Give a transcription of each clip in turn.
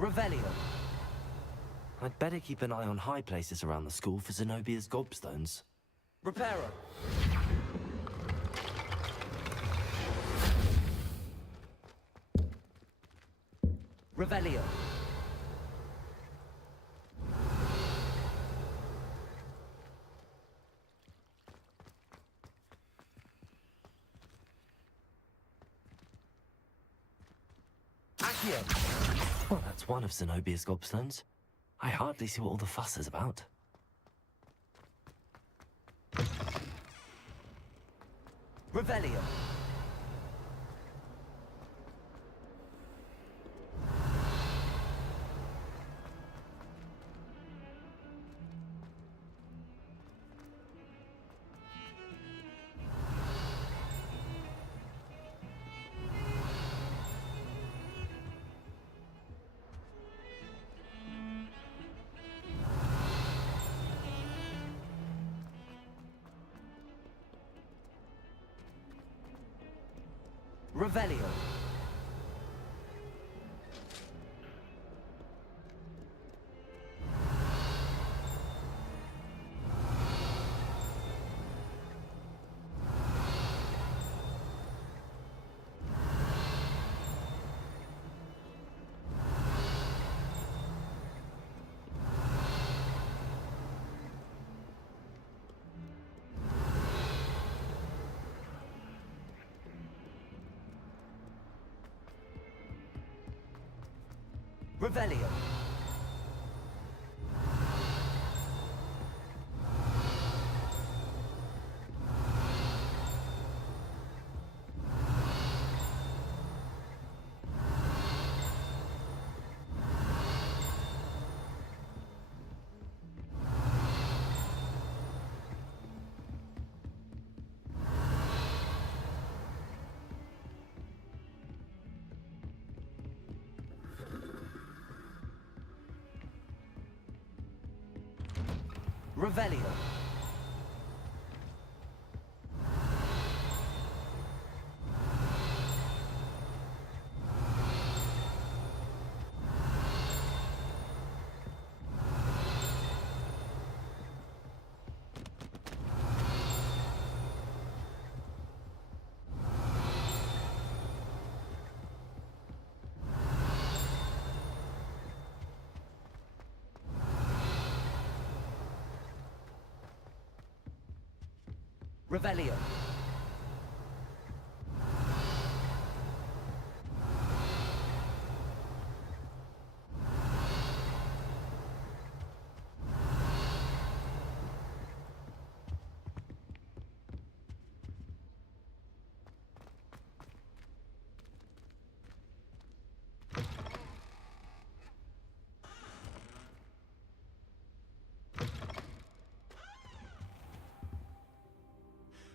Revelio. I'd better keep an eye on high places around the school for Zenobia's gobstones. Reparo. Revelio. Accio. Well, that's one of Zenobia's gobstones. I hardly see what all the fuss is about. Revelio. Revelio. Revelio. Revelio. Revelio.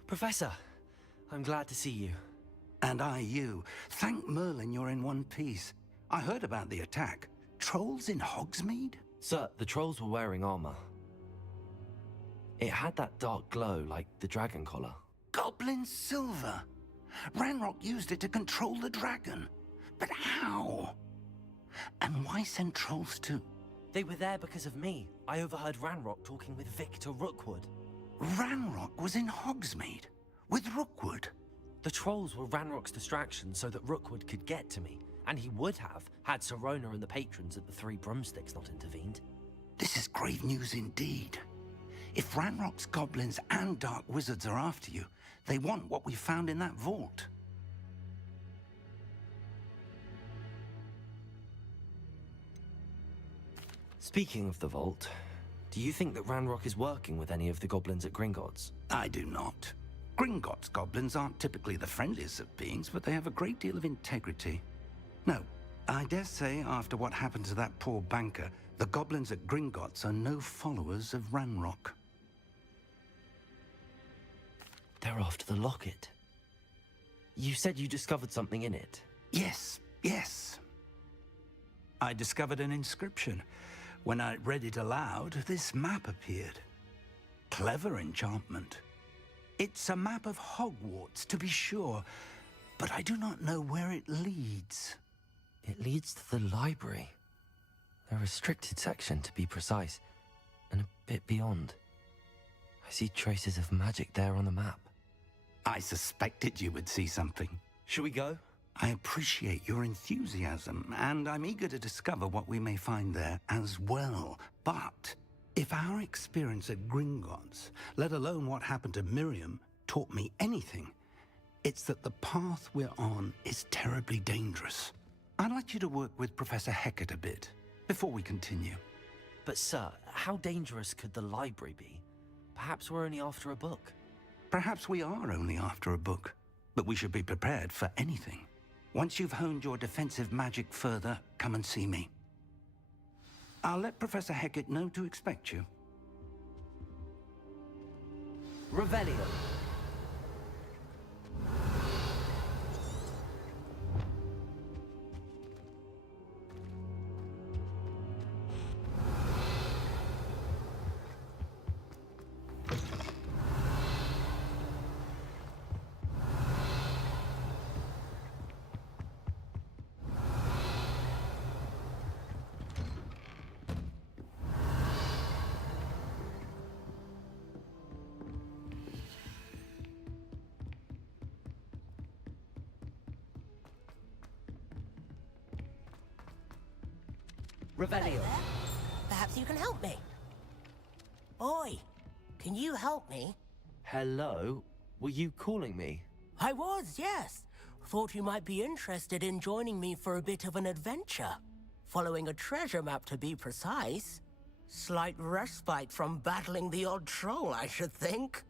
Professor, I'm glad to see you. And I you. Thank Merlin you're in one piece. I heard about the attack. Trolls in Hogsmeade? Sir, the trolls were wearing armor. It had that dark glow like the dragon collar. Goblin silver. Ranrock used it to control the dragon. But how? And why send trolls too? They were there because of me. I overheard Ranrock talking with Victor Rookwood. Ranrock was in Hogsmeade with Rookwood. The trolls were Ranrock's distraction so that Rookwood could get to me, and he would have had Sirona and the patrons at the Three Broomsticks not intervened. This is grave news indeed. If Ranrock's goblins and dark wizards are after you, they want what we found in that vault. Speaking of the vault, do you think that Ranrock is working with any of the goblins at Gringotts? I do not. Gringotts goblins aren't typically the friendliest of beings, but they have a great deal of integrity. No, I dare say after what happened to that poor banker, the goblins at Gringotts are no followers of Ranrock. They're after the locket. You said you discovered something in it. Yes. I discovered an inscription. When I read it aloud, this map appeared. Clever enchantment. It's a map of Hogwarts, to be sure, but I do not know where it leads. It leads to the library. A restricted section, to be precise, and a bit beyond. I see traces of magic there on the map. I suspected you would see something. Shall we go? I appreciate your enthusiasm, and I'm eager to discover what we may find there as well. But if our experience at Gringotts, let alone what happened to Miriam, taught me anything, it's that the path we're on is terribly dangerous. I'd like you to work with Professor Hecat a bit before we continue. But sir, how dangerous could the library be? Perhaps we're only after a book. Perhaps we are only after a book, but we should be prepared for anything. Once you've honed your defensive magic further, come and see me. I'll let Professor Hecat know to expect you. Revelio. Revelio. Perhaps you can help me. Oi, can you help me? Hello? Were you calling me? I was, yes. Thought you might be interested in joining me for a bit of an adventure. Following a treasure map, to be precise. Slight respite from battling the odd troll, I should think.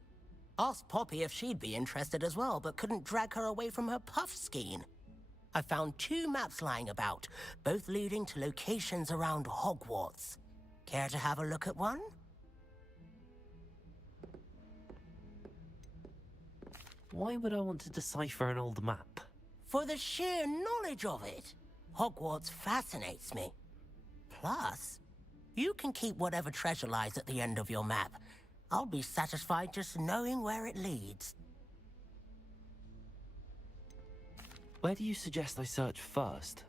Asked Poppy if she'd be interested as well, but couldn't drag her away from her puff skein. I found 2 maps lying about, both leading to locations around Hogwarts. Care to have a look at one? Why would I want to decipher an old map? For the sheer knowledge of it. Hogwarts fascinates me. Plus, you can keep whatever treasure lies at the end of your map. I'll be satisfied just knowing where it leads. Where do you suggest I search first?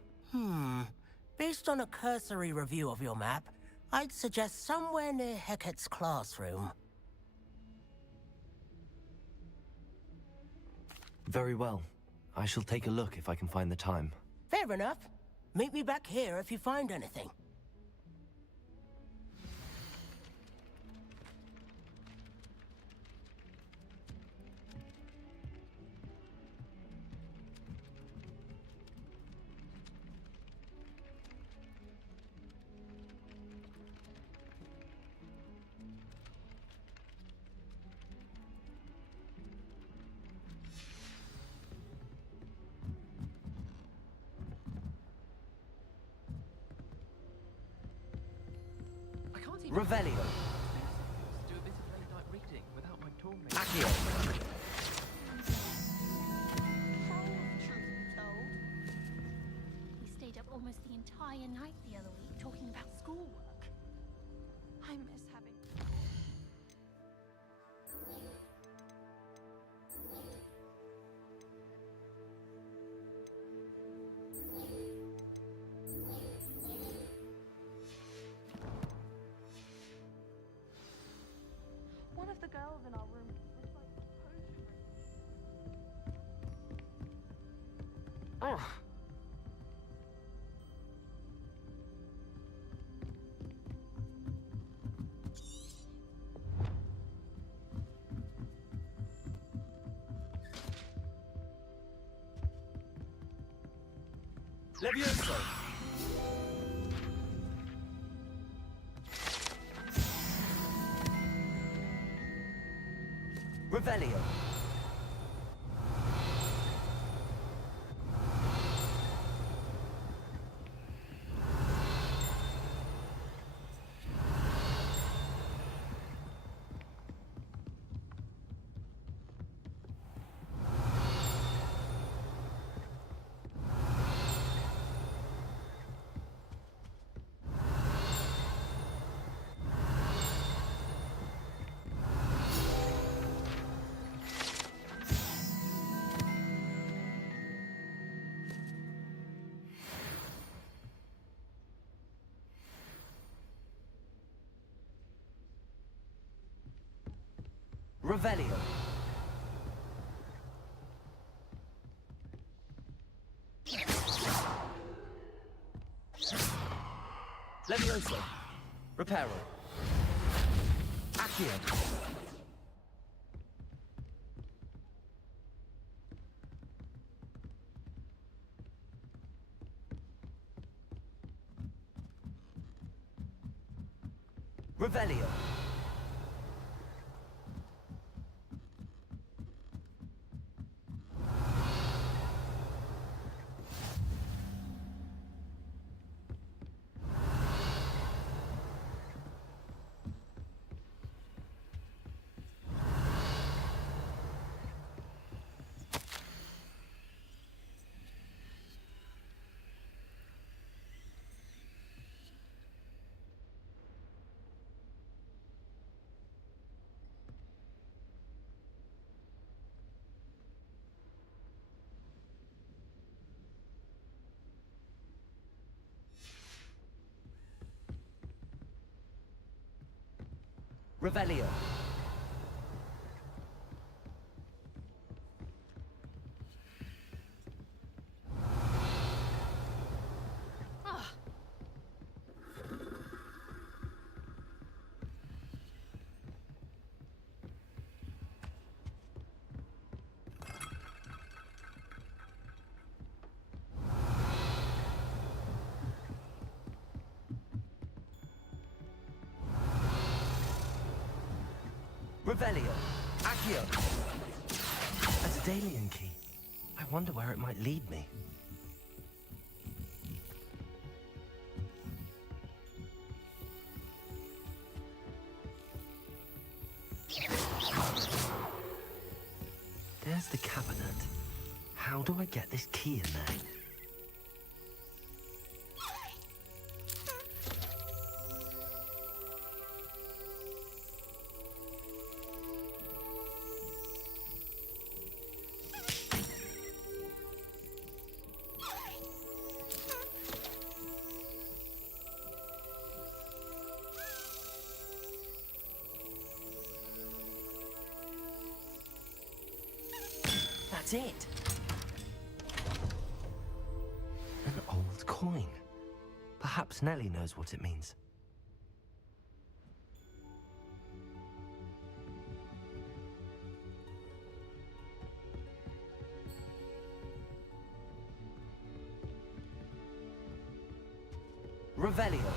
Based on a cursory review of your map, I'd suggest somewhere near Hecat's classroom. Very well. I shall take a look if I can find the time. Fair enough. Meet me back here if you find anything. Revelio. Do a bit of late night reading without my torment. Accio. Truth be told, we stayed up almost the entire night the other week talking about schoolwork. I miss having... One of the girls in our room recited poetry. Oh. Levioso. Revelio. Revelio. Levioso. Reparo. Accio. Revelio. Revelio. Revelio. Accio. A Daedalian key. I wonder where it might lead me. There's the cabinet. How do I get this key in there? That's it. An old coin. Perhaps Nellie knows what it means. Revelio.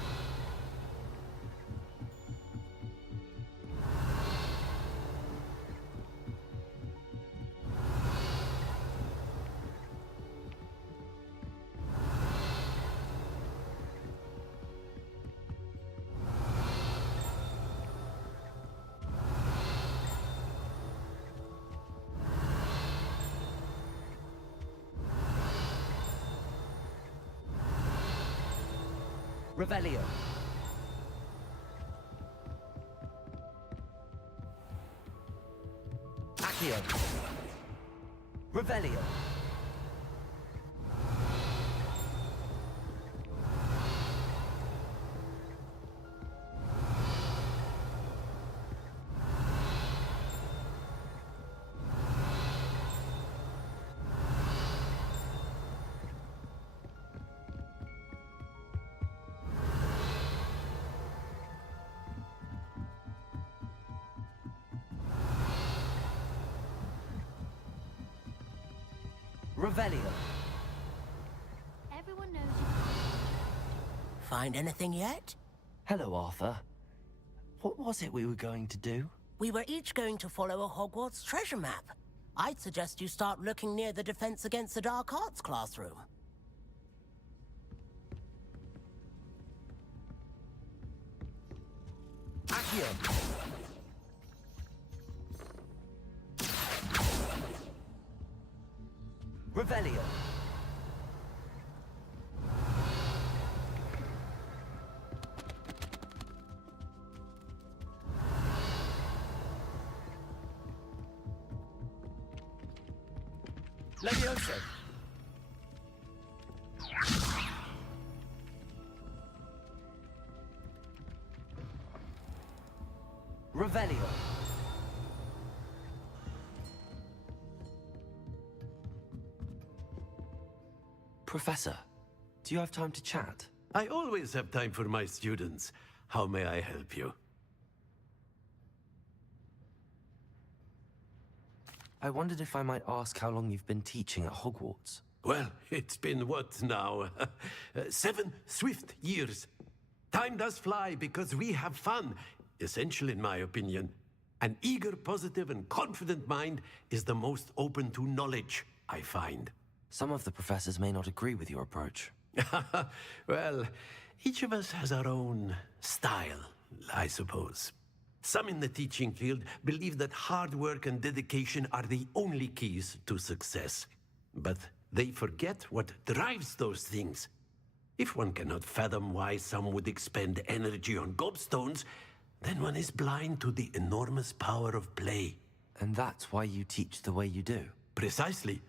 Revelio. Accio. Revelio. Revelio. Everyone knows you. Find anything yet? Hello, Arthur. What was it we were going to do? We were each going to follow a Hogwarts treasure map. I'd suggest you start looking near the Defense Against the Dark Arts classroom. Accio. Revelio. Levioso. Revelio. Professor, do you have time to chat? I always have time for my students. How may I help you? I wondered if I might ask how long you've been teaching at Hogwarts. Well, it's been what now? 7 swift years. Time does fly because we have fun. Essential in my opinion. An eager, positive, and confident mind is the most open to knowledge, I find. Some of the professors may not agree with your approach. Well, each of us has our own style, I suppose. Some in the teaching field believe that hard work and dedication are the only keys to success. But they forget what drives those things. If one cannot fathom why some would expend energy on gobstones, then one is blind to the enormous power of play. And that's why you teach the way you do. Precisely.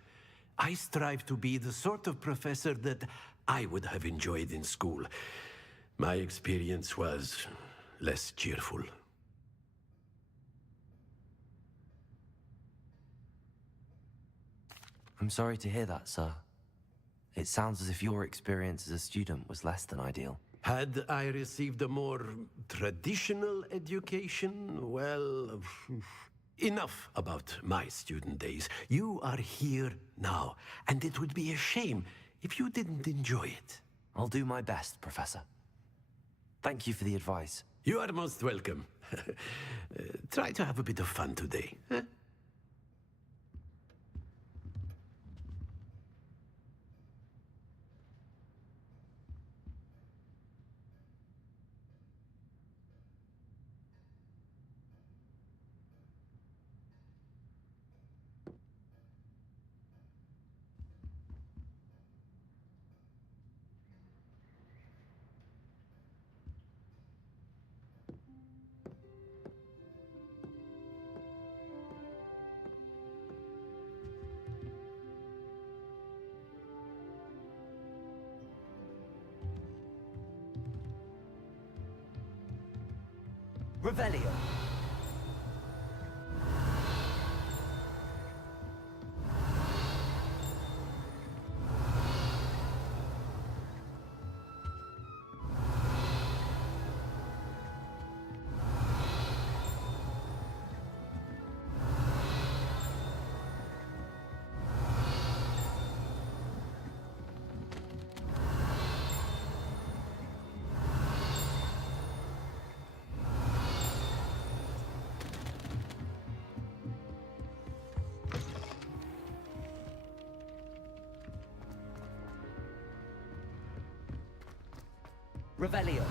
I strive to be the sort of professor that I would have enjoyed in school. My experience was less cheerful. I'm sorry to hear that, sir. It sounds as if your experience as a student was less than ideal. Had I received a more traditional education, well, enough about my student days. You are here now, and it would be a shame if you didn't enjoy it. I'll do my best, Professor. Thank you for the advice. You are most welcome. Try to have a bit of fun today. Huh? Revelio. Revelio.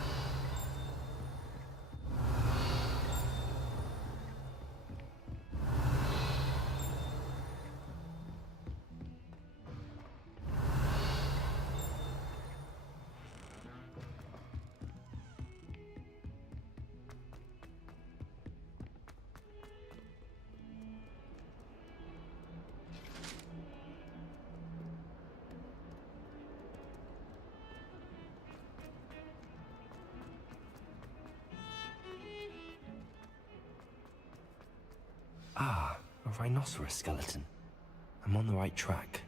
Ah, a rhinoceros skeleton. I'm on the right track.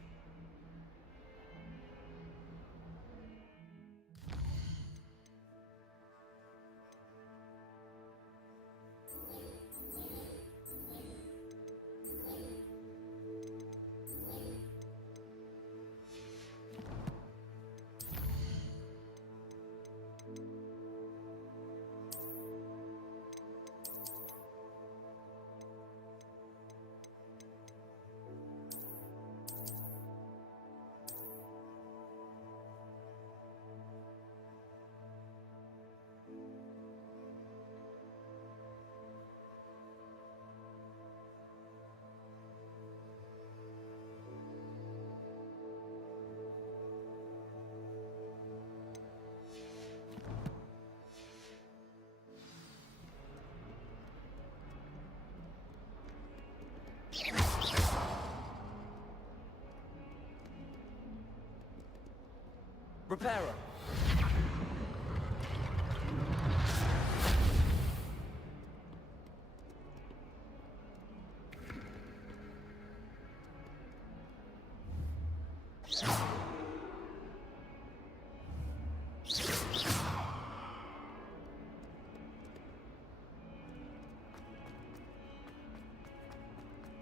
Reparo.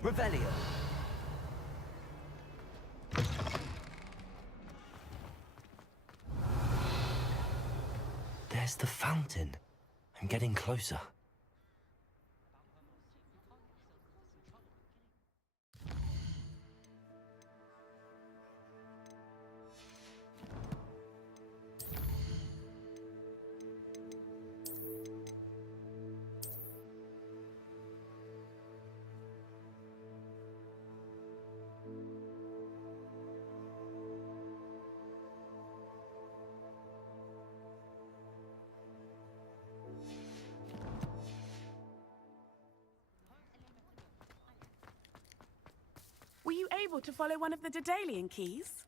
Revelio. There's the fountain. I'm getting closer. Were you able to follow one of the Daedalian keys?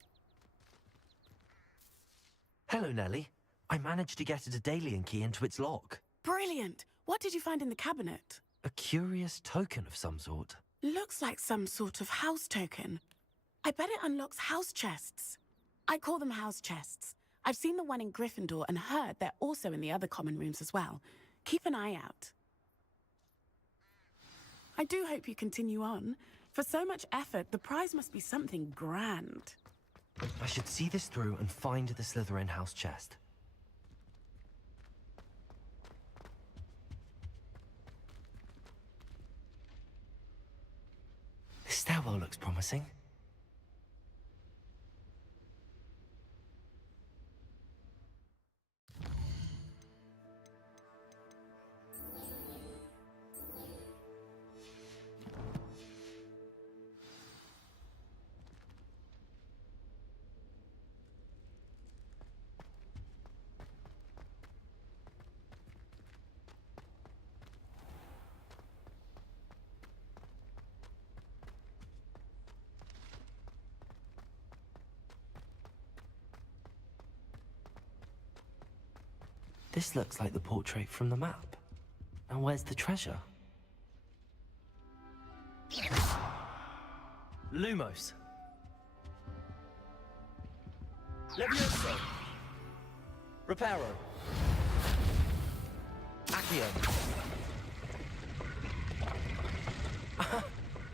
Hello, Nellie. I managed to get a Daedalian key into its lock. Brilliant! What did you find in the cabinet? A curious token of some sort. Looks like some sort of house token. I bet it unlocks house chests. I call them house chests. I've seen the one in Gryffindor and heard they're also in the other common rooms as well. Keep an eye out. I do hope you continue on. For so much effort, the prize must be something grand. I should see this through and find the Slytherin house chest. This stairwell looks promising. This looks like the portrait from the map. Now where's the treasure? Lumos. Levioso. Reparo. Accio.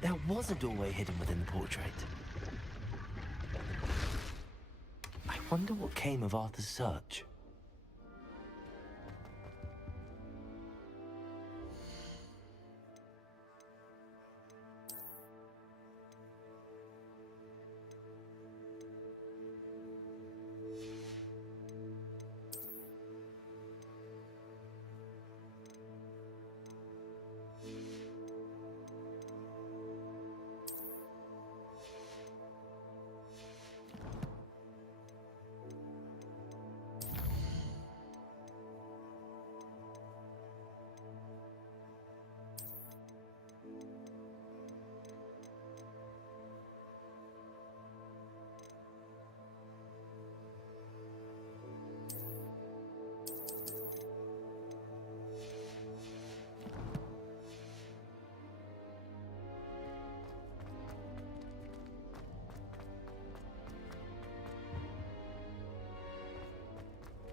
There was a doorway hidden within the portrait. I wonder what came of Arthur's search.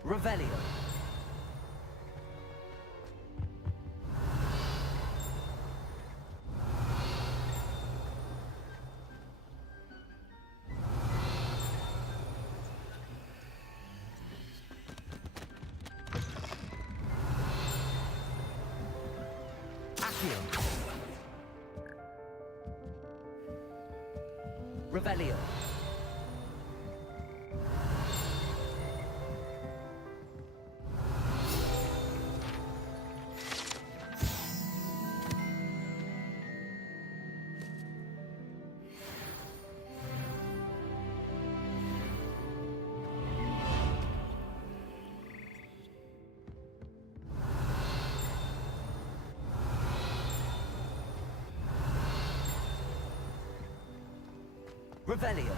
Revelio. Accio. Revelio. Revelio.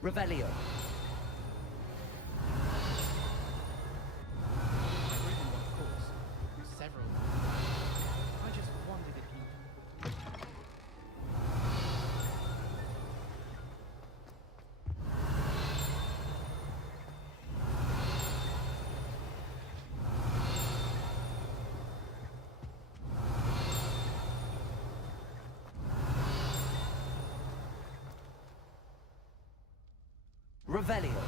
Revelio. I've written one, of course. Several. I just wondered if you... Revelio.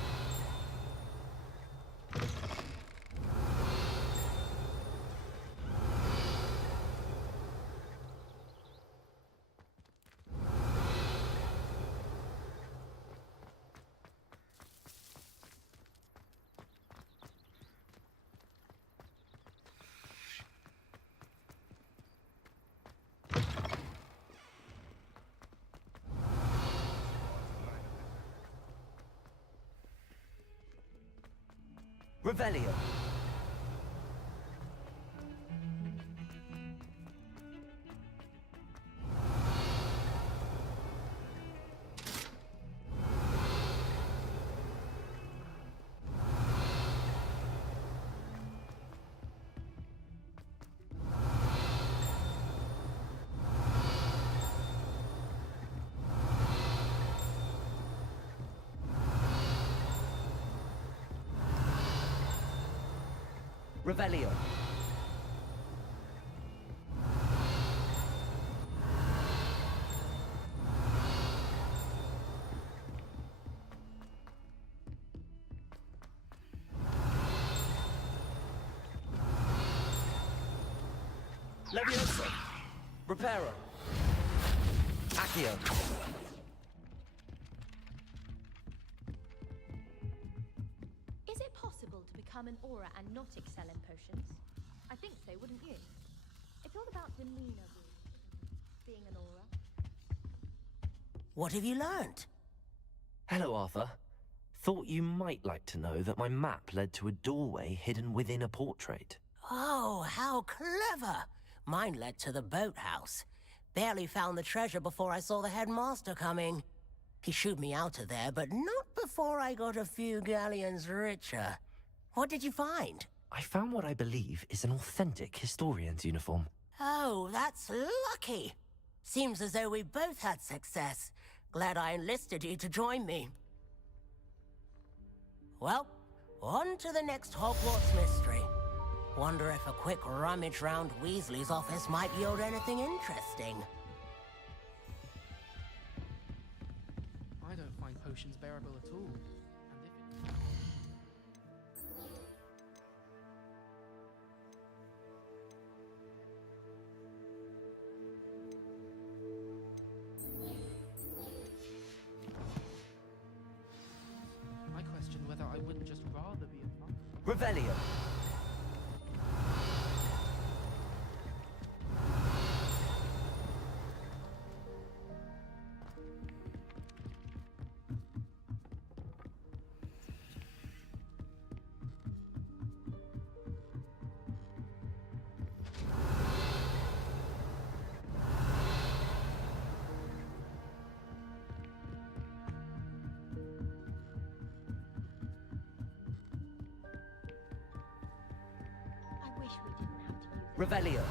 Revelio. Revelio. Levioso. Reparo. Accio. Is it possible to become an aura and not excel in potions? I think so, wouldn't you? It's all about demeanor, really. Being an aura. What have you learned? Hello, Arthur. Thought you might like to know that my map led to a doorway hidden within a portrait. Oh, how clever! Mine led to the boathouse. Barely found the treasure before I saw the headmaster coming. He shooed me out of there, but not before I got a few galleons richer. What did you find? I found what I believe is an authentic historian's uniform. Oh, that's lucky. Seems as though we both had success. Glad I enlisted you to join me. Well, on to the next Hogwarts mystery. Wonder if a quick rummage round Weasley's office might yield anything interesting. I don't find potions bearable at all. And if it... I question whether I wouldn't just rather be a monk. Revelio. I wish we didn't have to use it. Revelio.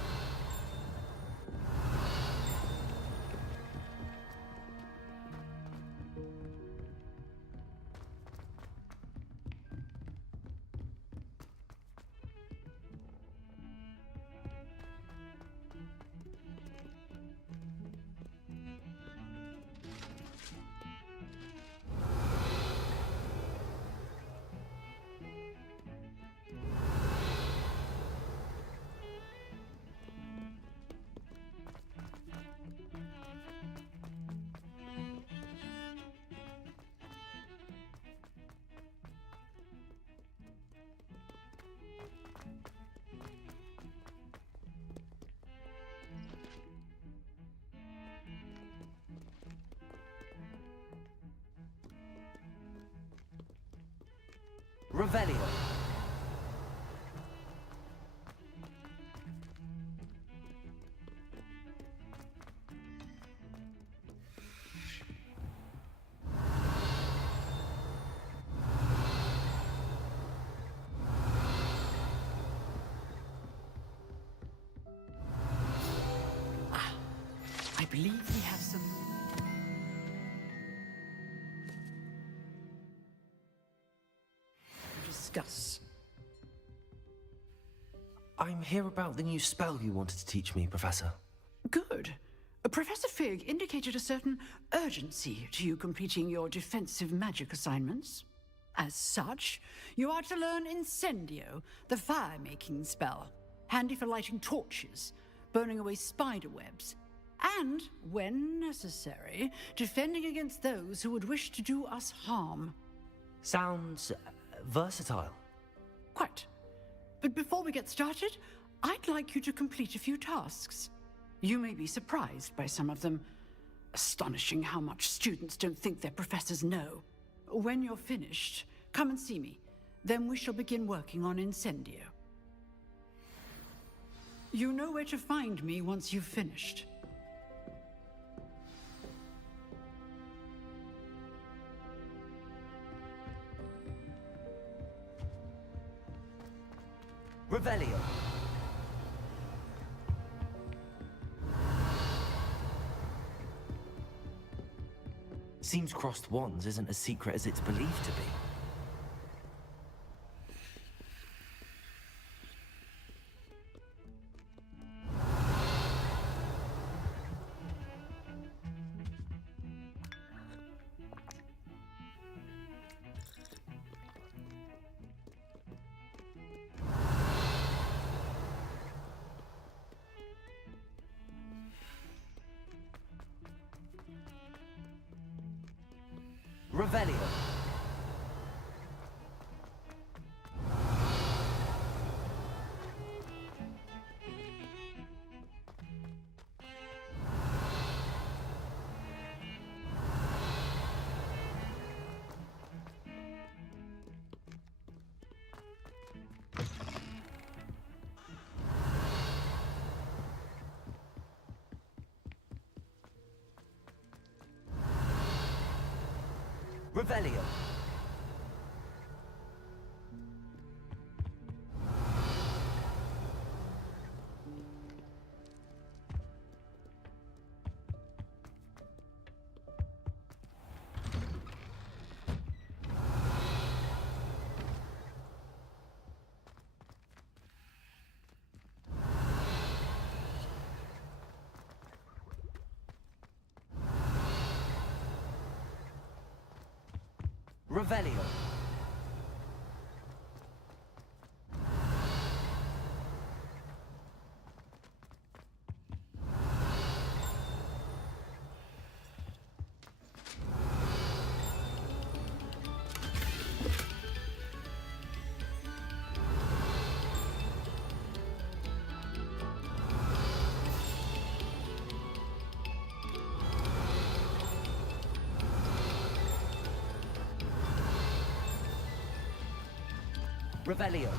Revelio. believe we have some... to discuss. I'm here about the new spell you wanted to teach me, Professor. Good. Professor Fig indicated a certain urgency to you completing your defensive magic assignments. As such, you are to learn Incendio, the fire-making spell, handy for lighting torches, burning away spider webs, and, when necessary, defending against those who would wish to do us harm. Sounds versatile. Quite. But before we get started, I'd like you to complete a few tasks. You may be surprised by some of them. Astonishing how much students don't think their professors know. When you're finished, come and see me. Then we shall begin working on Incendio. You know where to find me once you've finished. Revelio. Seems crossed wands isn't as secret as it's believed to be. Revelio. Revelio. Revelio. Revelio.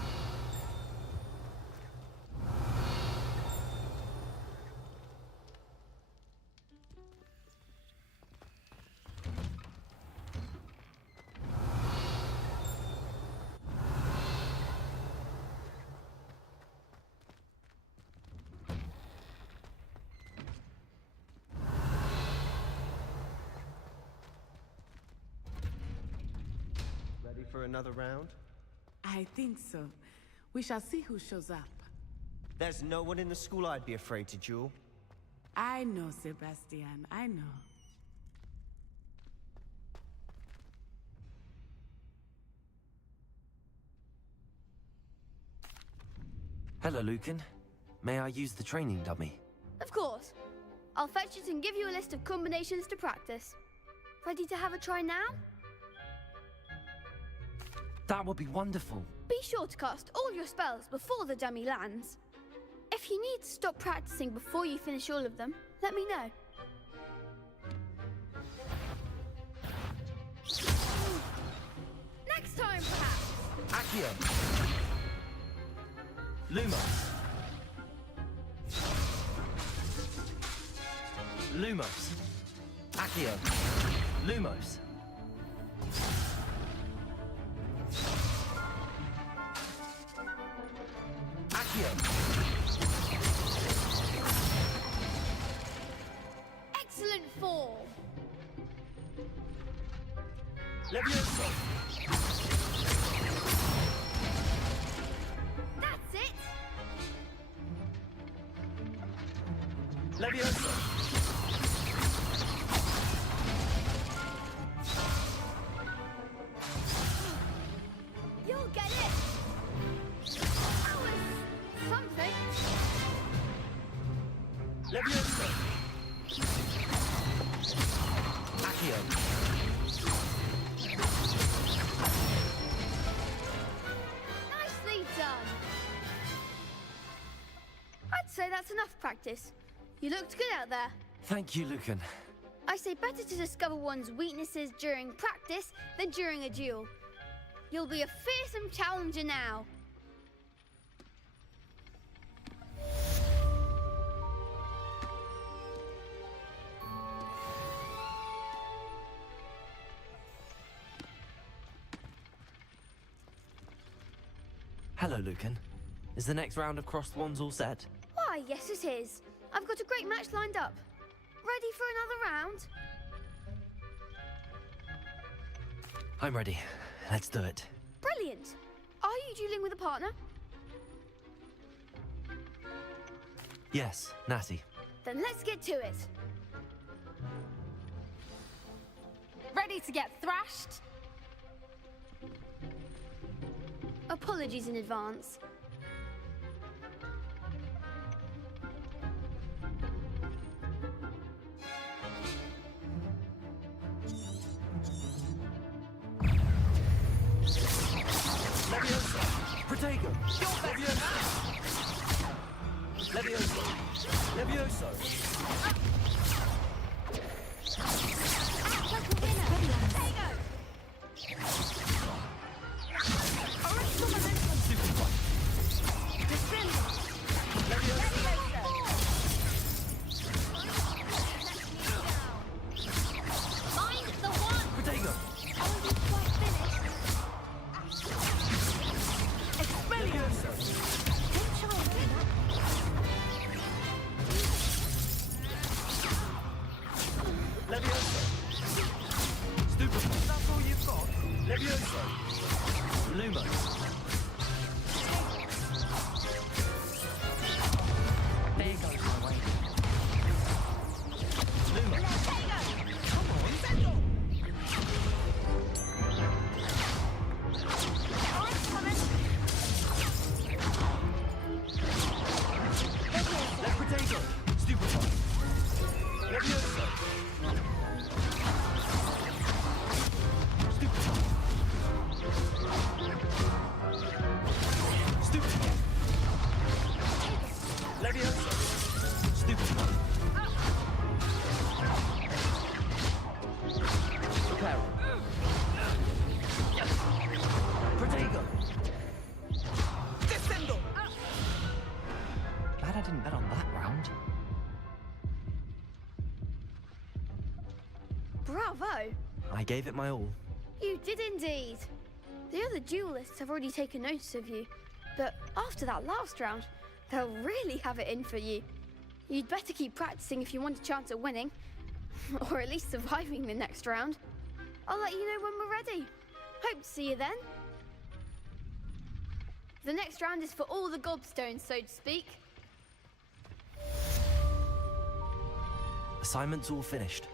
Ready for another round? I think so. We shall see who shows up. There's no one in the school I'd be afraid to duel. I know, Sebastian. I know. Hello, Lucan. May I use the training dummy? Of course. I'll fetch it and give you a list of combinations to practice. Ready to have a try now? That would be wonderful. Be sure to cast all your spells before the dummy lands. If you need to stop practicing before you finish all of them, let me know. Next time, perhaps. Accio. Lumos. Lumos. Accio. Lumos. Accio. Levioso! That's it! Levioso! You'll get it! That was something. Levioso! Accio! Nicely done! I'd say that's enough practice. You looked good out there. Thank you, Lucan. I say better to discover one's weaknesses during practice than during a duel. You'll be a fearsome challenger now. Hello, Lucan. Is the next round of crossed wands all set? Why, yes it is. I've got a great match lined up. Ready for another round? I'm ready. Let's do it. Brilliant. Are you dueling with a partner? Yes, Natty. Then let's get to it. Ready to get thrashed? Apologies in advance. Levioso! Protego! Levioso! Levioso! Levioso! Act like a winner! Protego! Find the one! Protego! Are you quite finished? Levioso! Good choice. Levioso! Stupefy! That's all you've got? Levioso! Lumos! There goes my way. Lumos! Come on, settle! Left potato! Stupefy! Levioso! Stupefy! Stupefy! Levioso! Stupefy! Reparo! Protego! Descendo! Glad I didn't bet on that round. Bravo! I gave it my all. You did indeed. The other duelists have already taken notice of you, but after that last round, they'll really have it in for you. You'd better keep practicing if you want a chance at winning, or at least surviving the next round. I'll let you know when we're ready. Hope to see you then. The next round is for all the gobstones, so to speak. Assignment's all finished.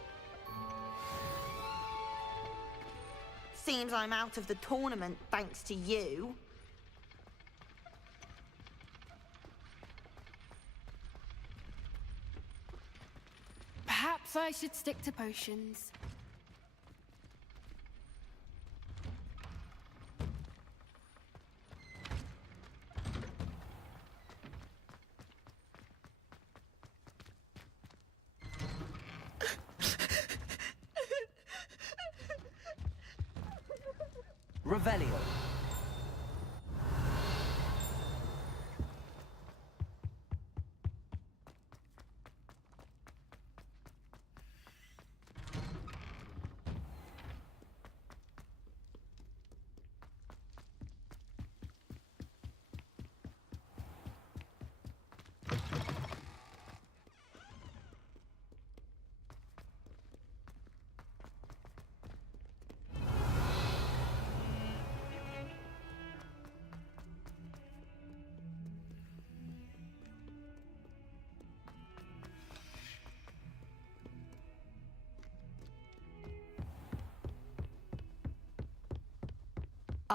Seems I'm out of the tournament thanks to you. Perhaps I should stick to potions. Revelio.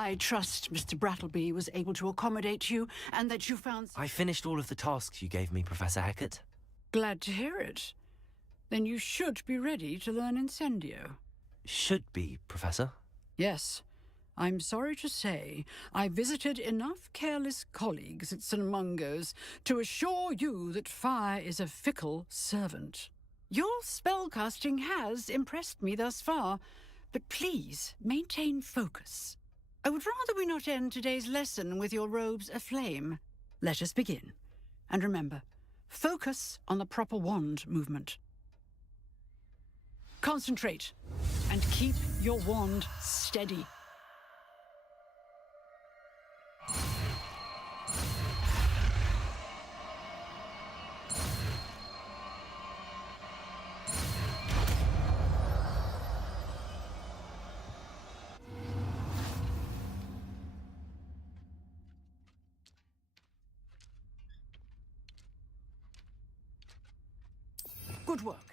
I trust Mr. Brattleby was able to accommodate you and that you found... I finished all of the tasks you gave me, Professor Hecat. Glad to hear it. Then you should be ready to learn Incendio. Should be, Professor. Yes. I'm sorry to say I visited enough careless colleagues at St. Mungo's to assure you that fire is a fickle servant. Your spellcasting has impressed me thus far, but please maintain focus. I would rather we not end today's lesson with your robes aflame. Let us begin. And remember, focus on the proper wand movement. Concentrate and keep your wand steady. Good work.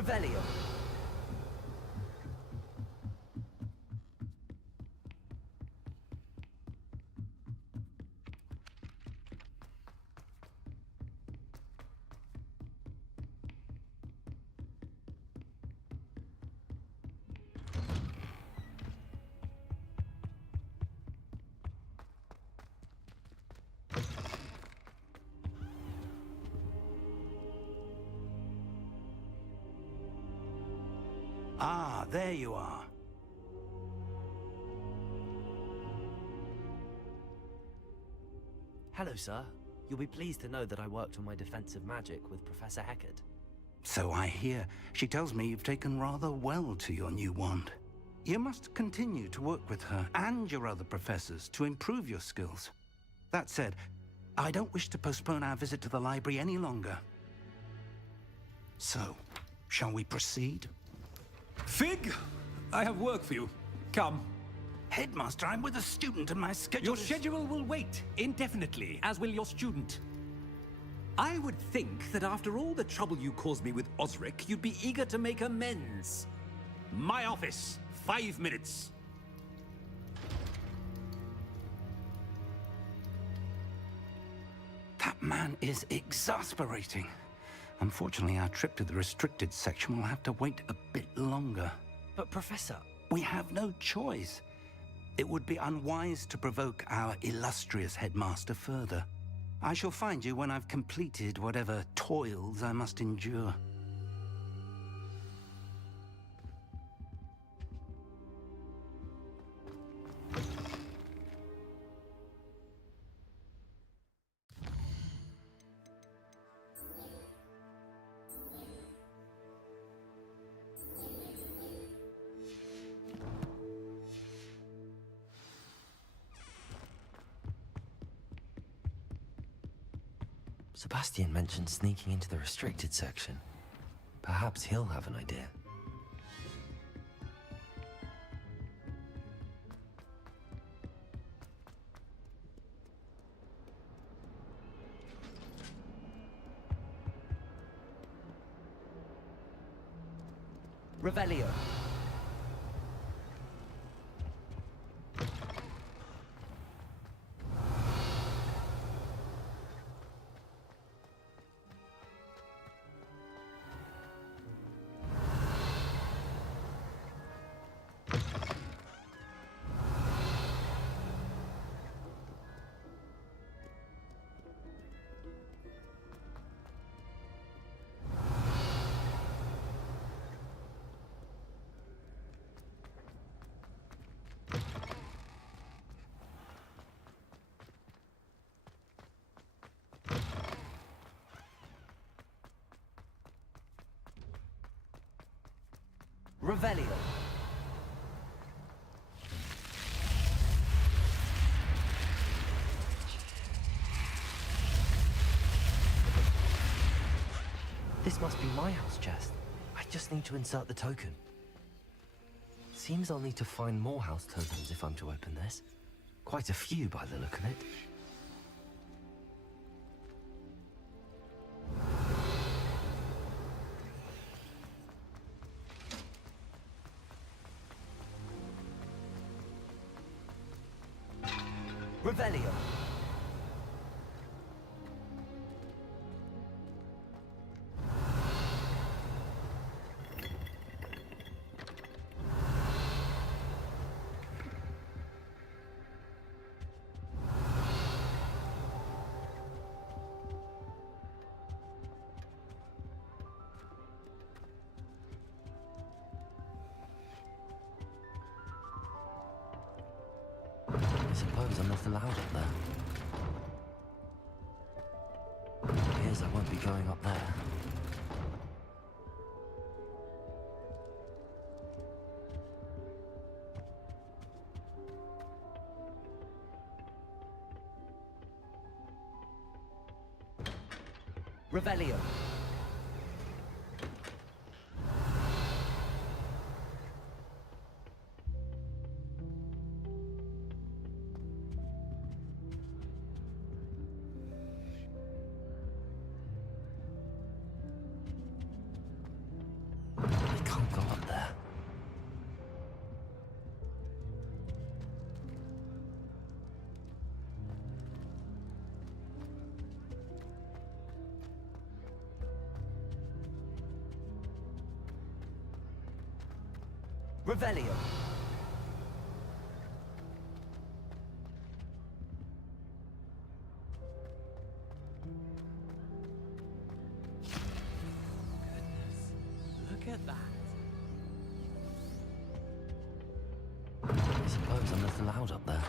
Revelio. Ah, there you are. Hello, sir. You'll be pleased to know that I worked on my defensive magic with Professor Heckard. So I hear. She tells me you've taken rather well to your new wand. You must continue to work with her and your other professors to improve your skills. That said, I don't wish to postpone our visit to the library any longer. So, shall we proceed? Fig, I have work for you. Come. Headmaster, I'm with a student and my schedule Your schedule will wait indefinitely, as will your student. I would think that after all the trouble you caused me with Osric, you'd be eager to make amends. My office, 5 minutes. That man is exasperating. Unfortunately, our trip to the restricted section will have to wait a bit longer. But, Professor... We have no choice. It would be unwise to provoke our illustrious headmaster further. I shall find you when I've completed whatever toils I must endure. Sebastian mentioned sneaking into the restricted section. Perhaps he'll have an idea. Revelio. Revelio. This must be my house chest. I just need to insert the token. Seems I'll need to find more house tokens if I'm to open this. Quite a few by the look of it. Revelio. I suppose I'm not allowed up there. Appears I won't be going up there. Revelio. Revelio. Look at that. I suppose I'm not allowed up there.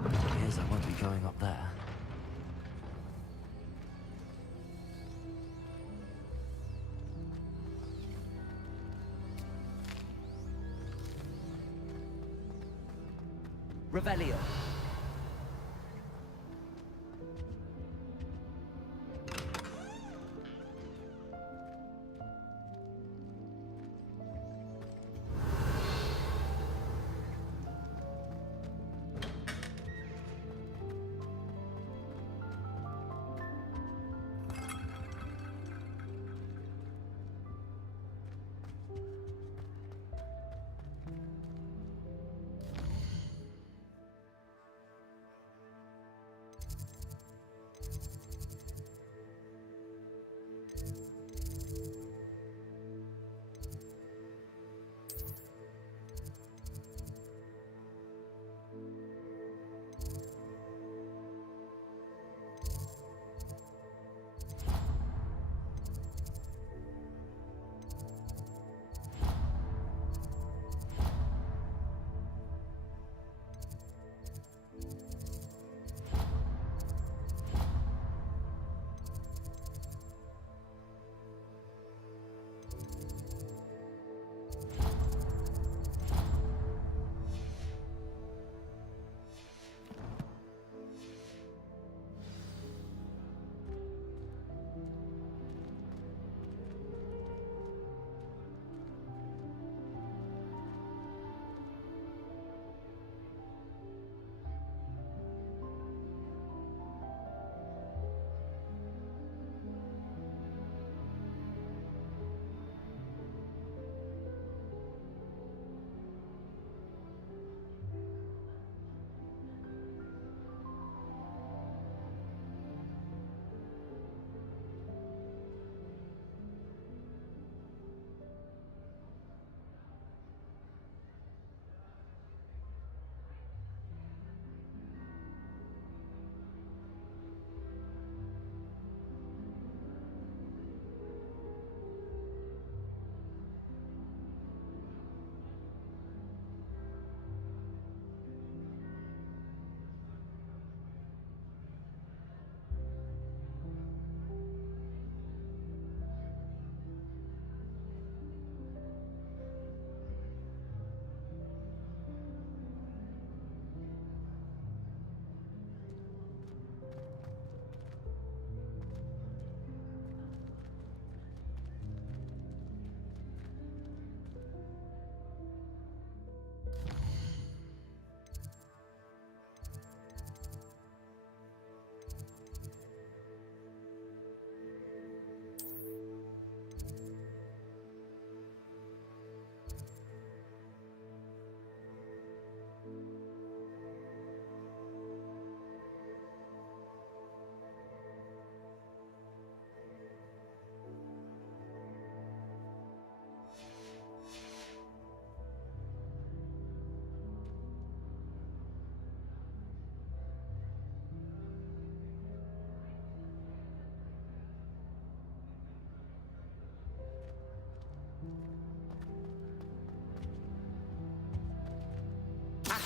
Appears I won't be going up there. Revelio.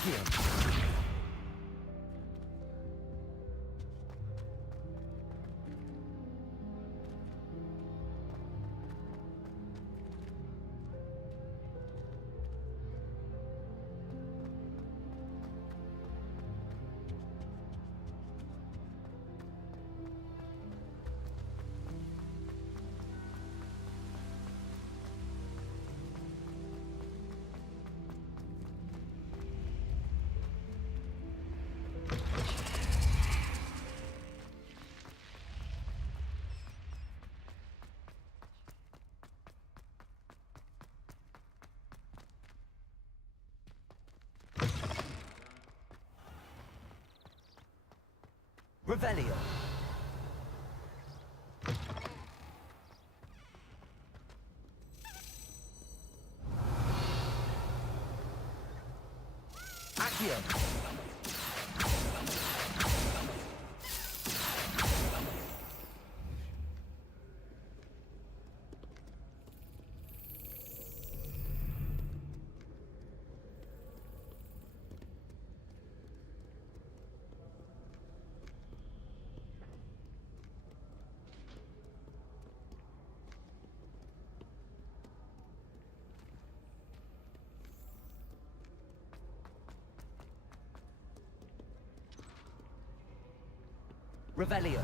Accio. Revelio. Accio. Revelio.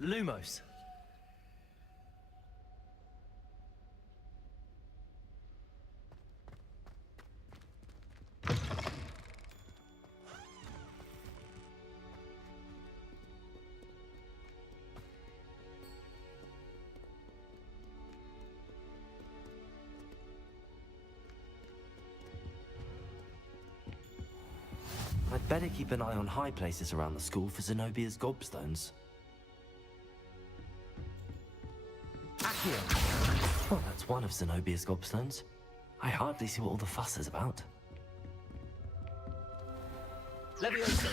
Lumos. I'd better keep an eye on high places around the school for Zenobia's gobstones. Accio. Well, that's one of Zenobia's gobstones. I hardly see what all the fuss is about. Levioso.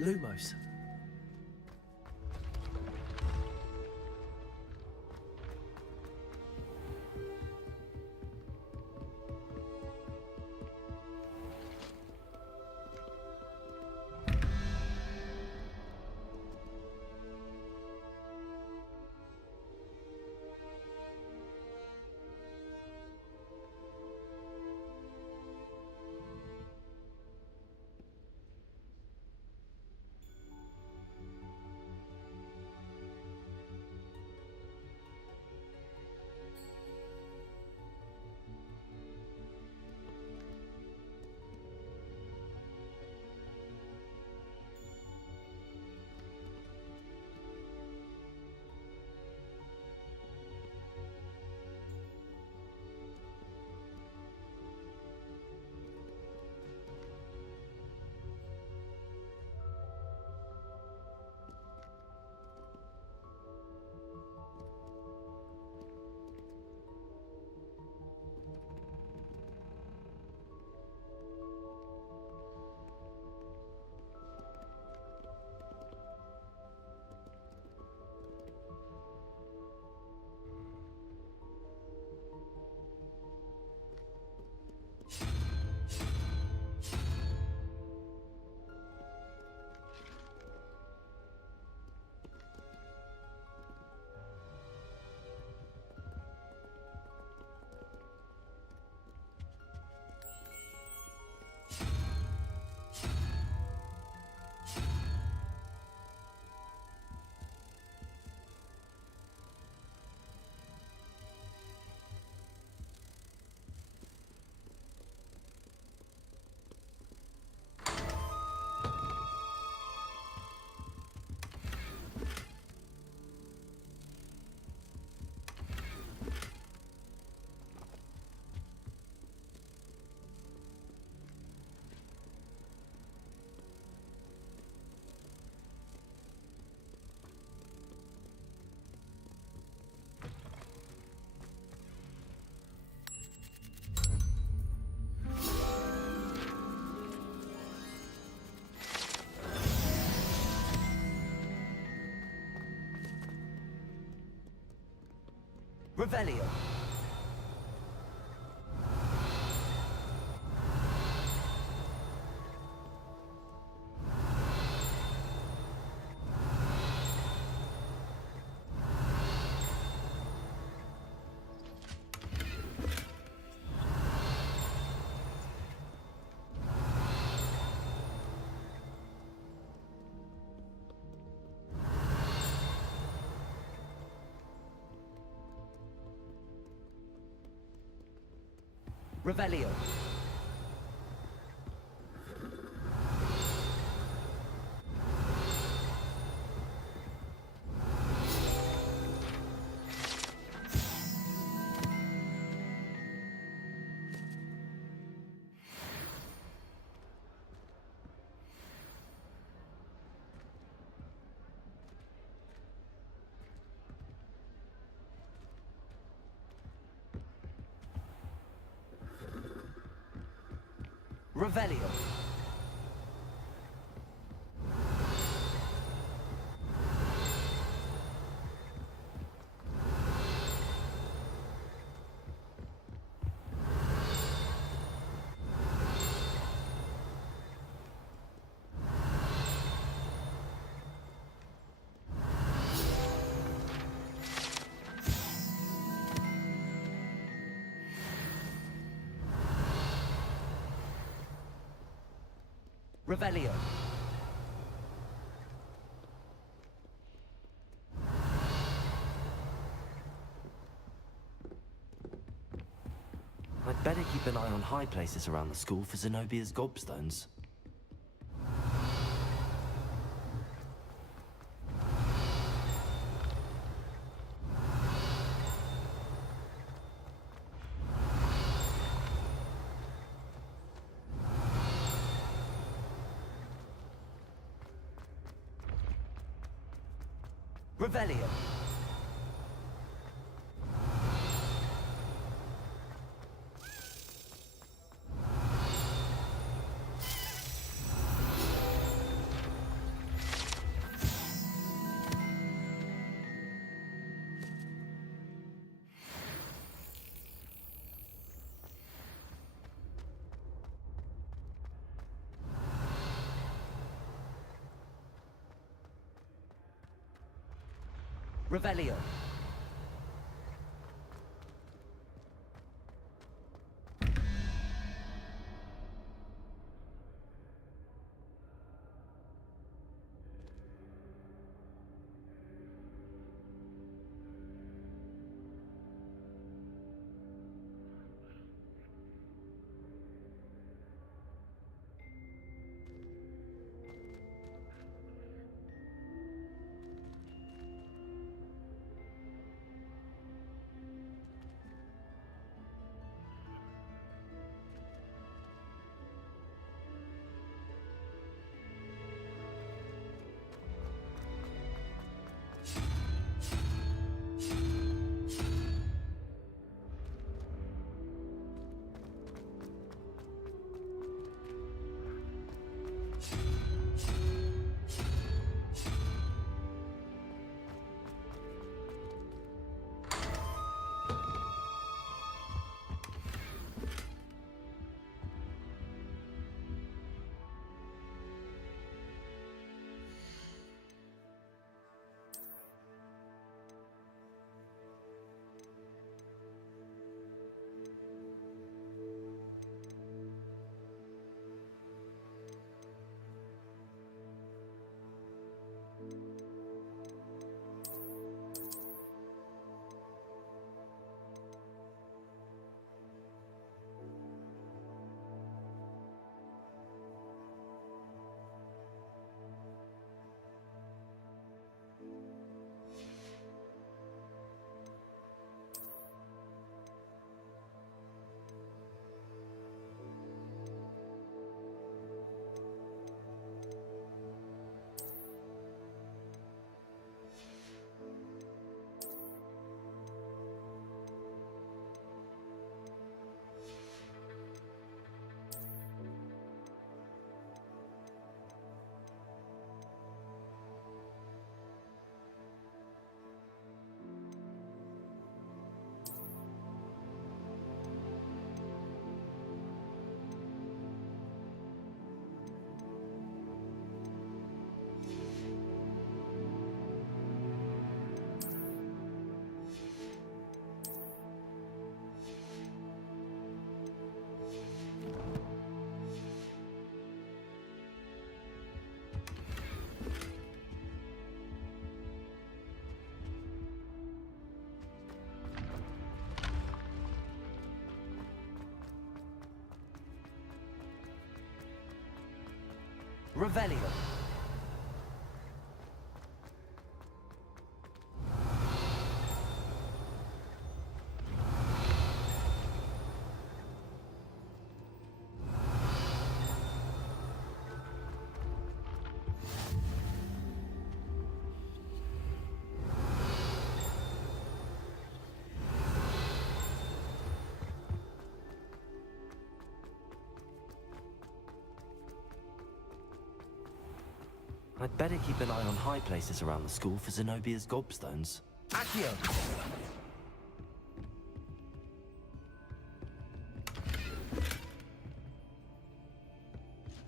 Lumos. Revelio. Revelio. Revelio. Revelio. I'd better keep an eye on high places around the school for Zenobia's gobstones. Revelio. Revelio. Revelio. I'd better keep an eye on high places around the school for Zenobia's gobstones. Accio.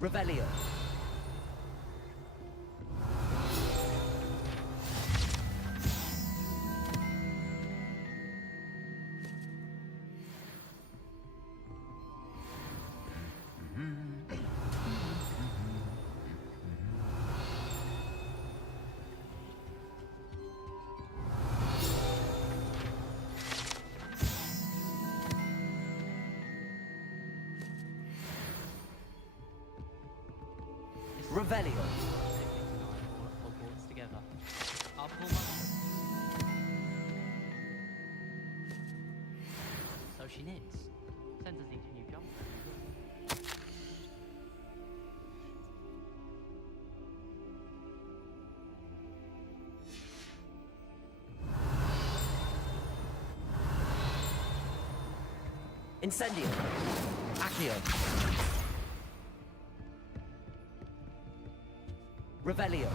Revelio. Revelio. Hogwarts together. I'll pull my... So she knits. Sends us each a new jumper. Incendio. Accio. Revelio.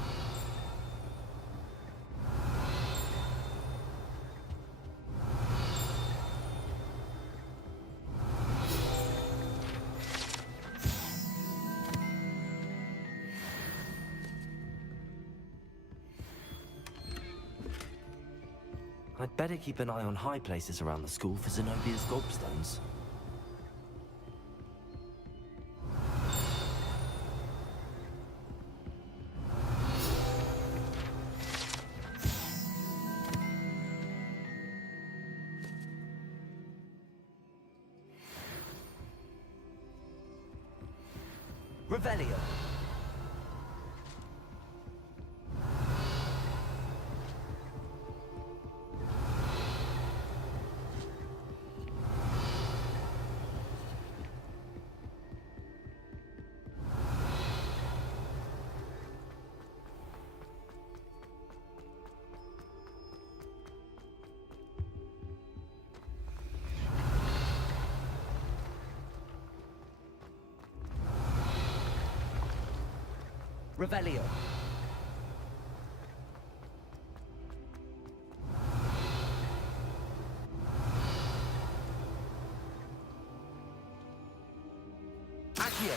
I'd better keep an eye on high places around the school for Zenobia's gobstones. Revelio. Revelio. Accio.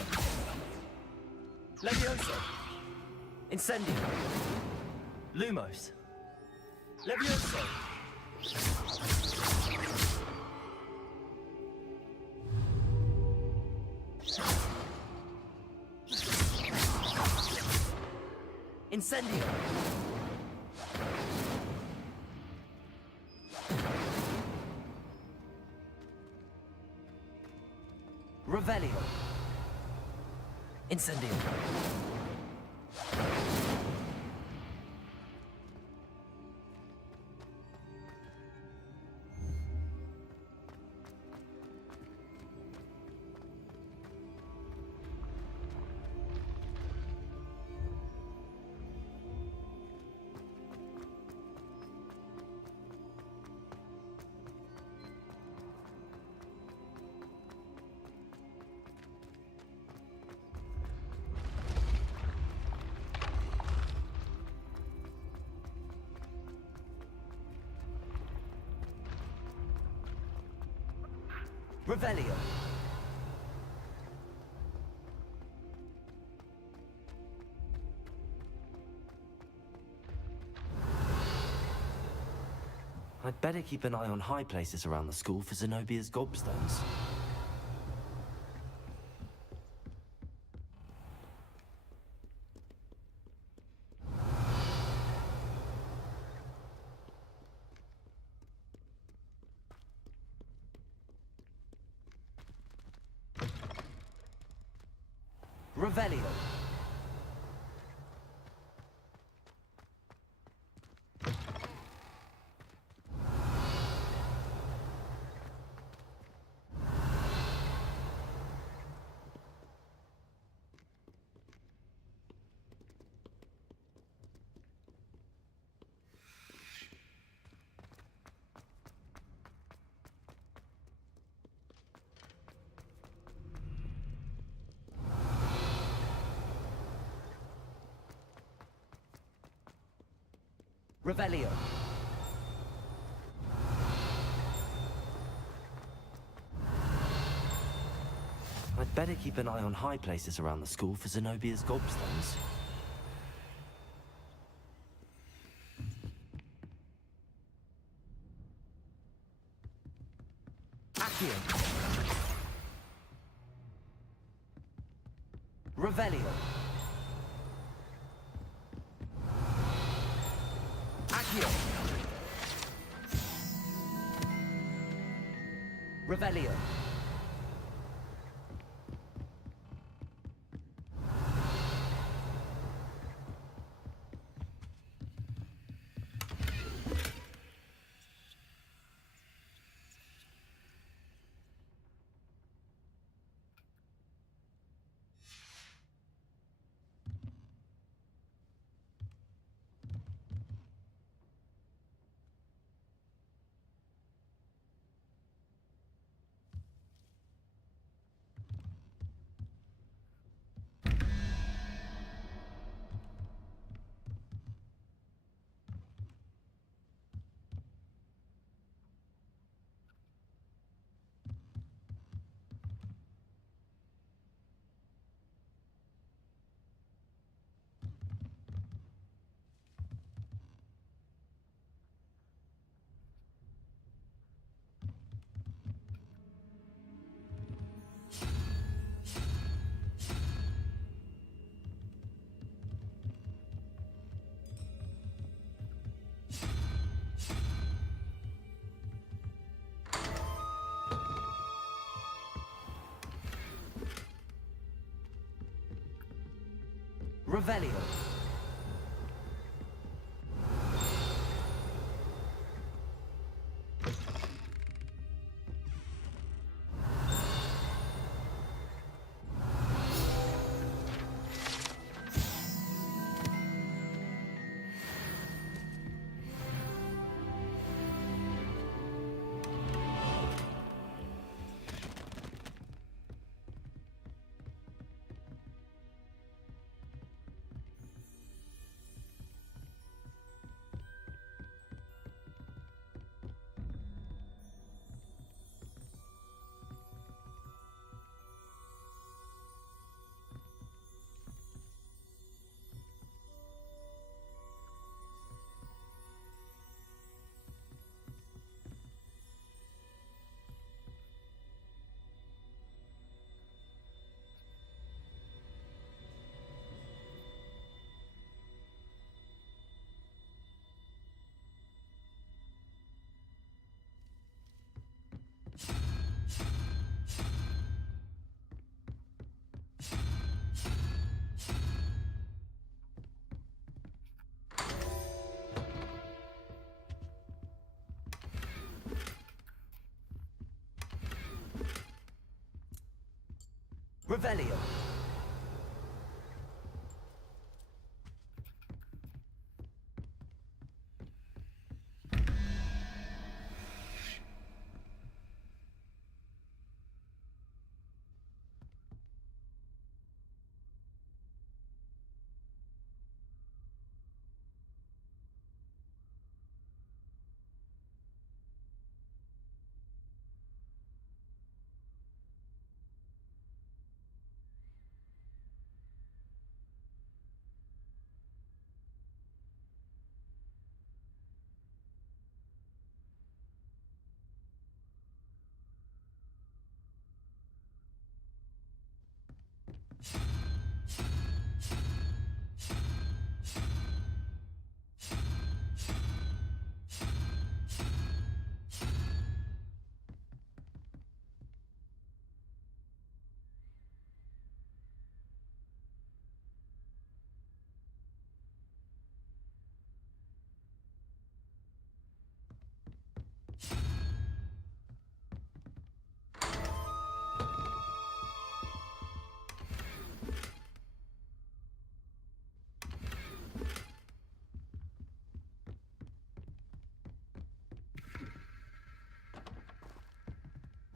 Levioso. Incendio. Lumos. Levioso. Incendio. Revelio. Incendio. Revelio. I'd better keep an eye on high places around the school for Zenobia's gobstones. Revelio. Revelio. I'd better keep an eye on high places around the school for Zenobia's gobstones. Accio. Revelio. Accio. Revelio. Revelio. Revelio.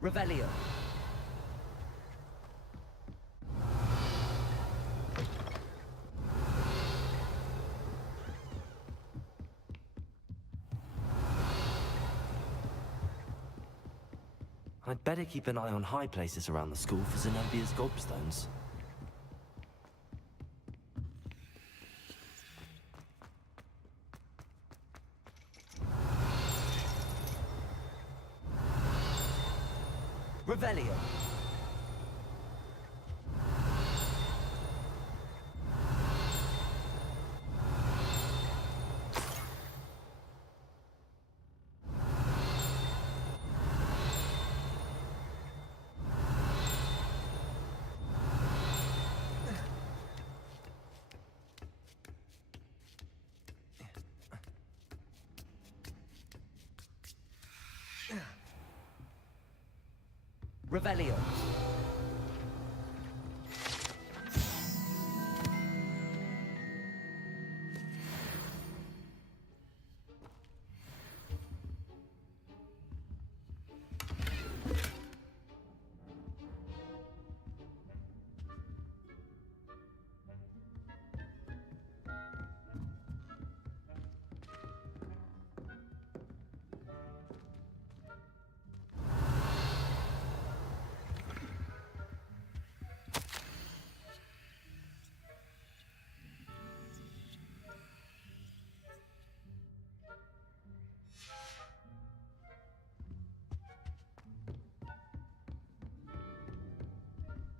Revelio. I'd better keep an eye on high places around the school for Zenobia's gobstones. Revelio. Revelio.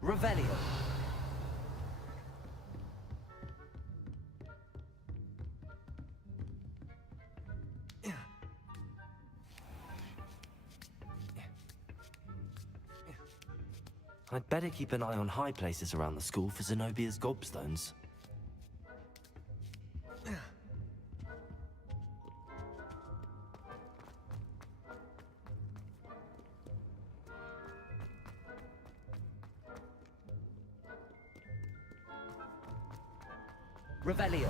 Revelio. I'd better keep an eye on high places around the school for Zenobia's gobstones. Revelio.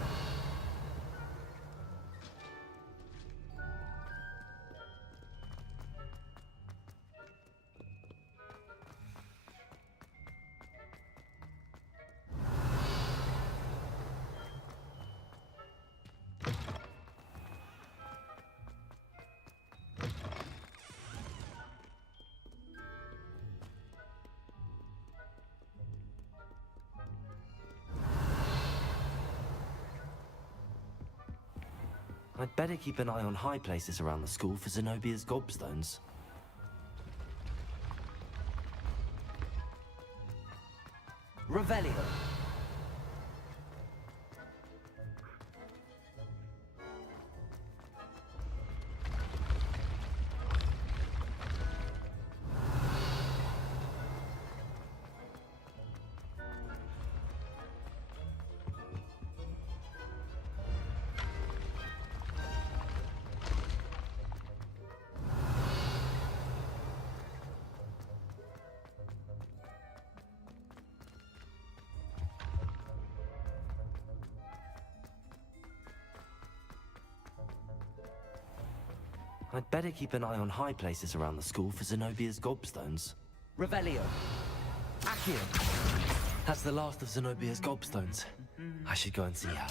I'd better keep an eye on high places around the school for Zenobia's gobstones. Revelio. I'd better keep an eye on high places around the school for Zenobia's gobstones. Revelio. Accio! That's the last of Zenobia's gobstones. I should go and see her.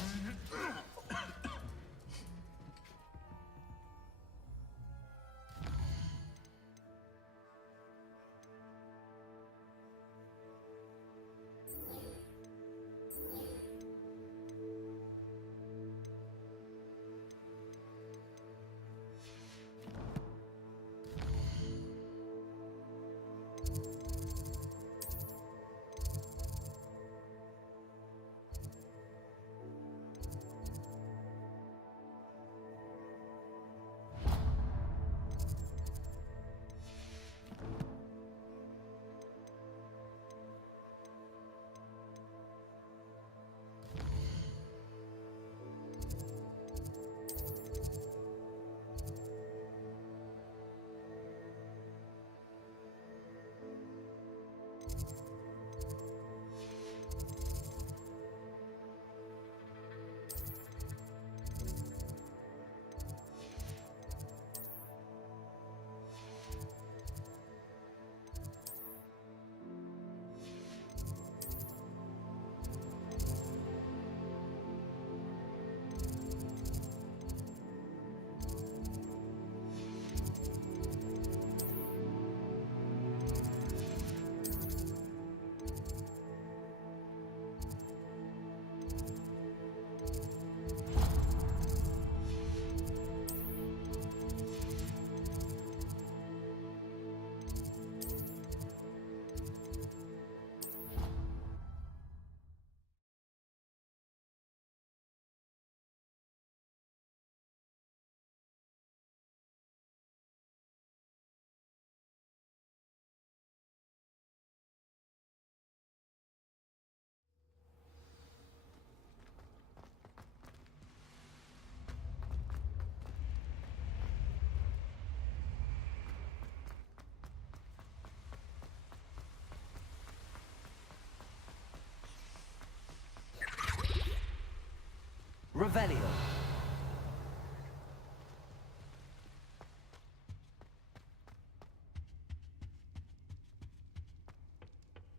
Revelio.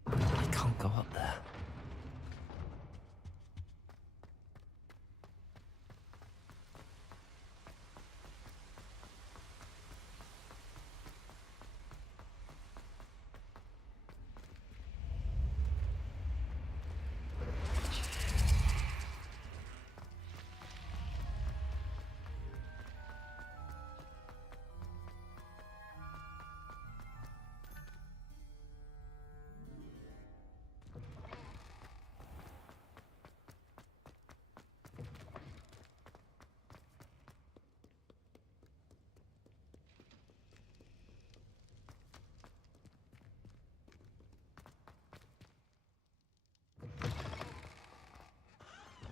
I can't go up there.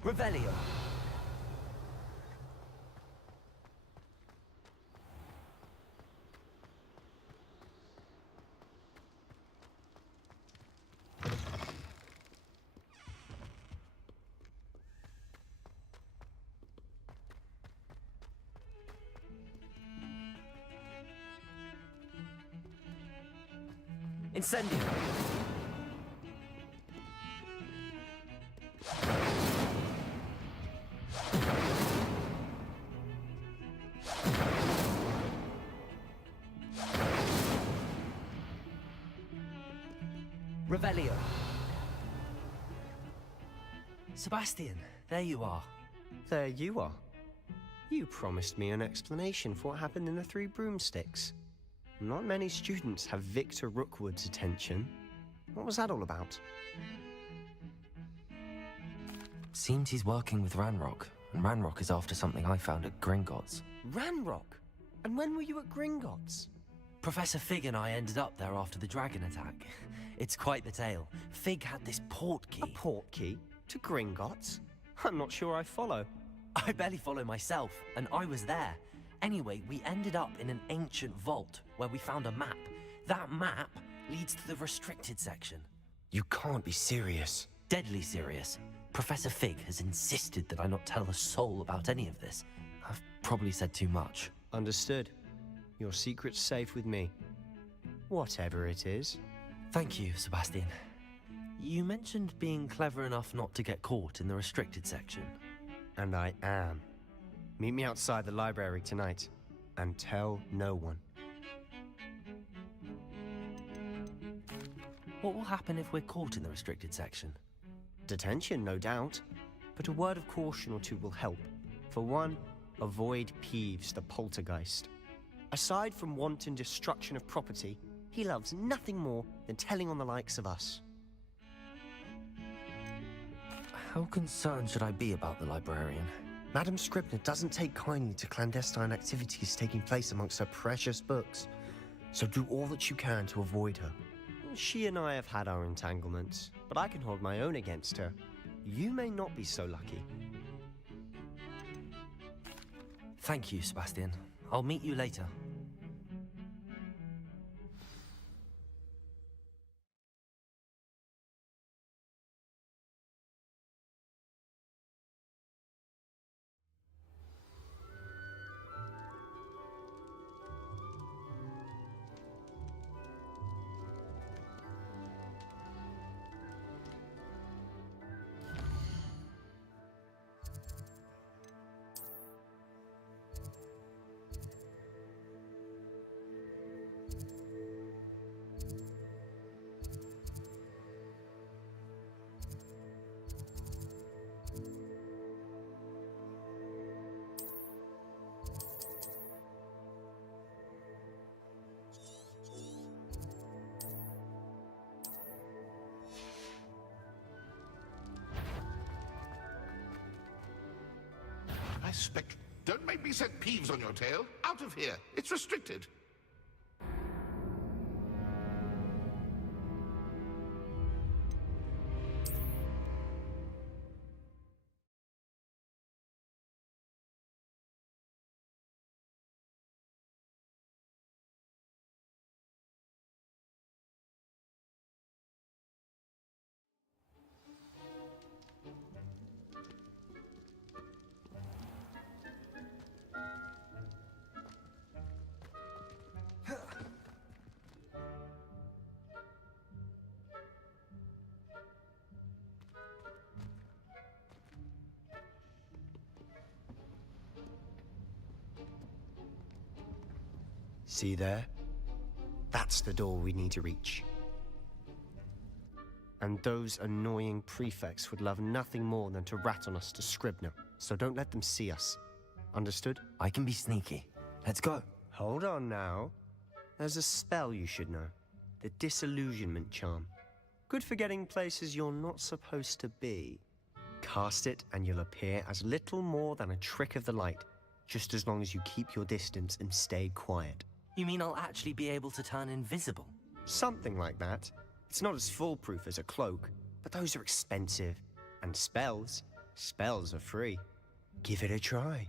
Revelio. Incendio. Revelio. Sebastian, there you are. There you are. You promised me an explanation for what happened in the Three Broomsticks. Not many students have Victor Rookwood's attention. What was that all about? Seems he's working with Ranrock, and Ranrock is after something I found at Gringotts. Ranrock? And when were you at Gringotts? Professor Fig and I ended up there after the dragon attack. It's quite the tale. Fig had this port key. A port key? To Gringotts? I'm not sure I follow. I barely follow myself, and I was there. Anyway, we ended up in an ancient vault where we found a map. That map leads to the restricted section. You can't be serious. Deadly serious. Professor Fig has insisted that I not tell a soul about any of this. I've probably said too much. Understood. Your secret's safe with me. Whatever it is. Thank you, Sebastian. You mentioned being clever enough not to get caught in the restricted section. And I am. Meet me outside the library tonight, and tell no one. What will happen if we're caught in the restricted section? Detention, no doubt. But a word of caution or two will help. For one, avoid Peeves the poltergeist. Aside from wanton destruction of property, he loves nothing more than telling on the likes of us. How concerned should I be about the librarian? Madam Scribner doesn't take kindly to clandestine activities taking place amongst her precious books, so do all that you can to avoid her. She and I have had our entanglements, but I can hold my own against her. You may not be so lucky. Thank you, Sebastian. I'll meet you later. Don't make me set Peeves on your tail. Out of here. It's restricted. See there? That's the door we need to reach. And those annoying prefects would love nothing more than to rat on us to Scribner, so don't let them see us. Understood? I can be sneaky. Let's go. Hold on now. There's a spell you should know. The Disillusionment Charm. Good for getting places you're not supposed to be. Cast it and you'll appear as little more than a trick of the light, just as long as you keep your distance and stay quiet. You mean I'll actually be able to turn invisible? Something like that. It's not as foolproof as a cloak, but those are expensive. And spells are free. Give it a try.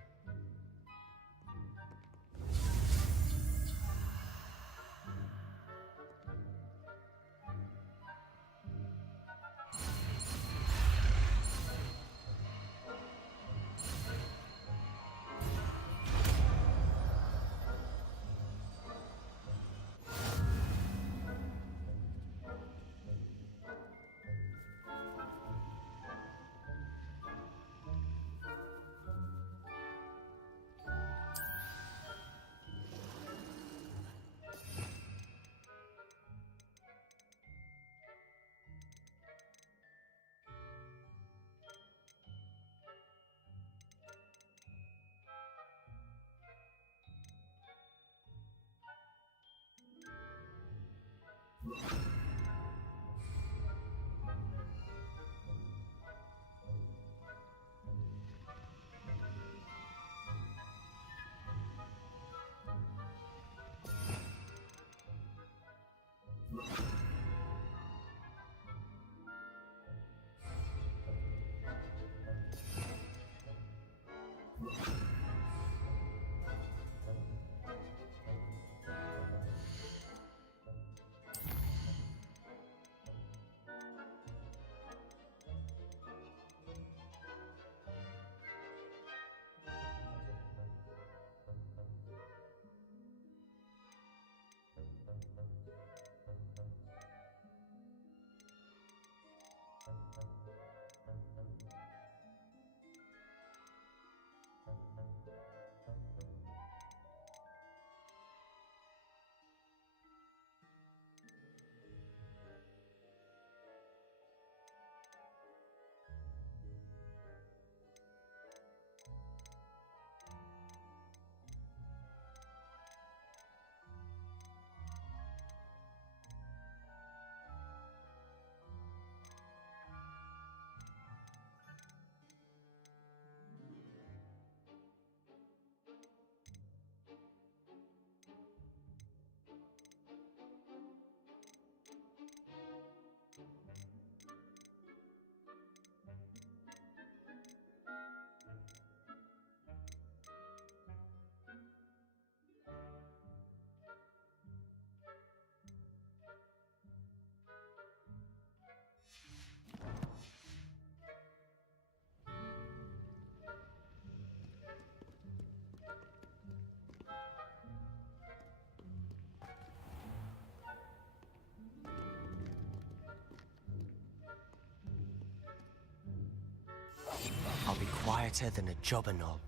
I'll be quieter than a jobberknoll.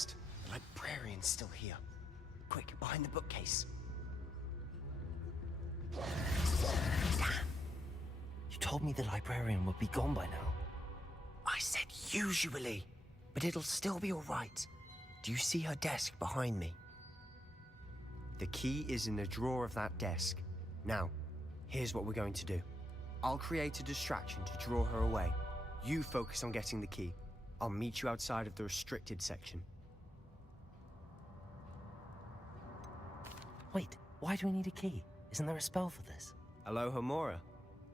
The librarian's still here. Quick, behind the bookcase. Damn! You told me the librarian would be gone by now. I said usually, but it'll still be all right. Do you see her desk behind me? The key is in the drawer of that desk. Now, here's what we're going to do. I'll create a distraction to draw her away. You focus on getting the key. I'll meet you outside of the restricted section. Wait, why do we need a key? Isn't there a spell for this? Aloha Mora.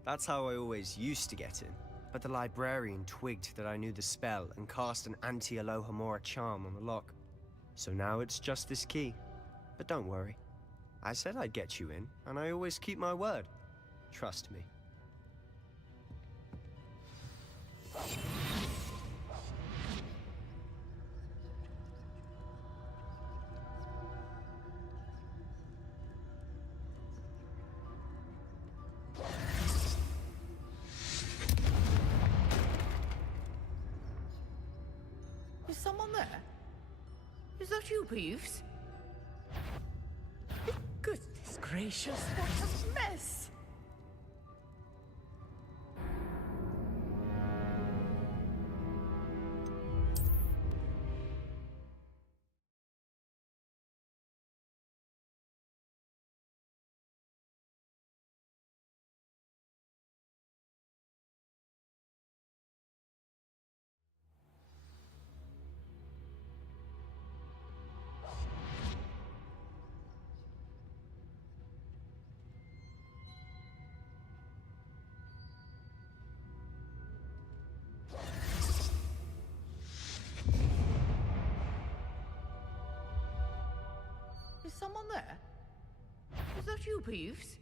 That's how I always used to get in. But the librarian twigged that I knew the spell and cast an anti-Aloha Mora charm on the lock. So now it's just this key. But don't worry. I said I'd get you in, and I always keep my word. Trust me. Is someone there? Is that you, Peeves? Goodness gracious, what a mess! Is someone there? Is that you, Peeves?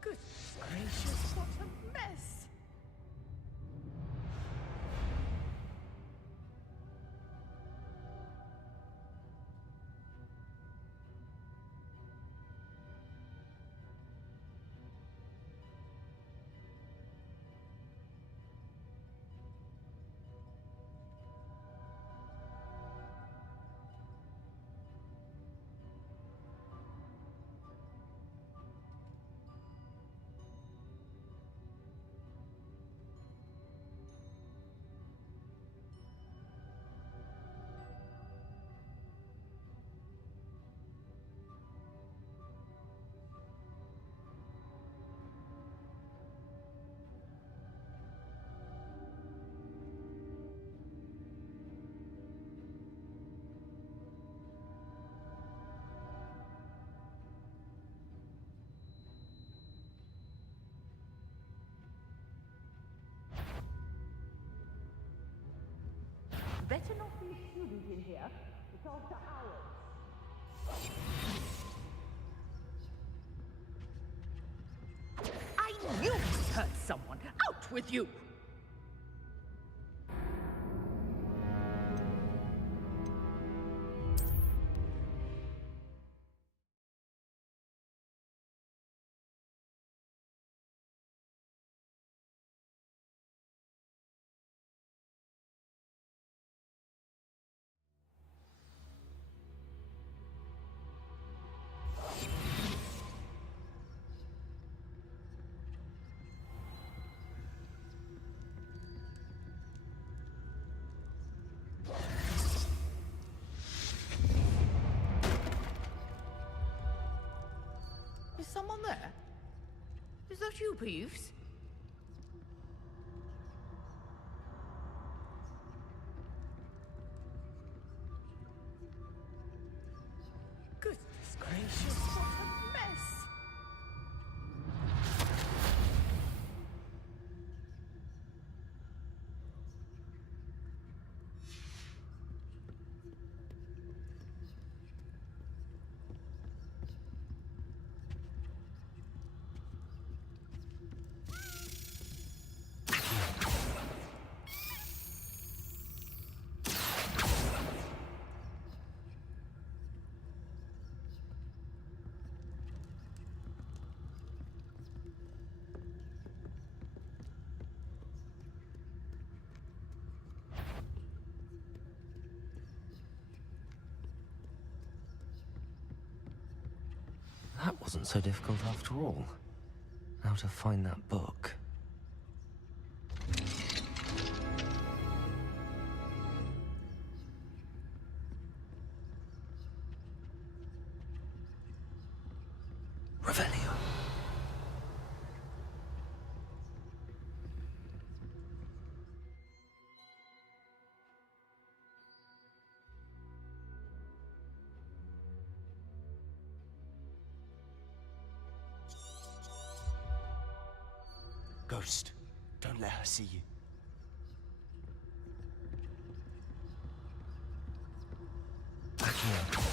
Goodness gracious, what a mess! Better not be a student in here. It's after hours. I knew we hurt someone. Out with you! Is someone there? Is that you, Peeves? Goodness gracious, what a mess! That wasn't so difficult after all. Now to find that book. Revelio. Ghost, don't let her see you. Back here.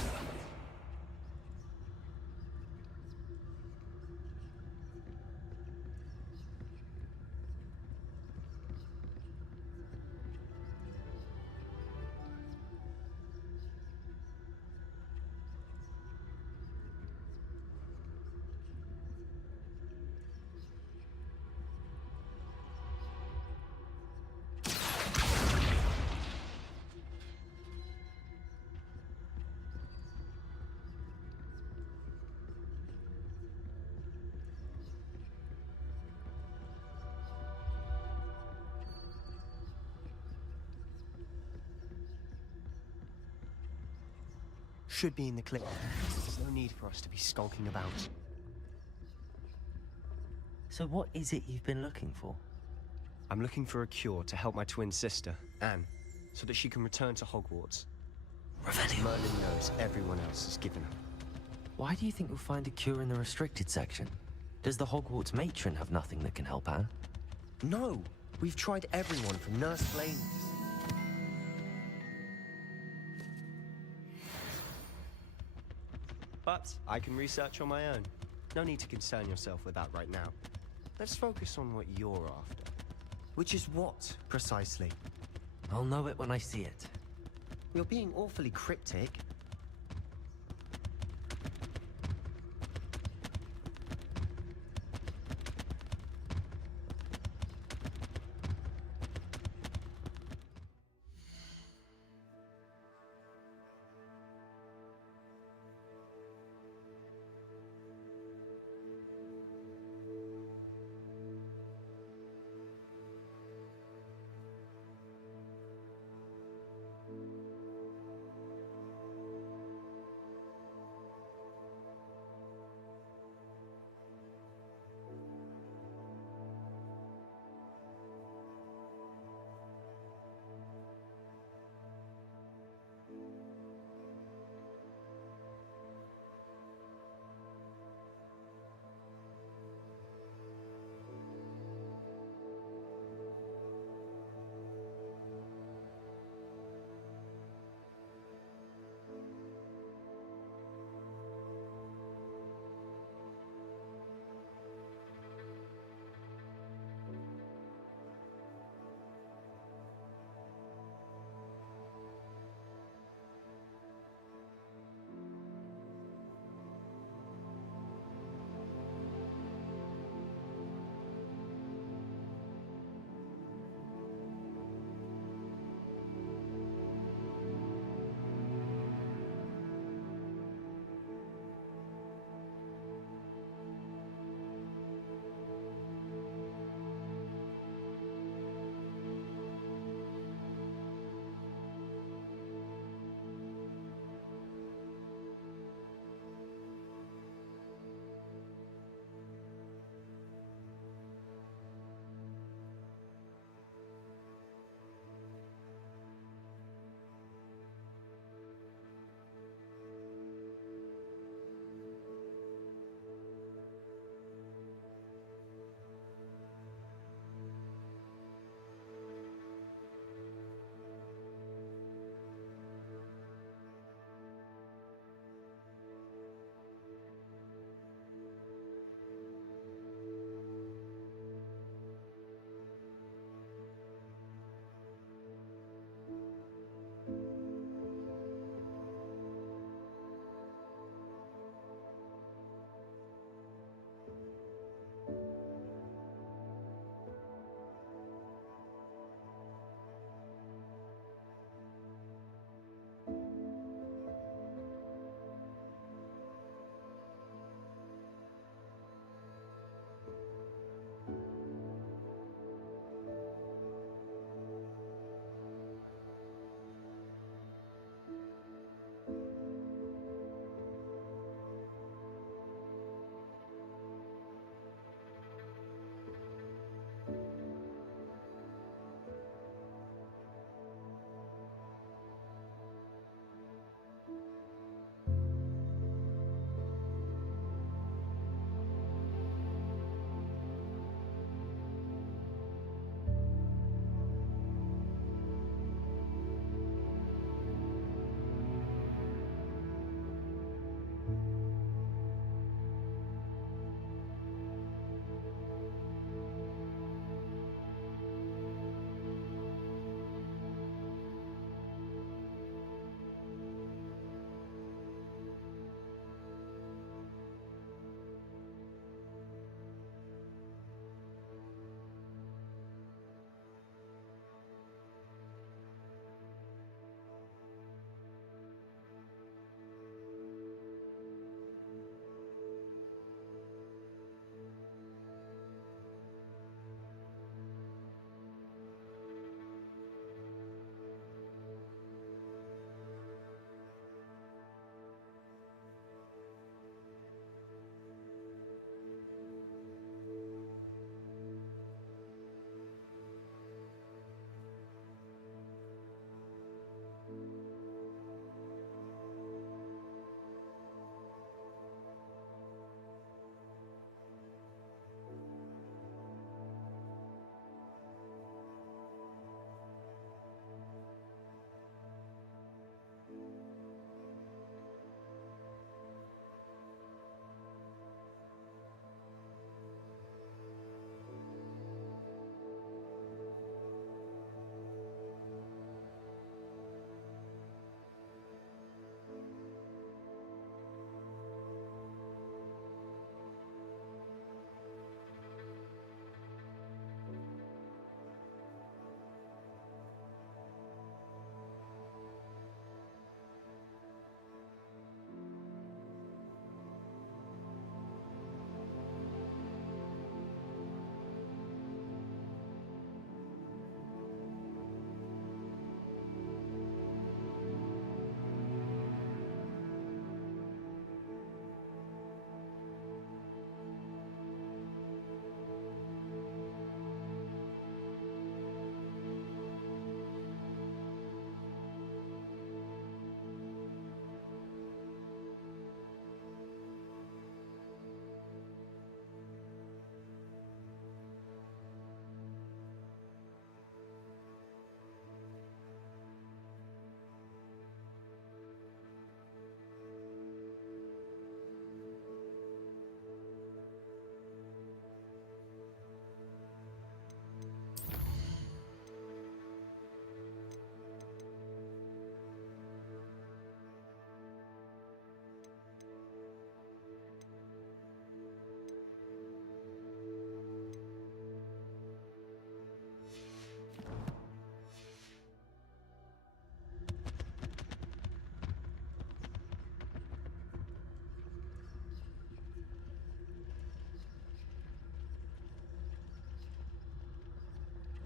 Should be in the clip. There's no need for us to be skulking about. So what is it you've been looking for? I'm looking for a cure to help my twin sister, Anne, so that she can return to Hogwarts. Revelio. Merlin knows everyone else has given her. Why do you think you'll find a cure in the restricted section? Does the Hogwarts matron have nothing that can help Anne? No! We've tried everyone from Nurse Blaine. But I can research on my own. No need to concern yourself with that right now. Let's focus on what you're after. Which is what, precisely? I'll know it when I see it. You're being awfully cryptic.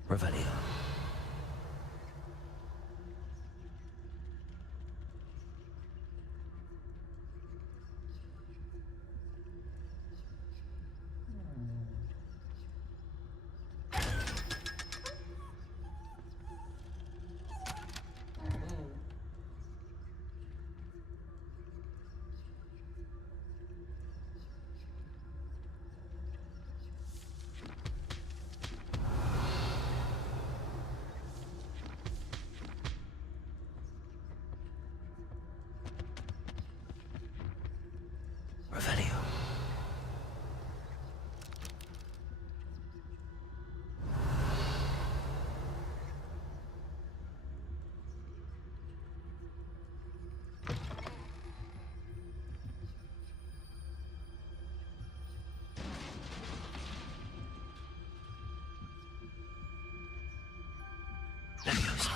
Revelio. Revelio. Leviosa.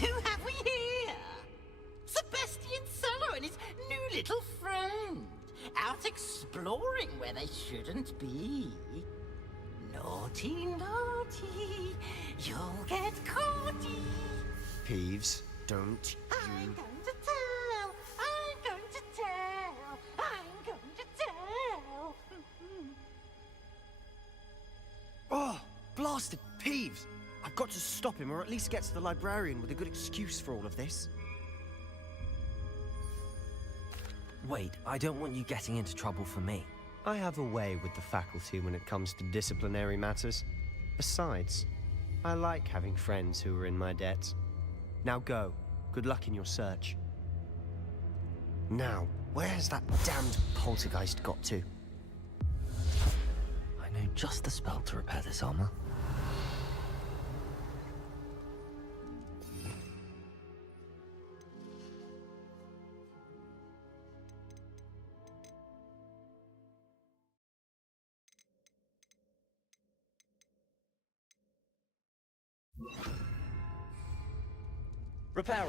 Who have we here? Sebastian Cello and his new little friend. Out exploring where they shouldn't be. Naughty, naughty. You'll get caughty. Peeves, don't I'm you... going to tell. I'm going to tell. I'm going to tell. Oh, blasted Peeves! I've got to stop him, or at least get to the librarian with a good excuse for all of this. Wait, I don't want you getting into trouble for me. I have a way with the faculty when it comes to disciplinary matters. Besides, I like having friends who are in my debt. Now go. Good luck in your search. Now, where has that damned poltergeist got to? I know just the spell to repair this armor. Reparo.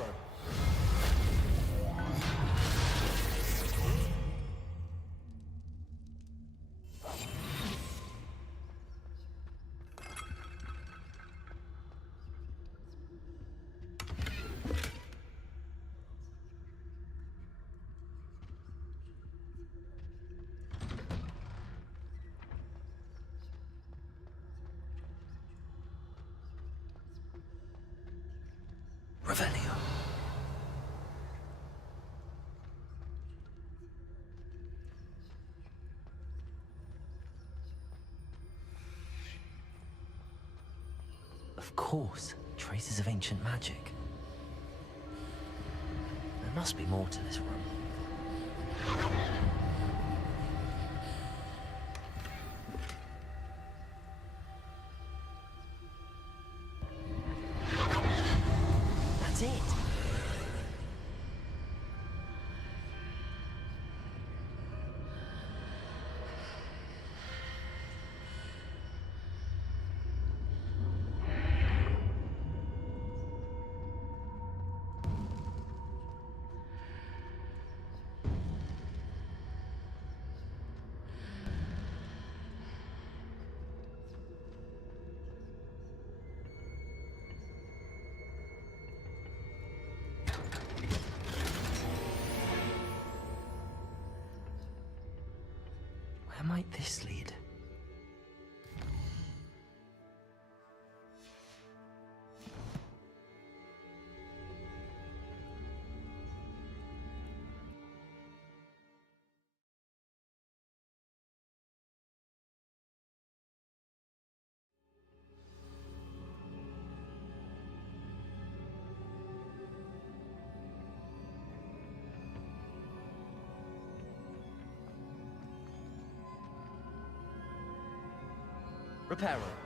Revelio. Of course, traces of ancient magic. There must be more to this room. That's it. Where might this lead? Reparo.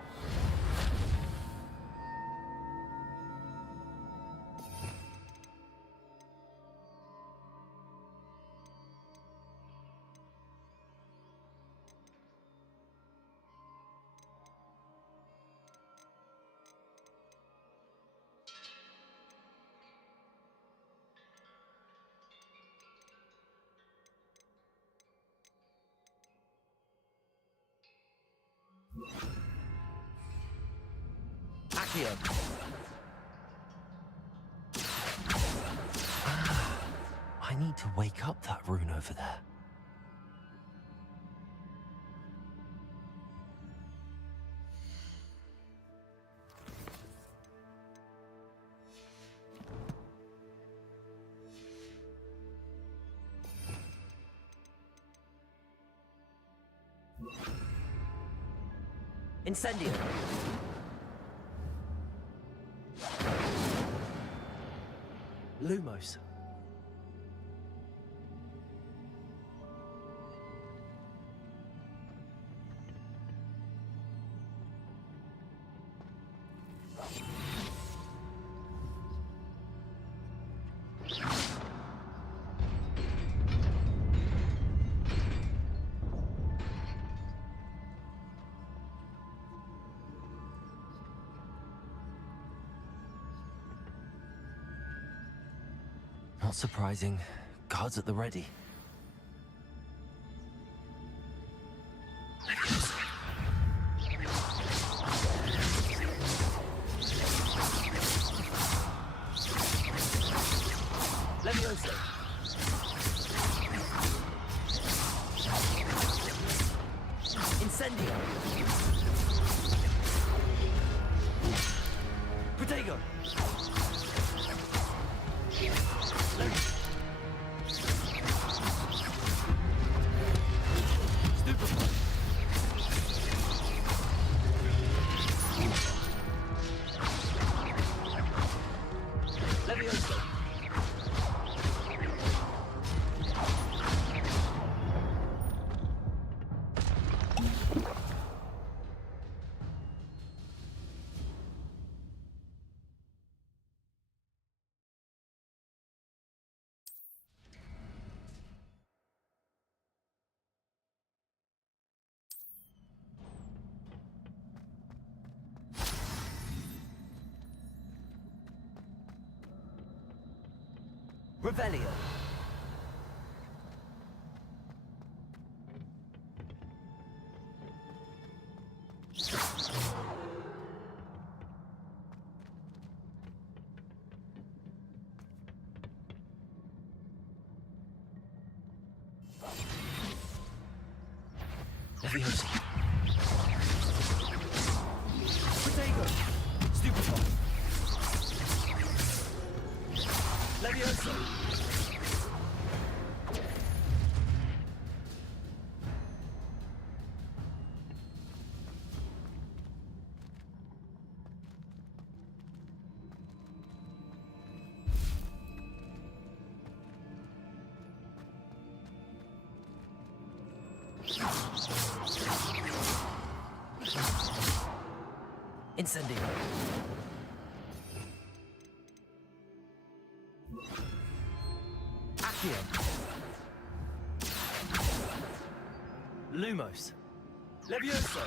Accio. I need to wake up that rune over there. Incendio. Lumos. Not surprising. Guards at the ready. Levioso. Incendio. Protego. Revelio. Levioso. Protego. Stupefy. Levioso. Incendio. Accio. Lumos. Levioso.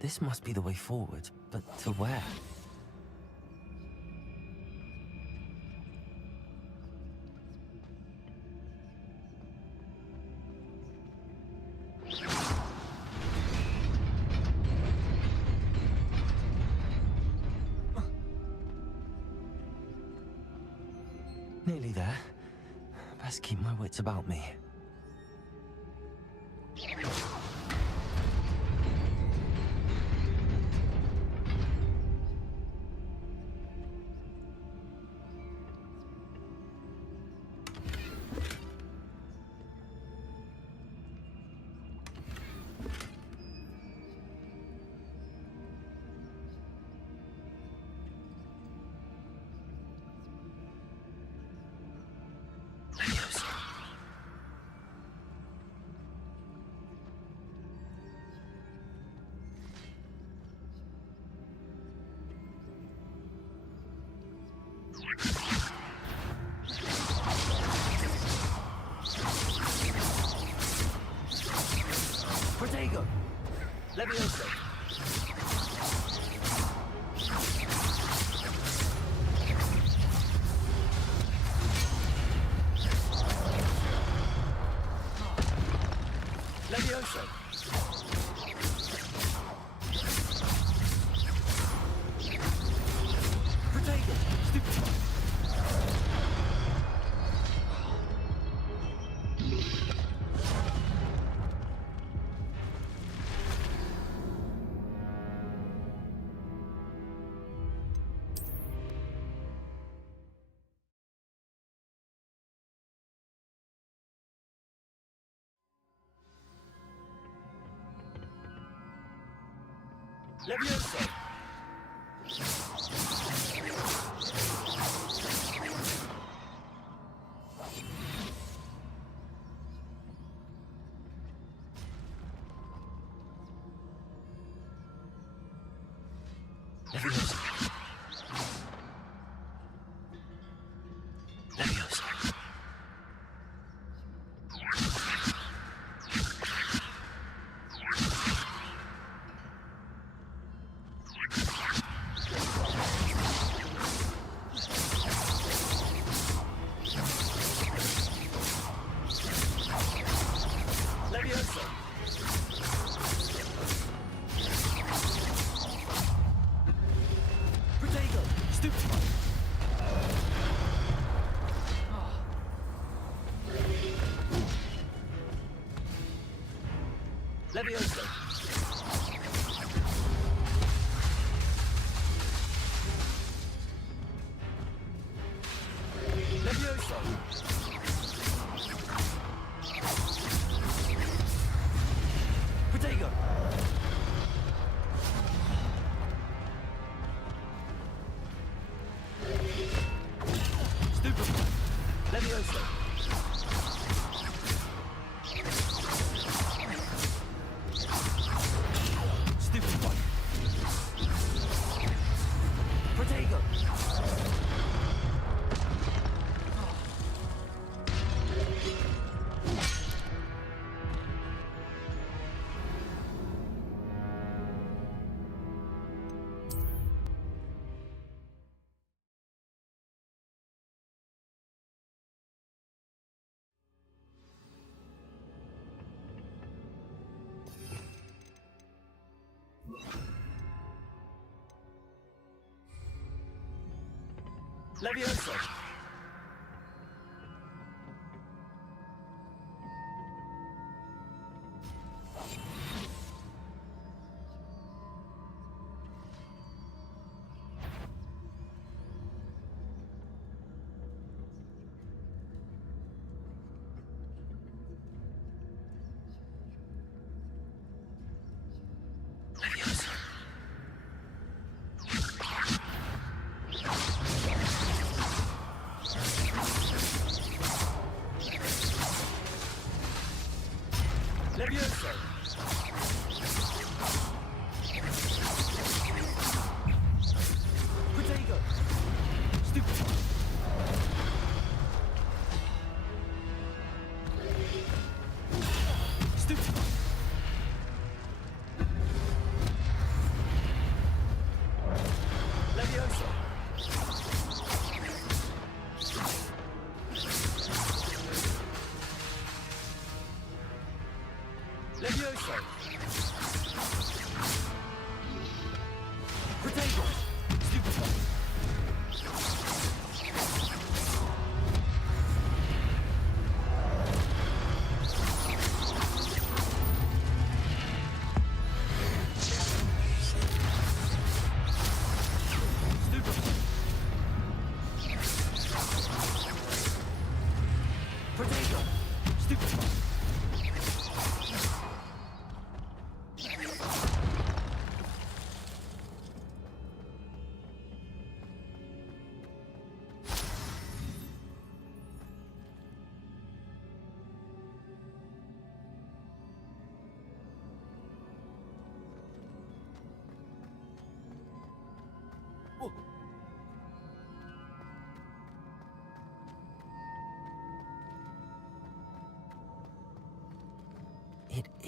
This must be the way forward, but to where? Nearly there. Best keep my wits about me. Protego! Levioso! Levioso! Protego! Stupid! Levioso! Levioso. Levioso. Levioso! Protego! Stupid! Levioso! Levioso! Protego! Stupid! Levioso! Stupid one! Protego! Levioso!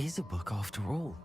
is a book after all.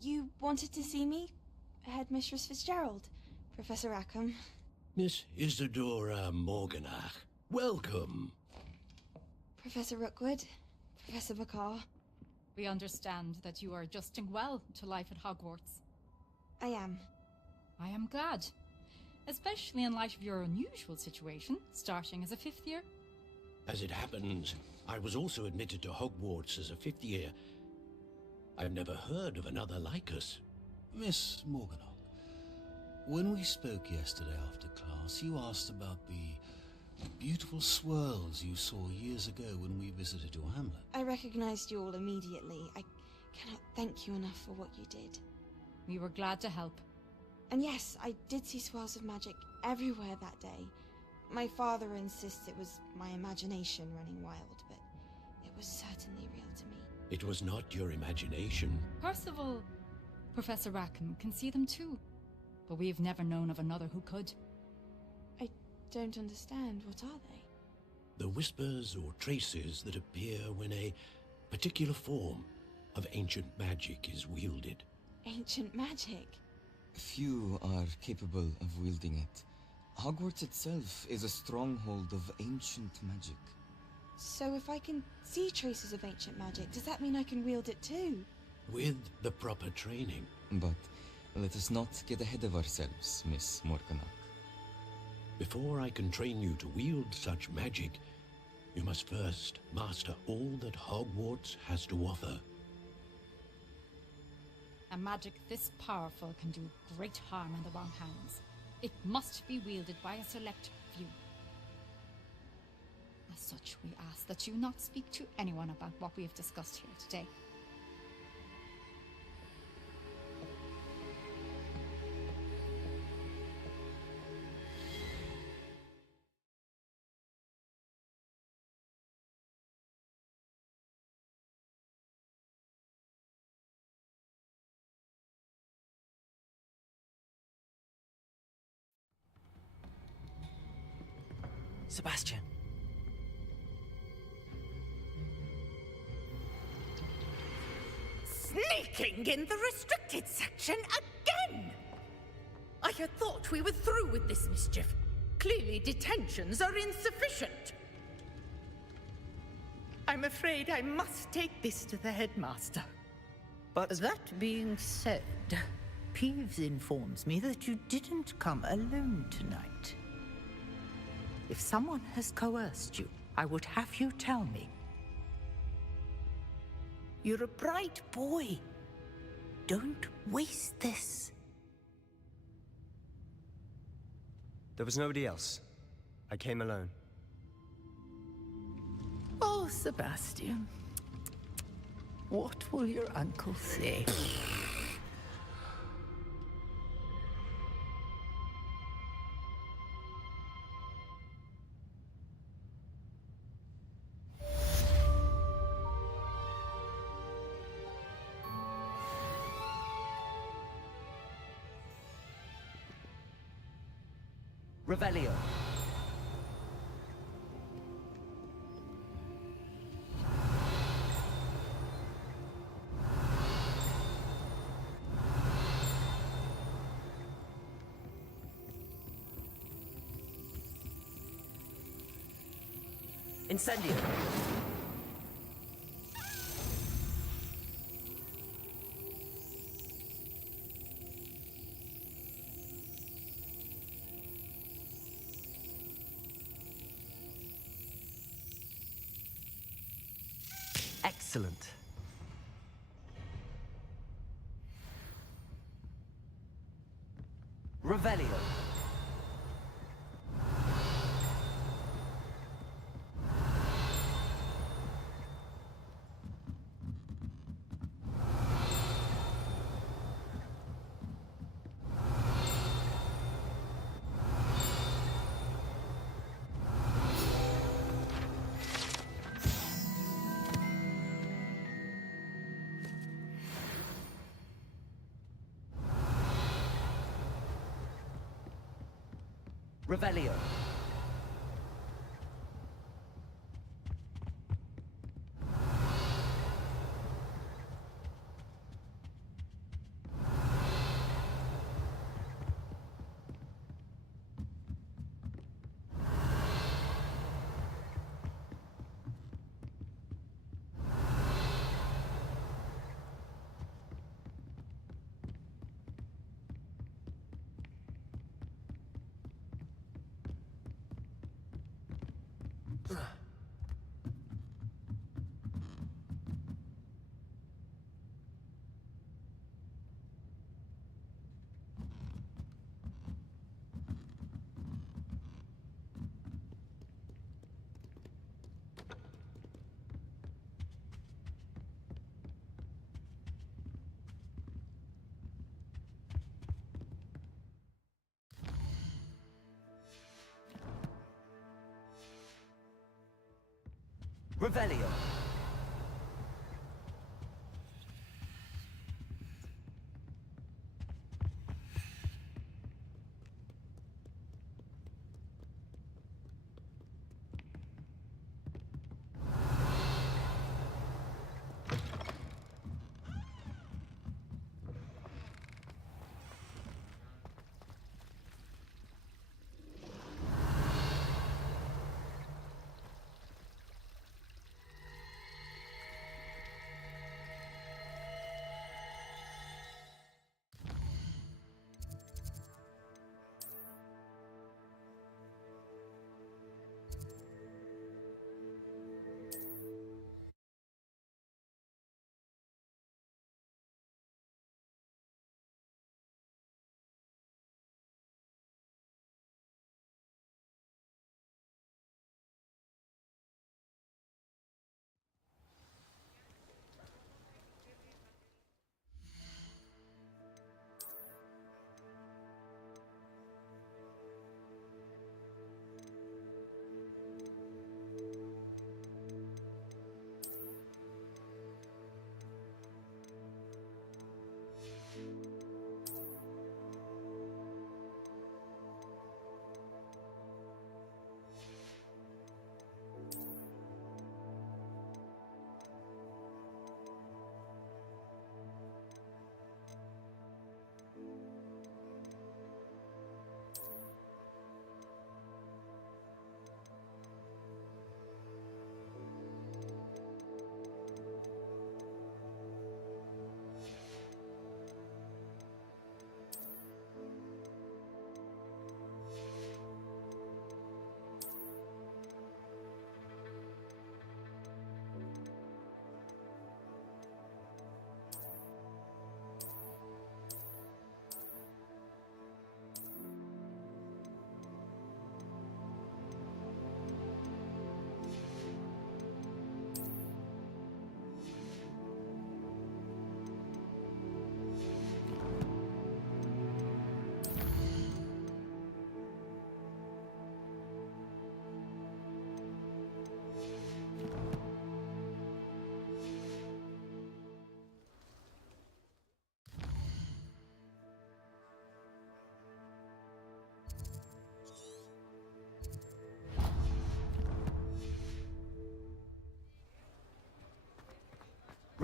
You wanted to see me? Headmistress Fitzgerald, Professor Rackham. Miss Isadora Morganach, welcome. Professor Rookwood, Professor Bakar. We understand that you are adjusting well to life at Hogwarts. I am. I am glad. Especially in light of your unusual situation, starting as a 5th year. As it happens, I was also admitted to Hogwarts as a 5th year. I've never heard of another like us. Miss Morganach, when we spoke yesterday after class, you asked about the beautiful swirls you saw years ago when we visited your hamlet. I recognized you all immediately. I cannot thank you enough for what you did. We were glad to help. And yes, I did see swirls of magic everywhere that day. My father insists it was my imagination running wild, but it was certainly real to me. It was not your imagination. Percival, Professor Rackham can see them too. But we've never known of another who could. I don't understand. What are they? The whispers or traces that appear when a particular form of ancient magic is wielded. Ancient magic? Few are capable of wielding it. Hogwarts itself is a stronghold of ancient magic. So if I can see traces of ancient magic, does that mean I can wield it too? With the proper training. But let us not get ahead of ourselves, Miss Morganach. Before I can train you to wield such magic, you must first master all that Hogwarts has to offer. A magic this powerful can do great harm in the wrong hands. It must be wielded by a select few. As such, we ask that you not speak to anyone about what we have discussed here today. Sebastian. Sneaking in the restricted section again! I had thought we were through with this mischief. Clearly, detentions are insufficient. I'm afraid I must take this to the headmaster. But that being said, Peeves informs me that you didn't come alone tonight. If someone has coerced you, I would have you tell me. You're a bright boy. Don't waste this. there was nobody else. I came alone. Oh, Sebastian. What will your uncle say? Revelio. Incendio. Excellent. Revelio. Revelio. Revelio.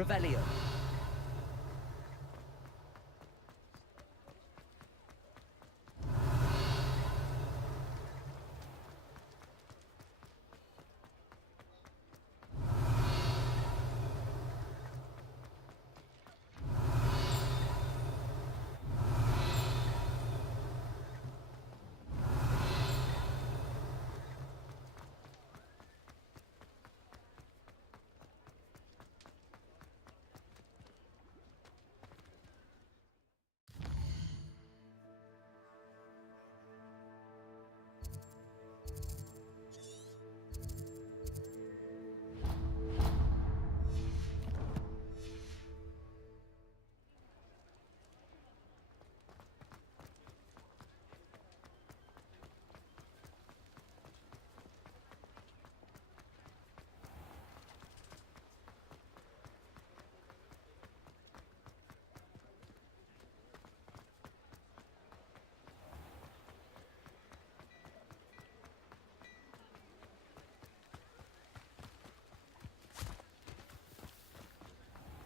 Revelio.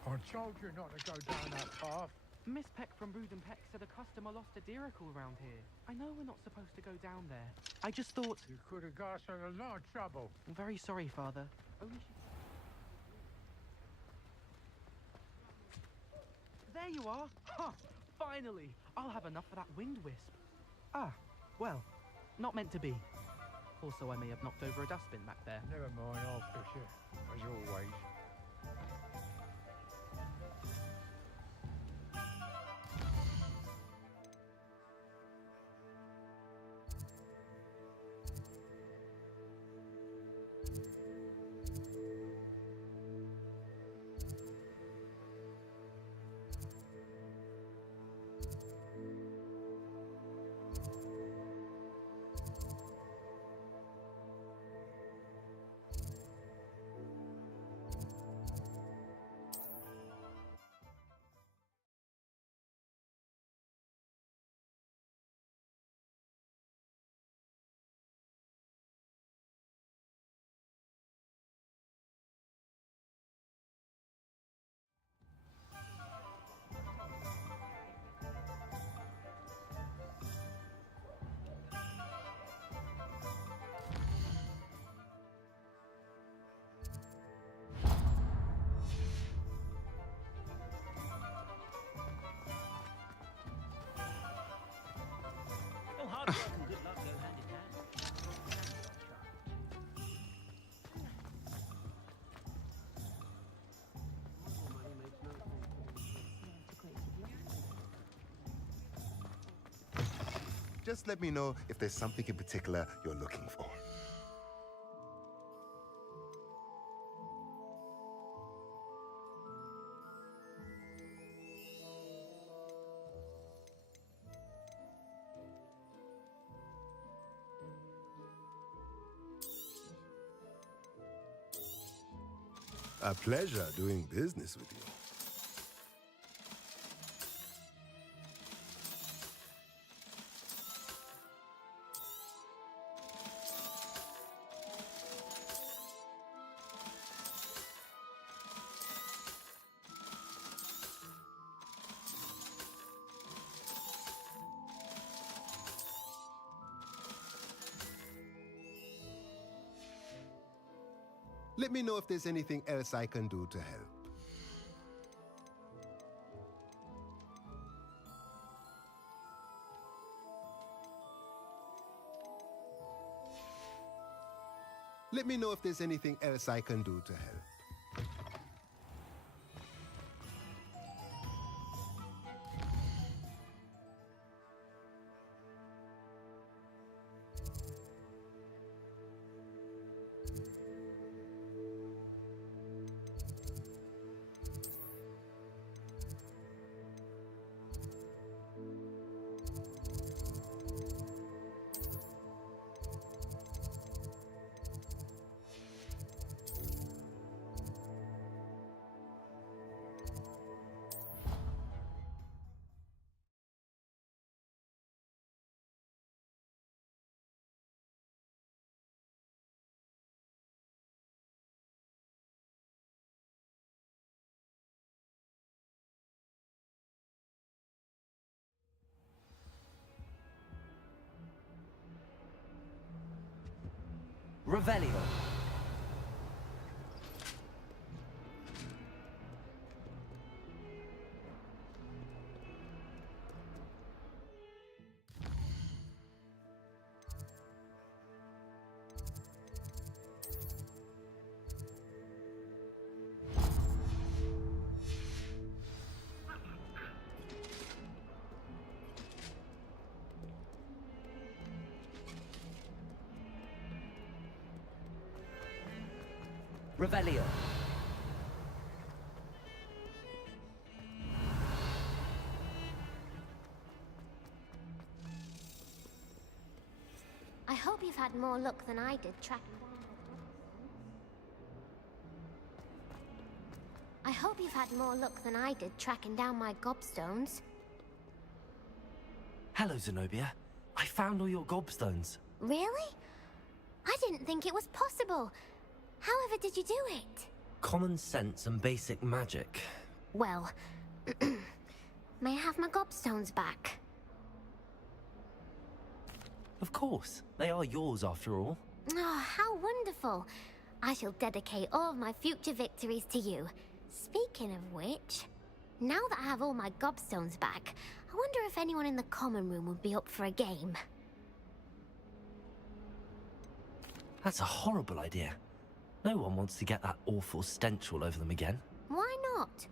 I told you not to go down that path. Miss Peck from Brood and Peck said a customer lost a diricle around here. I know we're not supposed to go down there. I just thought... You could have got us in a lot of trouble. I'm very sorry, Father. Only she... There you are! Ha! Finally! I'll have enough for that winged wisp. Ah, well, not meant to be. Also, I may have knocked over a dustbin back there. Never mind, I'll fix it, as always. Oh, hard work and good luck go hand in hand. Just let me know if there's something in particular you're looking for. A pleasure doing business with you. Let me know if there's anything else I can do to help. Let me know if there's anything else I can do to help. Revelio. Revelio. I hope you've had more luck than I did tracking down my gobstones. Hello, Zenobia. I found all your gobstones. Really? I didn't think it was possible. However did you do it? Common sense and basic magic. Well, may I have my gobstones back? Of course. They are yours after all. Oh, how wonderful. I shall dedicate all of my future victories to you. Speaking of which, now that I have all my gobstones back, I wonder if anyone in the common room would be up for a game. That's a horrible idea. No one wants to get that awful stench all over them again. Why not?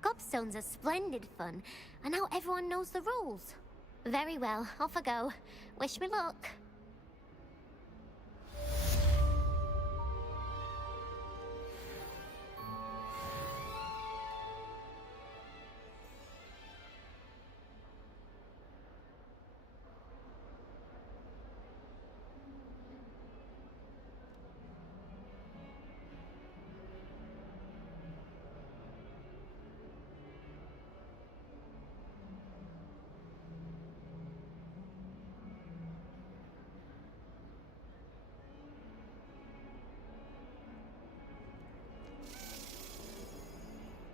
Gobstones are splendid fun, and now everyone knows the rules. Very well, off I go. Wish me luck.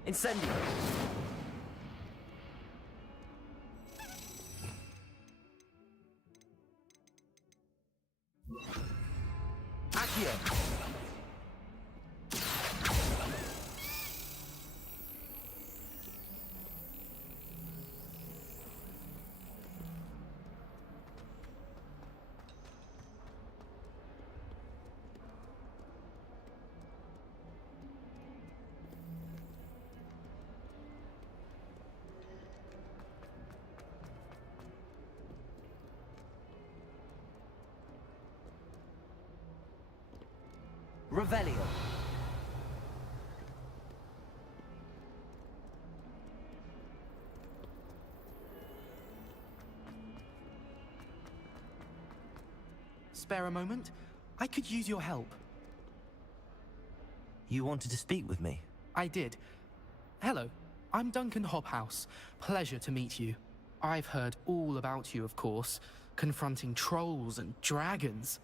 Incendio! Accio! Revelio. Spare a moment? I could use your help. You wanted to speak with me? I did. Hello, I'm Duncan Hobhouse. Pleasure to meet you. I've heard all about you, of course, confronting trolls and dragons.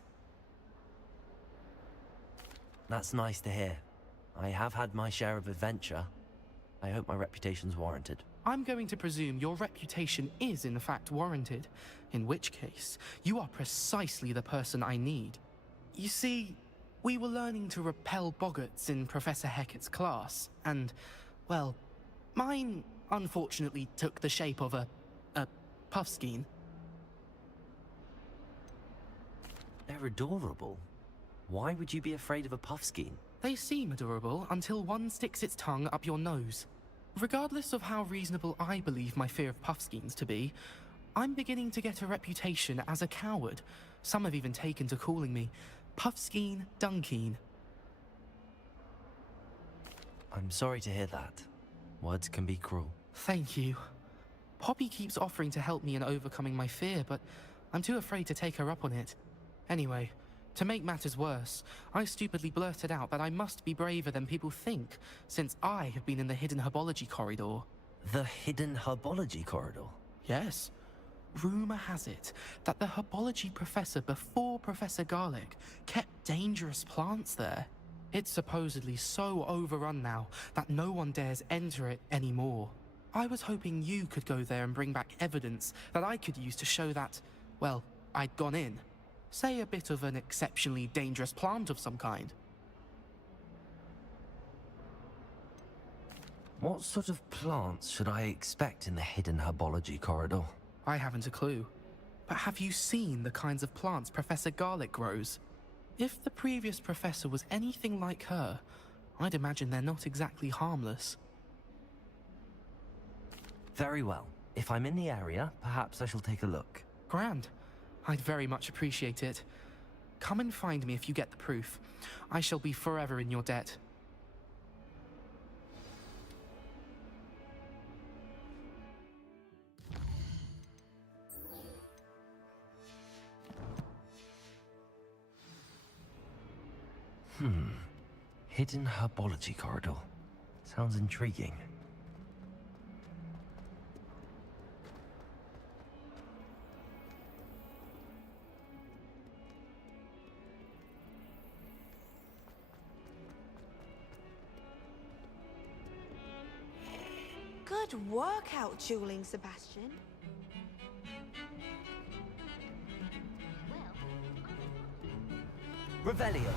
That's nice to hear. I have had my share of adventure. I hope my reputation's warranted. I'm going to presume your reputation is in fact warranted, in which case, you are precisely the person I need. You see, we were learning to repel boggarts in Professor Hecat's class, and, well, mine unfortunately took the shape of a puffskein. They're adorable. Why would you be afraid of a puffskein? They seem adorable until one sticks its tongue up your nose. Regardless of how reasonable I believe my fear of puffskeins to be, I'm beginning to get a reputation as a coward. Some have even taken to calling me Puffskein Dunkeen. I'm sorry to hear that. Words can be cruel. Thank you. Poppy keeps offering to help me in overcoming my fear, but I'm too afraid to take her up on it. Anyway, to make matters worse, I stupidly blurted out that I must be braver than people think, since I have been in the hidden herbology corridor. The hidden herbology corridor? Yes. Rumor has it that the herbology professor before Professor Garlic kept dangerous plants there. It's supposedly so overrun now that no one dares enter it anymore. I was hoping you could go there and bring back evidence that I could use to show that, well, I'd gone in. Say a bit of an exceptionally dangerous plant of some kind. What sort of plants should I expect in the hidden herbology corridor? I haven't a clue. But have you seen the kinds of plants Professor Garlic grows? If the previous professor was anything like her, I'd imagine they're not exactly harmless. Very well. If I'm in the area, perhaps I shall take a look. Grand. I'd very much appreciate it. Come and find me if you get the proof. I shall be forever in your debt. Hidden herbology corridor. Sounds intriguing. Good workout, dueling, Sebastian. Revelio.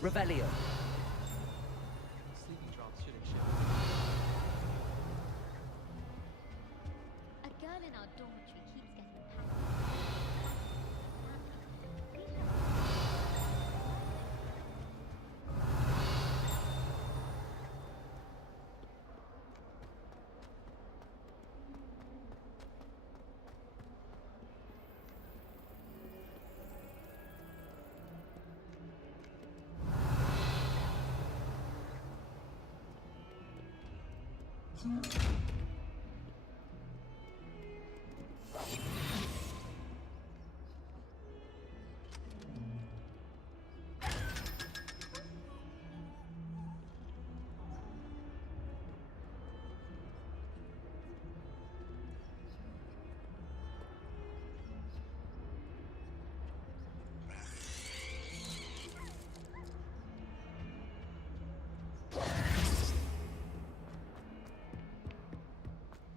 Revelio. Sleeping drafts should have A girl in our dormitory keeps getting packed.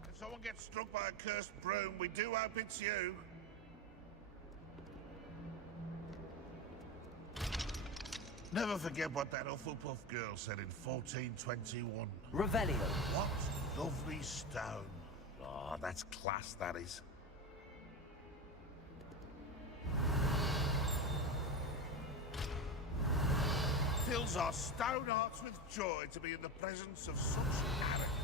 If someone gets struck by a cursed broom, we do hope it's you. Never forget what that Hufflepuff girl said in 1421. Revelio. What lovely stone. Oh, that's class, that is. Fills our stone hearts with joy to be in the presence of such arrogance.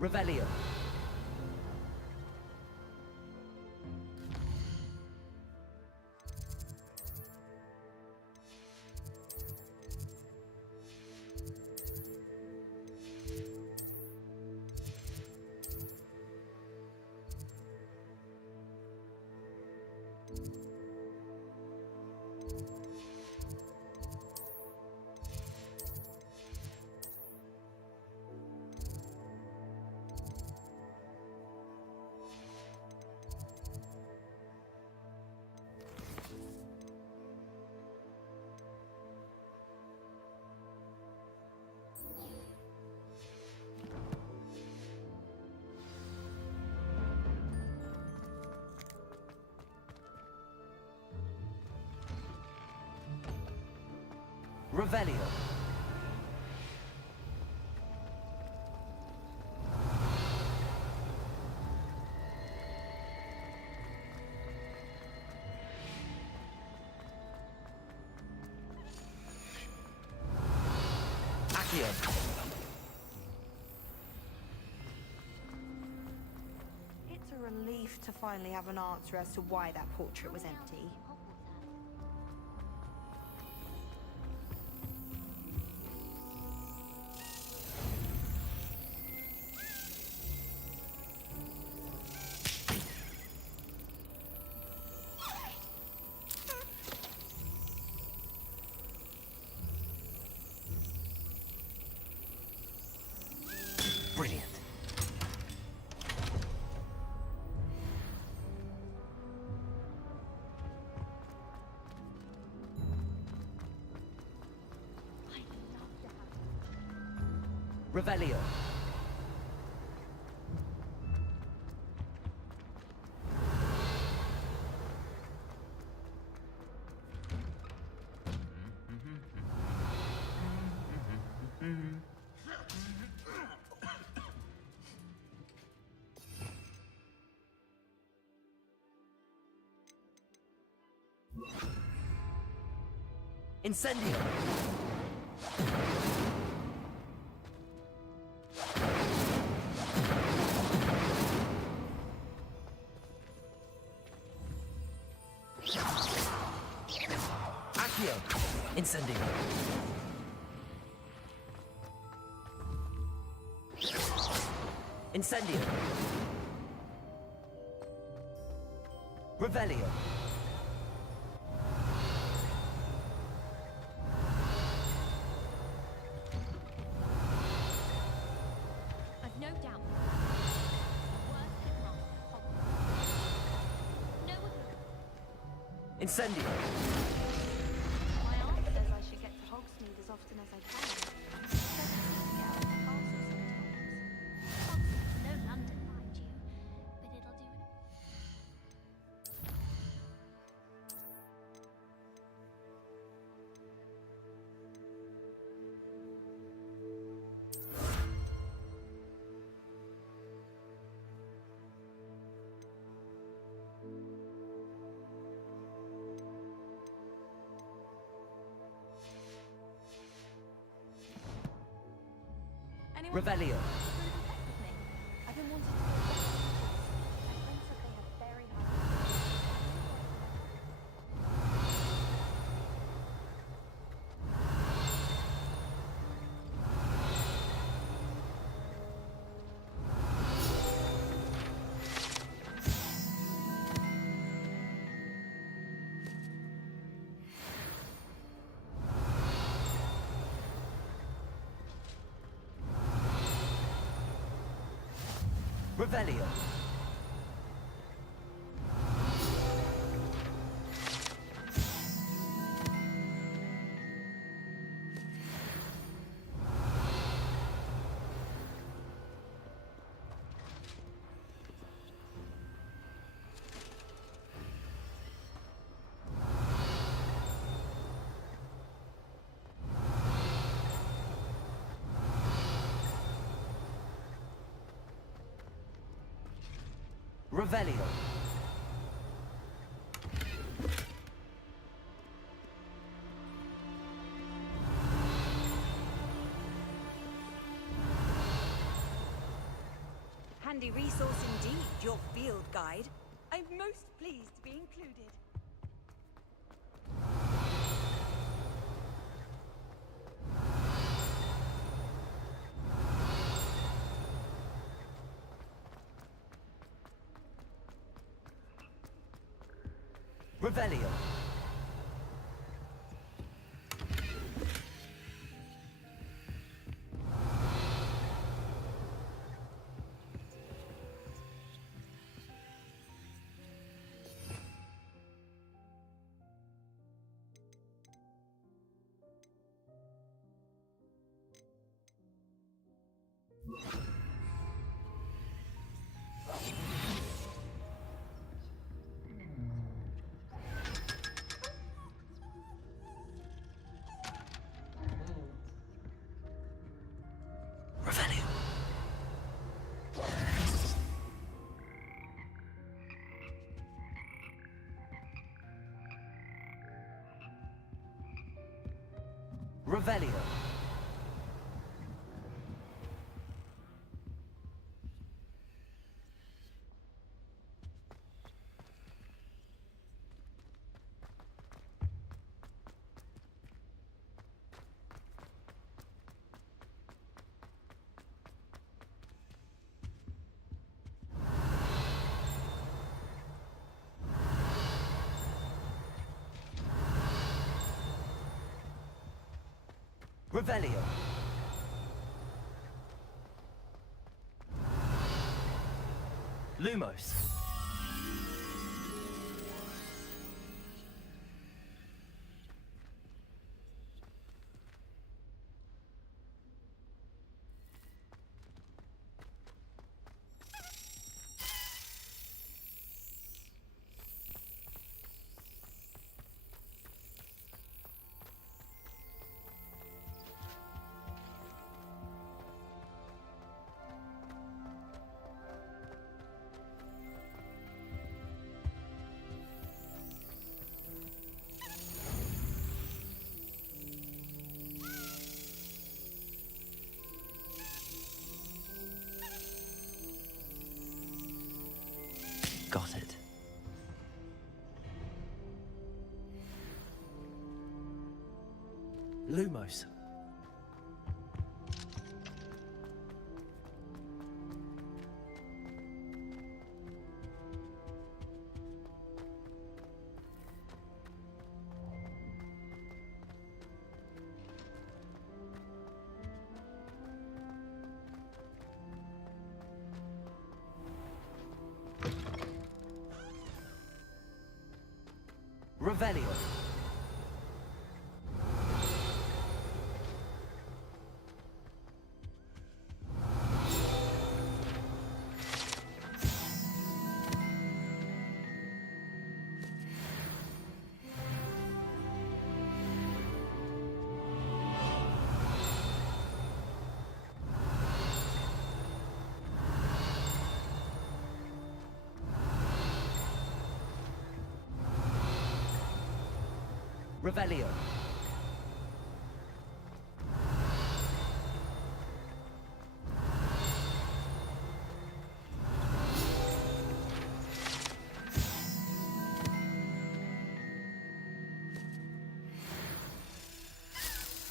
Revelio. Revelio. Accio. It's a relief to finally have an answer as to why that portrait was empty. Brilliant. Revelio. Incendio. Accio. Incendio. Incendio. Revelio. I've no doubt. Worst headmaster, Hogwarts. No one who Incendio. My aunt says I should get to Hogsmeade as often as I can. Get out of the castle sometimes. Hogsmeade's no London, mind you, but it'll do it. Anyone Revelio. I've been wanting to go back. My friends said they have very high. Revelio. Revelio. Handy resource indeed, your field guide. I'm most pleased to be included. Revelio. Revelio. Revelio. Revelio. Lumos. Got it. Lumos. Revelio. Revelio.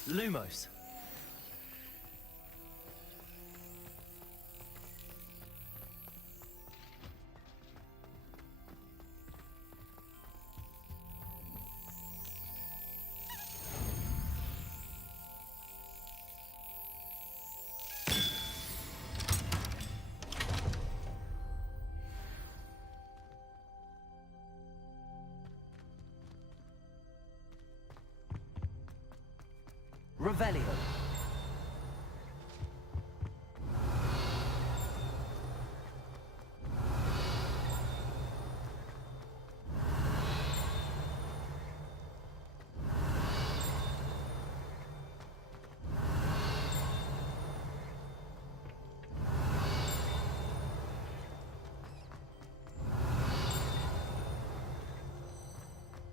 Lumos. Revelio.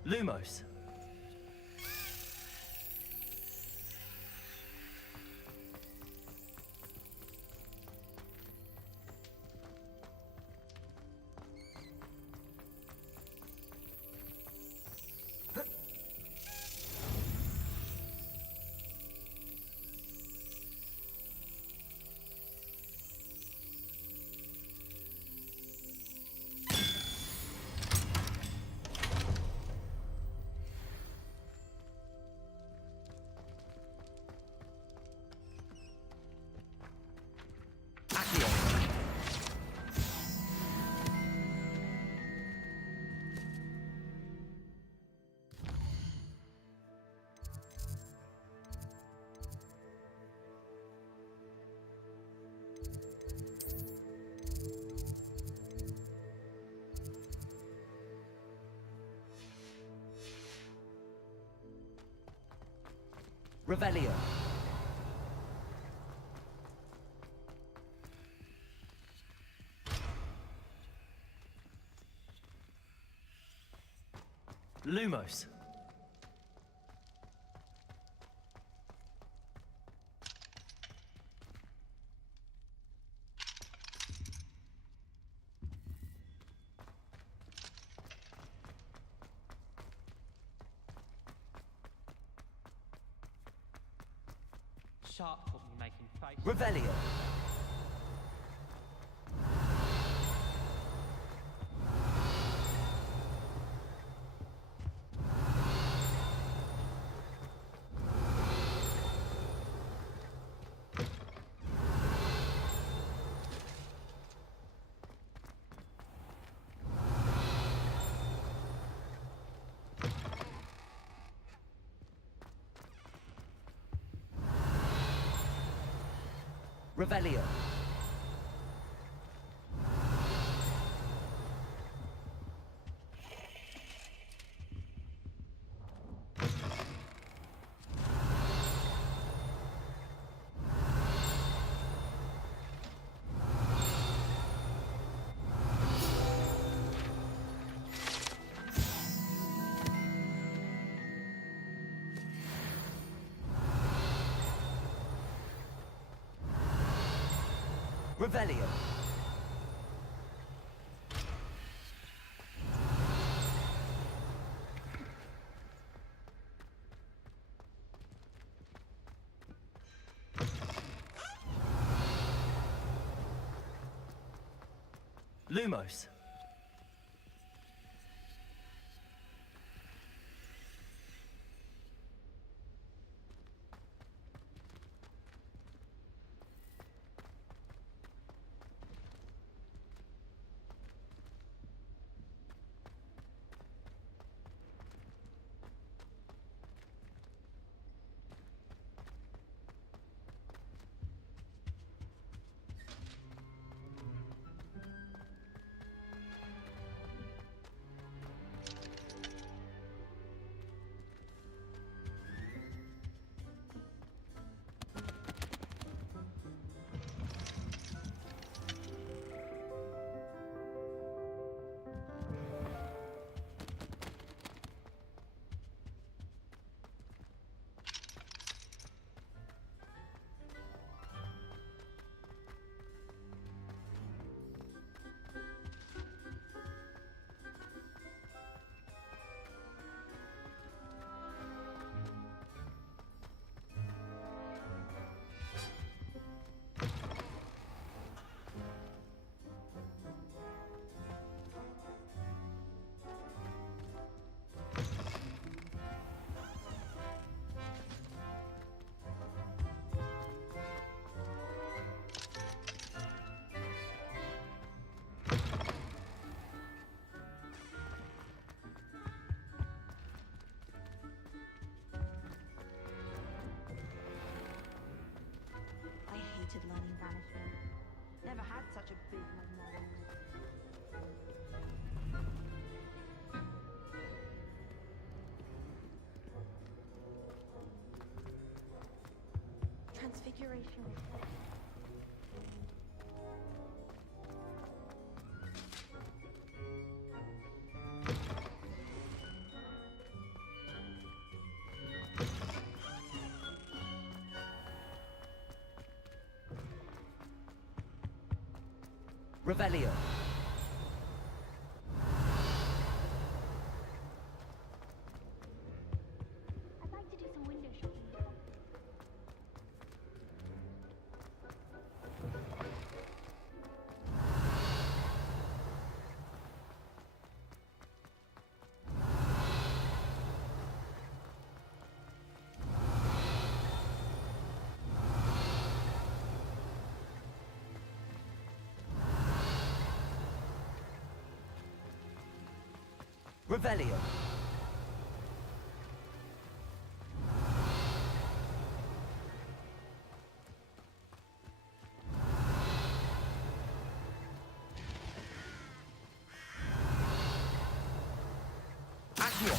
Lumos. Revelio. Lumos. Sharp taught me making faces. Revelio. Revelio. Revelio. Lumos. I hated learning banishment. Never had such a big mom. Transfiguration was Revelio. I'd like to do some window shopping. Revelio. Accio.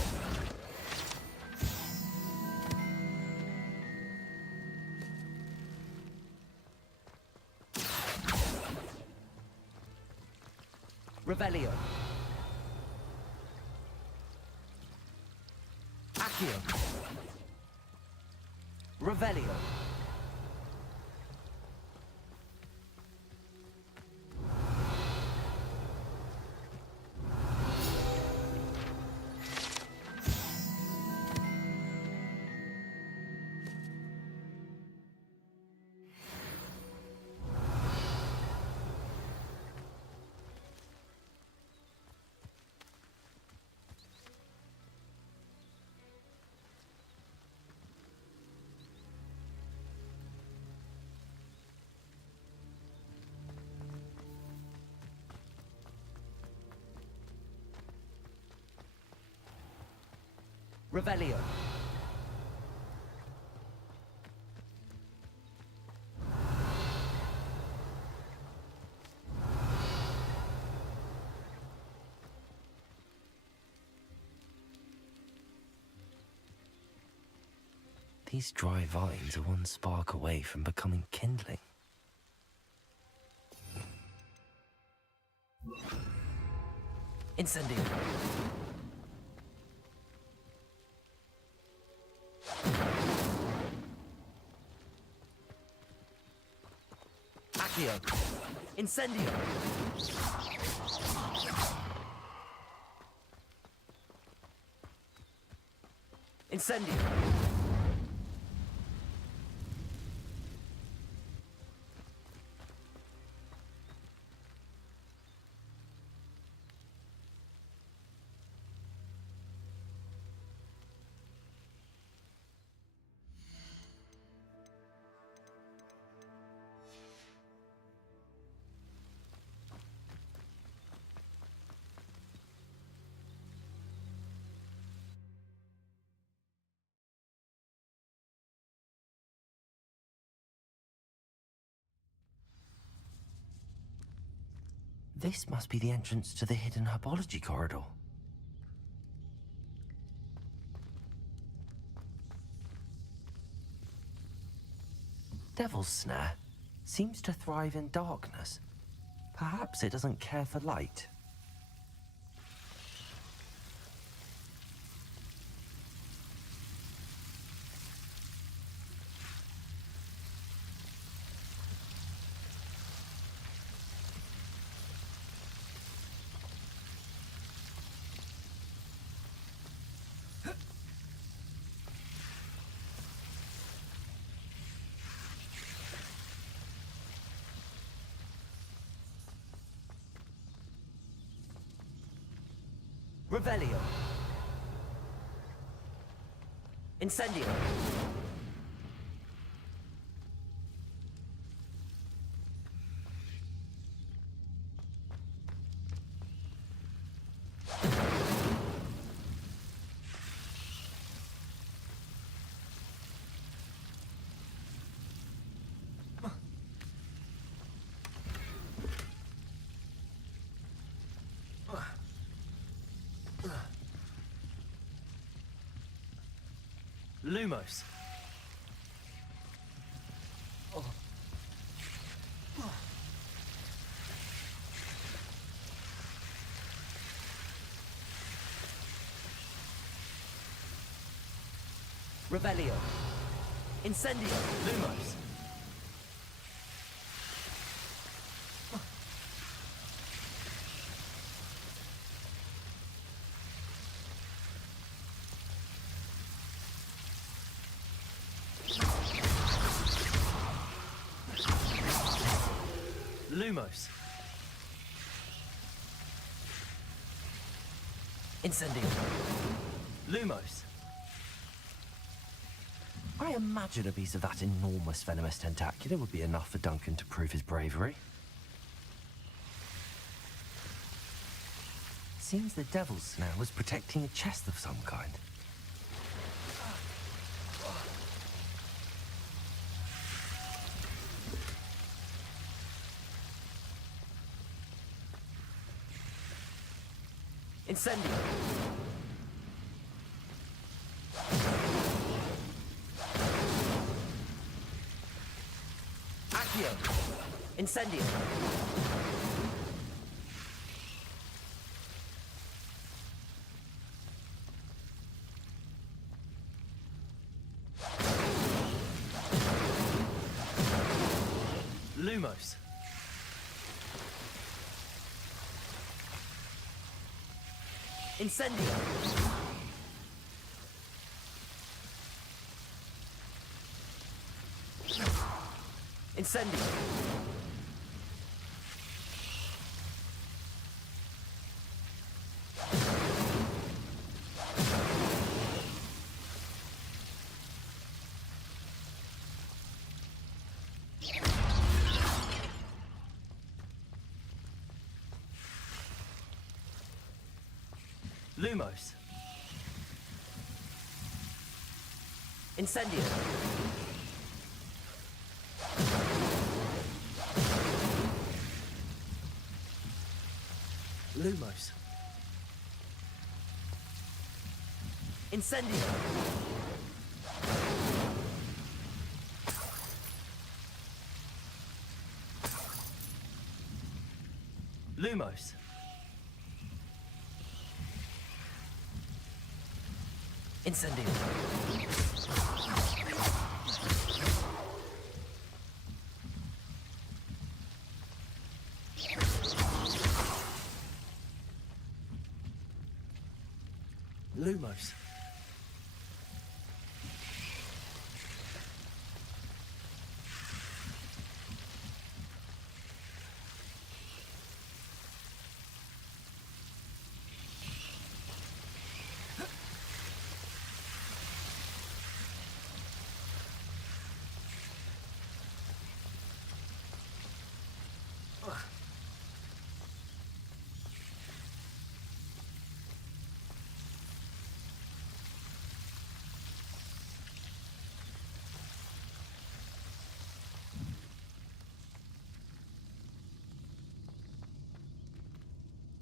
Revelio. Accio. Revelio. Revelio. These dry vines are one spark away from becoming kindling. Incendio. Accio. Incendio. Incendio. This must be the entrance to the hidden herbology corridor. Devil's Snare seems to thrive in darkness. Perhaps it doesn't care for light. Revelio. Incendio. Lumos. Revelio. Incendio. Lumos. Lumos. Incendio. Lumos. I imagine a piece of that enormous venomous tentacular would be enough for Duncan to prove his bravery. Seems the Devil's Snare was protecting a chest of some kind. Incendio. Accio. Incendio. Lumos. Incendio. Incendio. Lumos. Incendio. Lumos. Incendio. Lumos. Incendio. Lumos.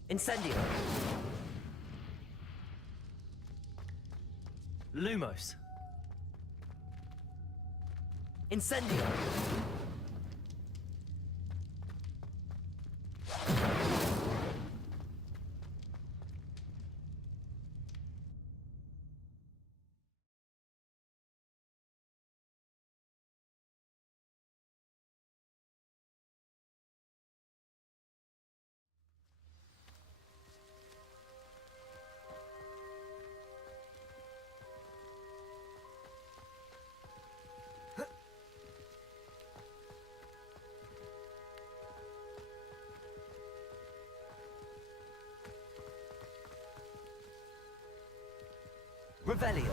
Incendio. Lumos. Incendio. Revelio.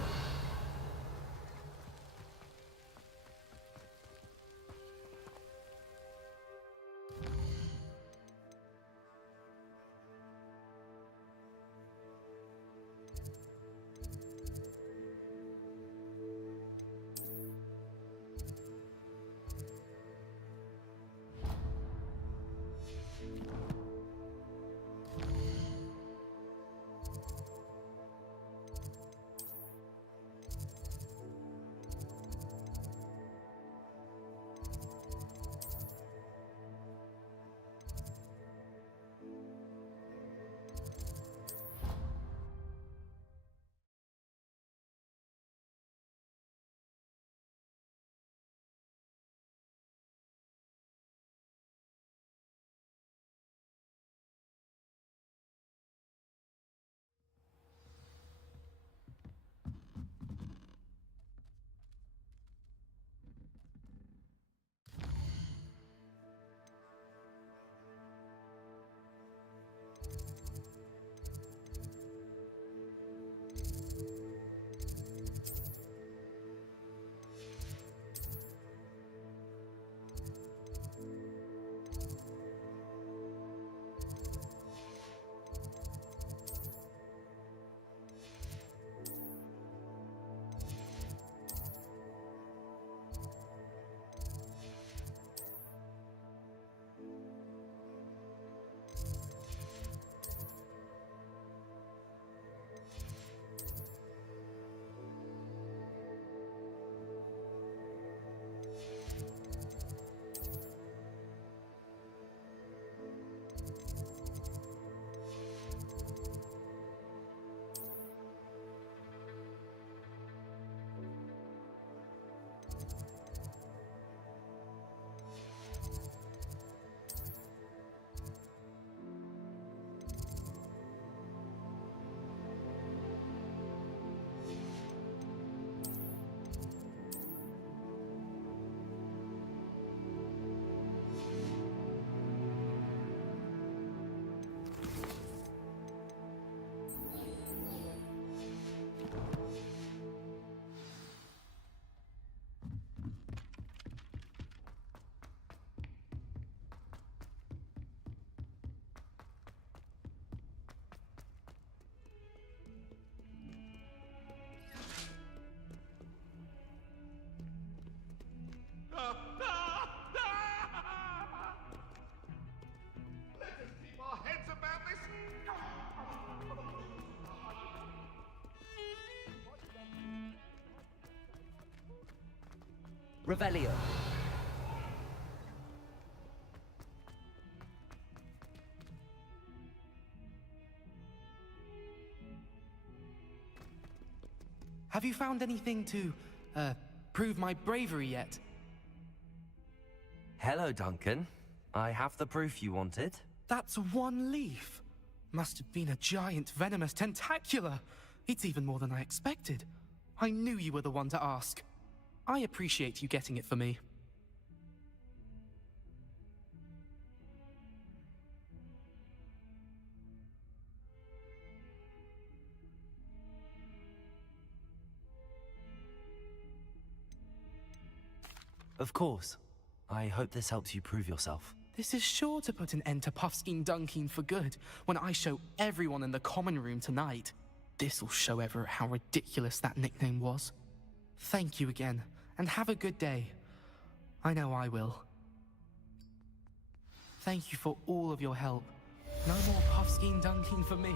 Let us keep our heads about this. Revelio. Have you found anything to, prove my bravery yet? Hello, Duncan. I have the proof you wanted. That's one leaf. Must have been a giant venomous tentacula. It's even more than I expected. I knew you were the one to ask. I appreciate you getting it for me. Of course. I hope this helps you prove yourself. This is sure to put an end to Puffskein Dunkin for good when I show everyone in the common room tonight. This'll show Everett how ridiculous that nickname was. Thank you again, and have a good day. I know I will. Thank you for all of your help. No more Puffskein Dunkin for me.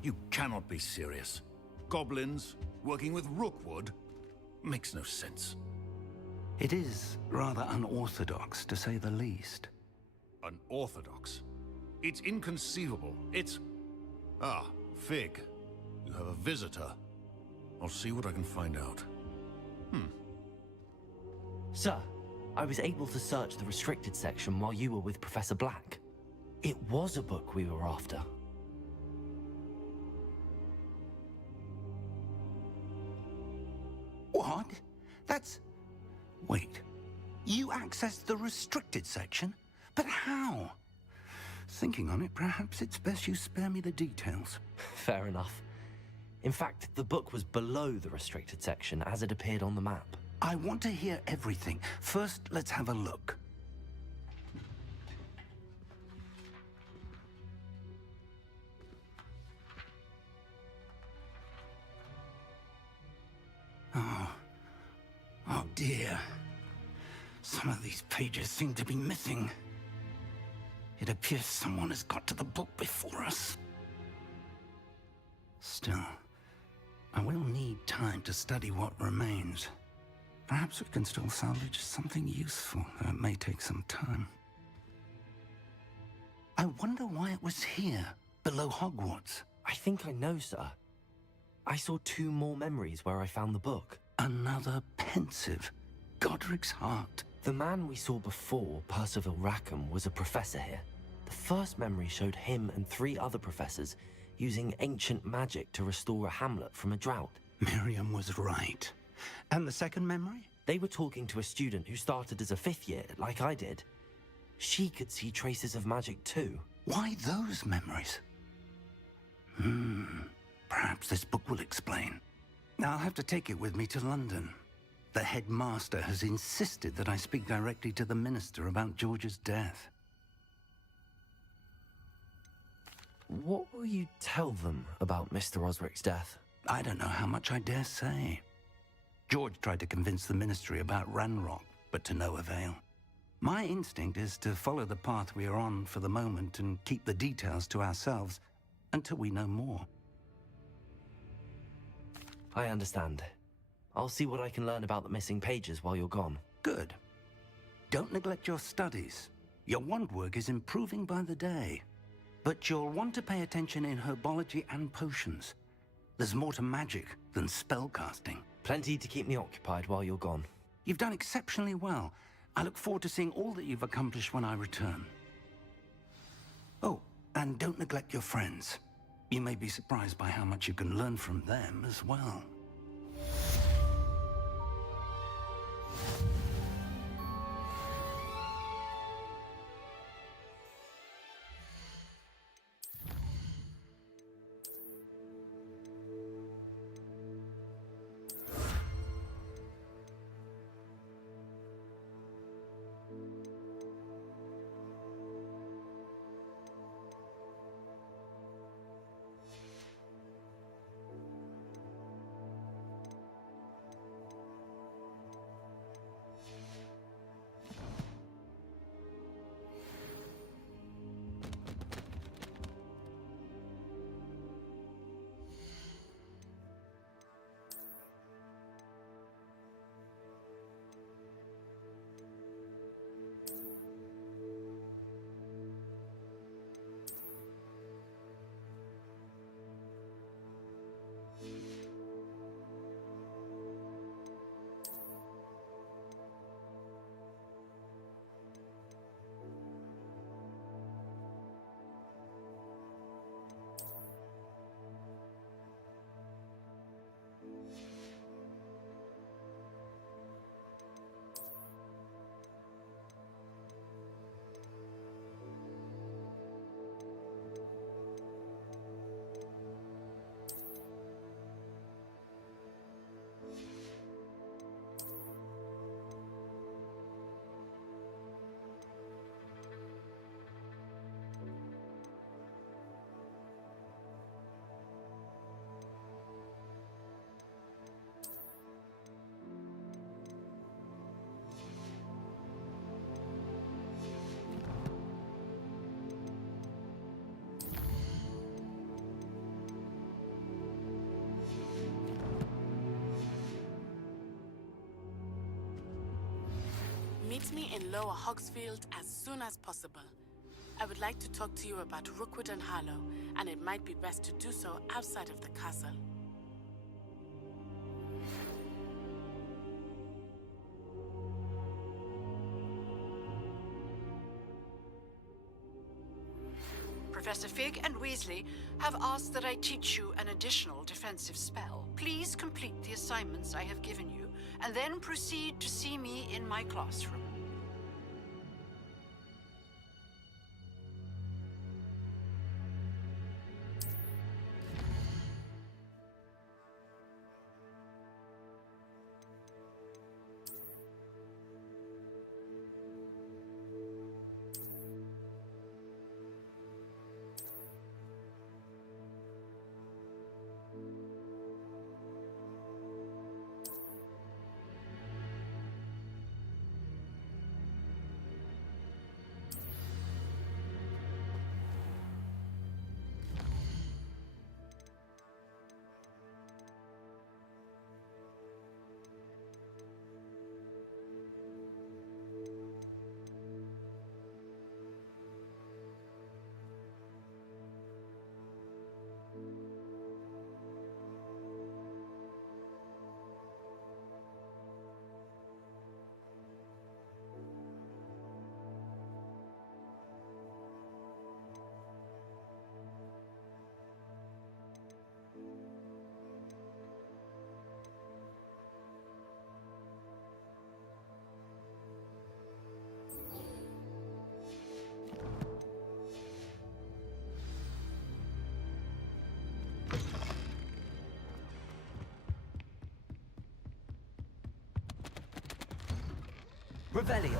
You cannot be serious. Goblins working with Rookwood? Makes no sense. It is rather unorthodox, to say the least. Unorthodox? It's inconceivable. It's... Ah, Fig. You have a visitor. I'll see what I can find out. Sir, I was able to search the restricted section while you were with Professor Black. It was a book we were after. What? That's... Wait. You accessed the restricted section? But how? Thinking on it, perhaps it's best you spare me the details. Fair enough. In fact, the book was below the restricted section as it appeared on the map. I want to hear everything. First, let's have a look. Oh dear. Some of these pages seem to be missing. It appears someone has got to the book before us. Still, I will need time to study what remains. Perhaps we can still salvage something useful, though it may take some time. I wonder why it was here, below Hogwarts. I think I know, sir. I saw 2 more memories where I found the book. Another pensive. Godric's heart. The man we saw before, Percival Rackham, was a professor here. The first memory showed him and 3 other professors using ancient magic to restore a hamlet from a drought. Miriam was right. And the second memory? They were talking to a student who started as a 5th year, like I did. She could see traces of magic too. Why those memories? Perhaps this book will explain. I'll have to take it with me to London. The headmaster has insisted that I speak directly to the minister about George's death. What will you tell them about Mr. Osric's death? I don't know how much I dare say. George tried to convince the ministry about Ranrock, but to no avail. My instinct is to follow the path we are on for the moment and keep the details to ourselves until we know more. I understand. I'll see what I can learn about the missing pages while you're gone. Good. Don't neglect your studies. Your wand work is improving by the day. But you'll want to pay attention in herbology and potions. There's more to magic than spellcasting. Plenty to keep me occupied while you're gone. You've done exceptionally well. I look forward to seeing all that you've accomplished when I return. Oh, and don't neglect your friends. You may be surprised by how much you can learn from them as well. Meet me in Lower Hogsfield as soon as possible. I would like to talk to you about Rookwood and Harlow, and it might be best to do so outside of the castle. Professor Fig and Weasley have asked that I teach you an additional defensive spell. Please complete the assignments I have given you, and then proceed to see me in my classroom. Revelio.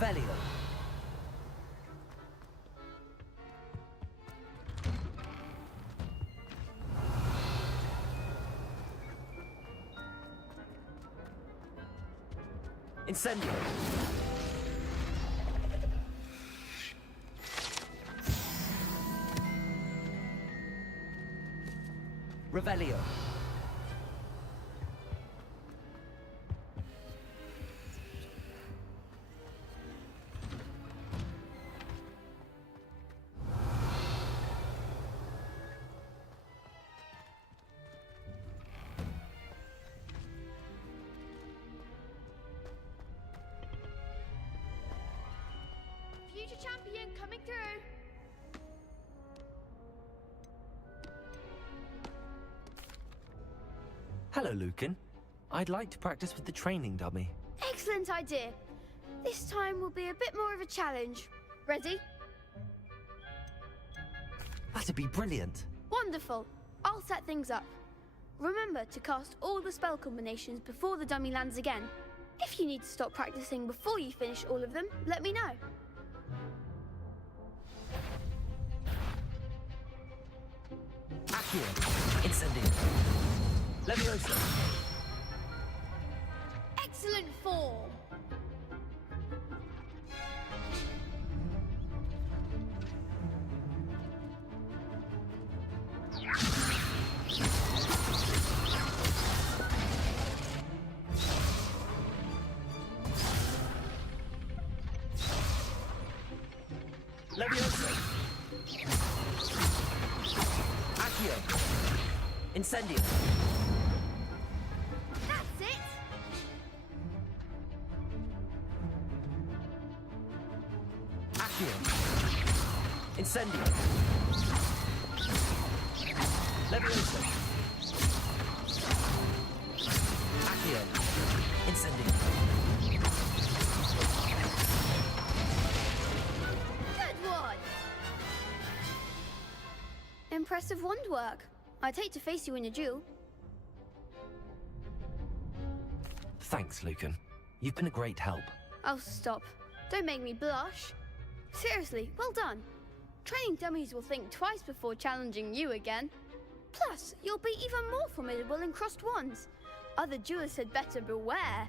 Revelio. Incendio. Revelio. Future champion coming through. Hello, Lucan. I'd like to practice with the training dummy. Excellent idea. This time will be a bit more of a challenge. Ready? That'd be brilliant. Wonderful. I'll set things up. Remember to cast all the spell combinations before the dummy lands again. If you need to stop practicing before you finish all of them, let me know. Accio. Incendio. Leviosa. Excellent form. Leviosa. Accio. Incendio. That's it. Accio. Incendio. Leviosa. Accio. Incendio. Good one. Impressive wand work. I'd hate to face you in a duel. Thanks, Lucan. You've been a great help. Oh, stop. Don't make me blush. Seriously, well done. Training dummies will think twice before challenging you again. Plus, you'll be even more formidable in crossed wands. Other duelists had better beware.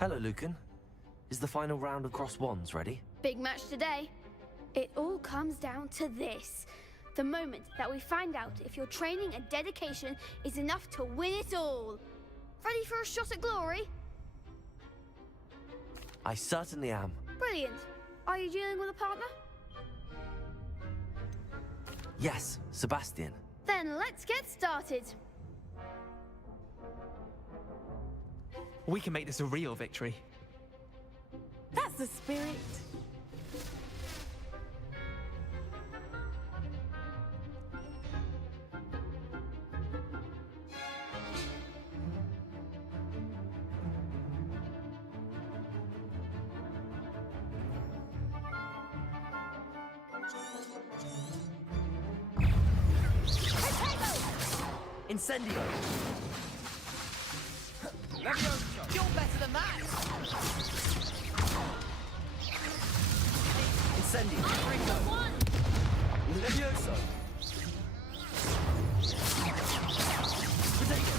Hello, Lucan. Is the final round of cross wands ready? Big match today. It all comes down to this. The moment that we find out if your training and dedication is enough to win it all. Ready for a shot at glory? I certainly am. Brilliant. Are you dealing with a partner? Yes, Sebastian. Then let's get started. We can make this a real victory. That's the spirit. Incendio! Leviosa! You're better than that! Incendio! Leviosa! Potato!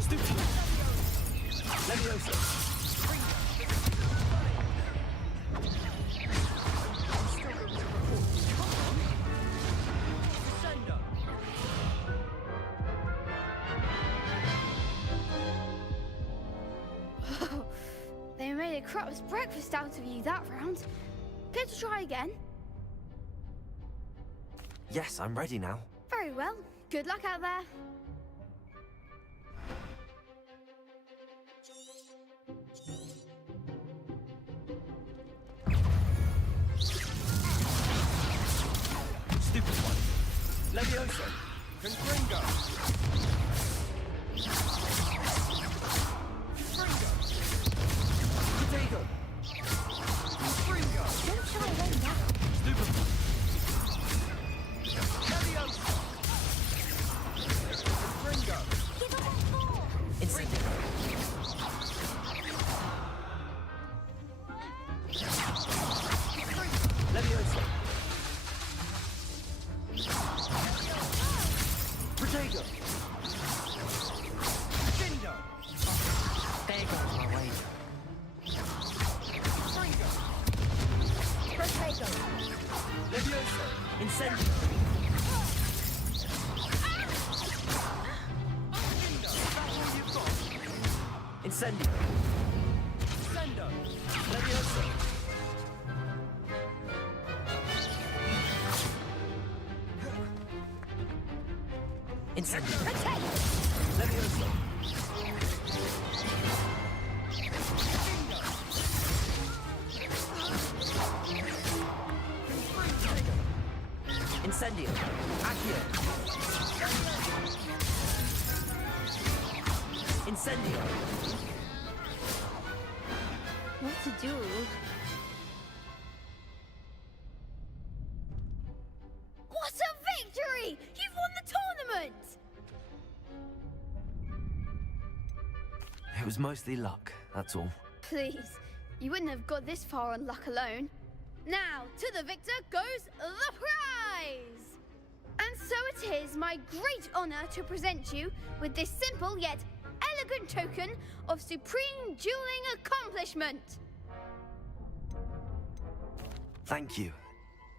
Stupid! Leviosa! They made a crap's breakfast out of you that round. Care to try again? Yes, I'm ready now. Very well. Good luck out there. Levioso! Confringo! Confringo! Potato! Confringo! Don't shy away now. Stupid! Levioso! Confringo! Give her that ball. Incendio! Levioso! Protego! Dindo! There goes my wager. Fringo! Protego. Levioso! Incendio! Dindo! Is that all you've got? Incendio! Sendo! Levioso! Incendio! Levioso! Incendio! Accio! Incendio! What to do? What a victory! You've won the tournament! It was mostly luck, that's all. Please, you wouldn't have got this far on luck alone. Now, to the victor goes the prize! And so it is my great honor to present you with this simple yet elegant token of supreme dueling accomplishment. Thank you.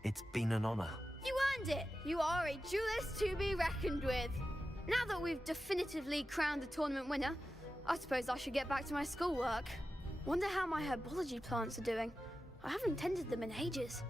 It's been an honor. You earned it. You are a duelist to be reckoned with. Now that we've definitively crowned the tournament winner, I suppose I should get back to my schoolwork. Wonder how my herbology plants are doing. I haven't tended them in ages.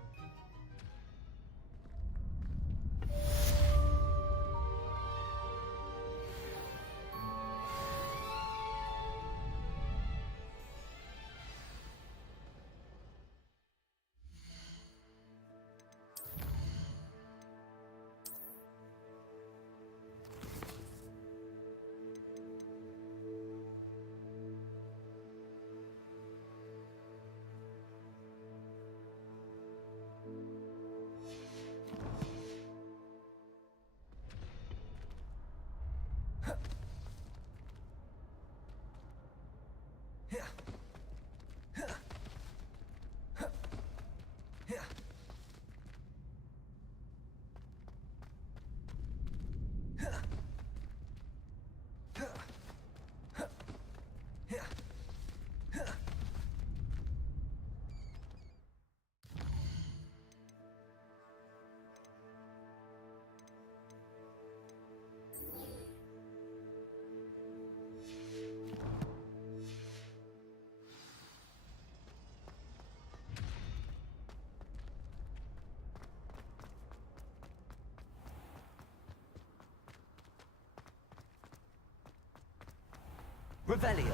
Revelio.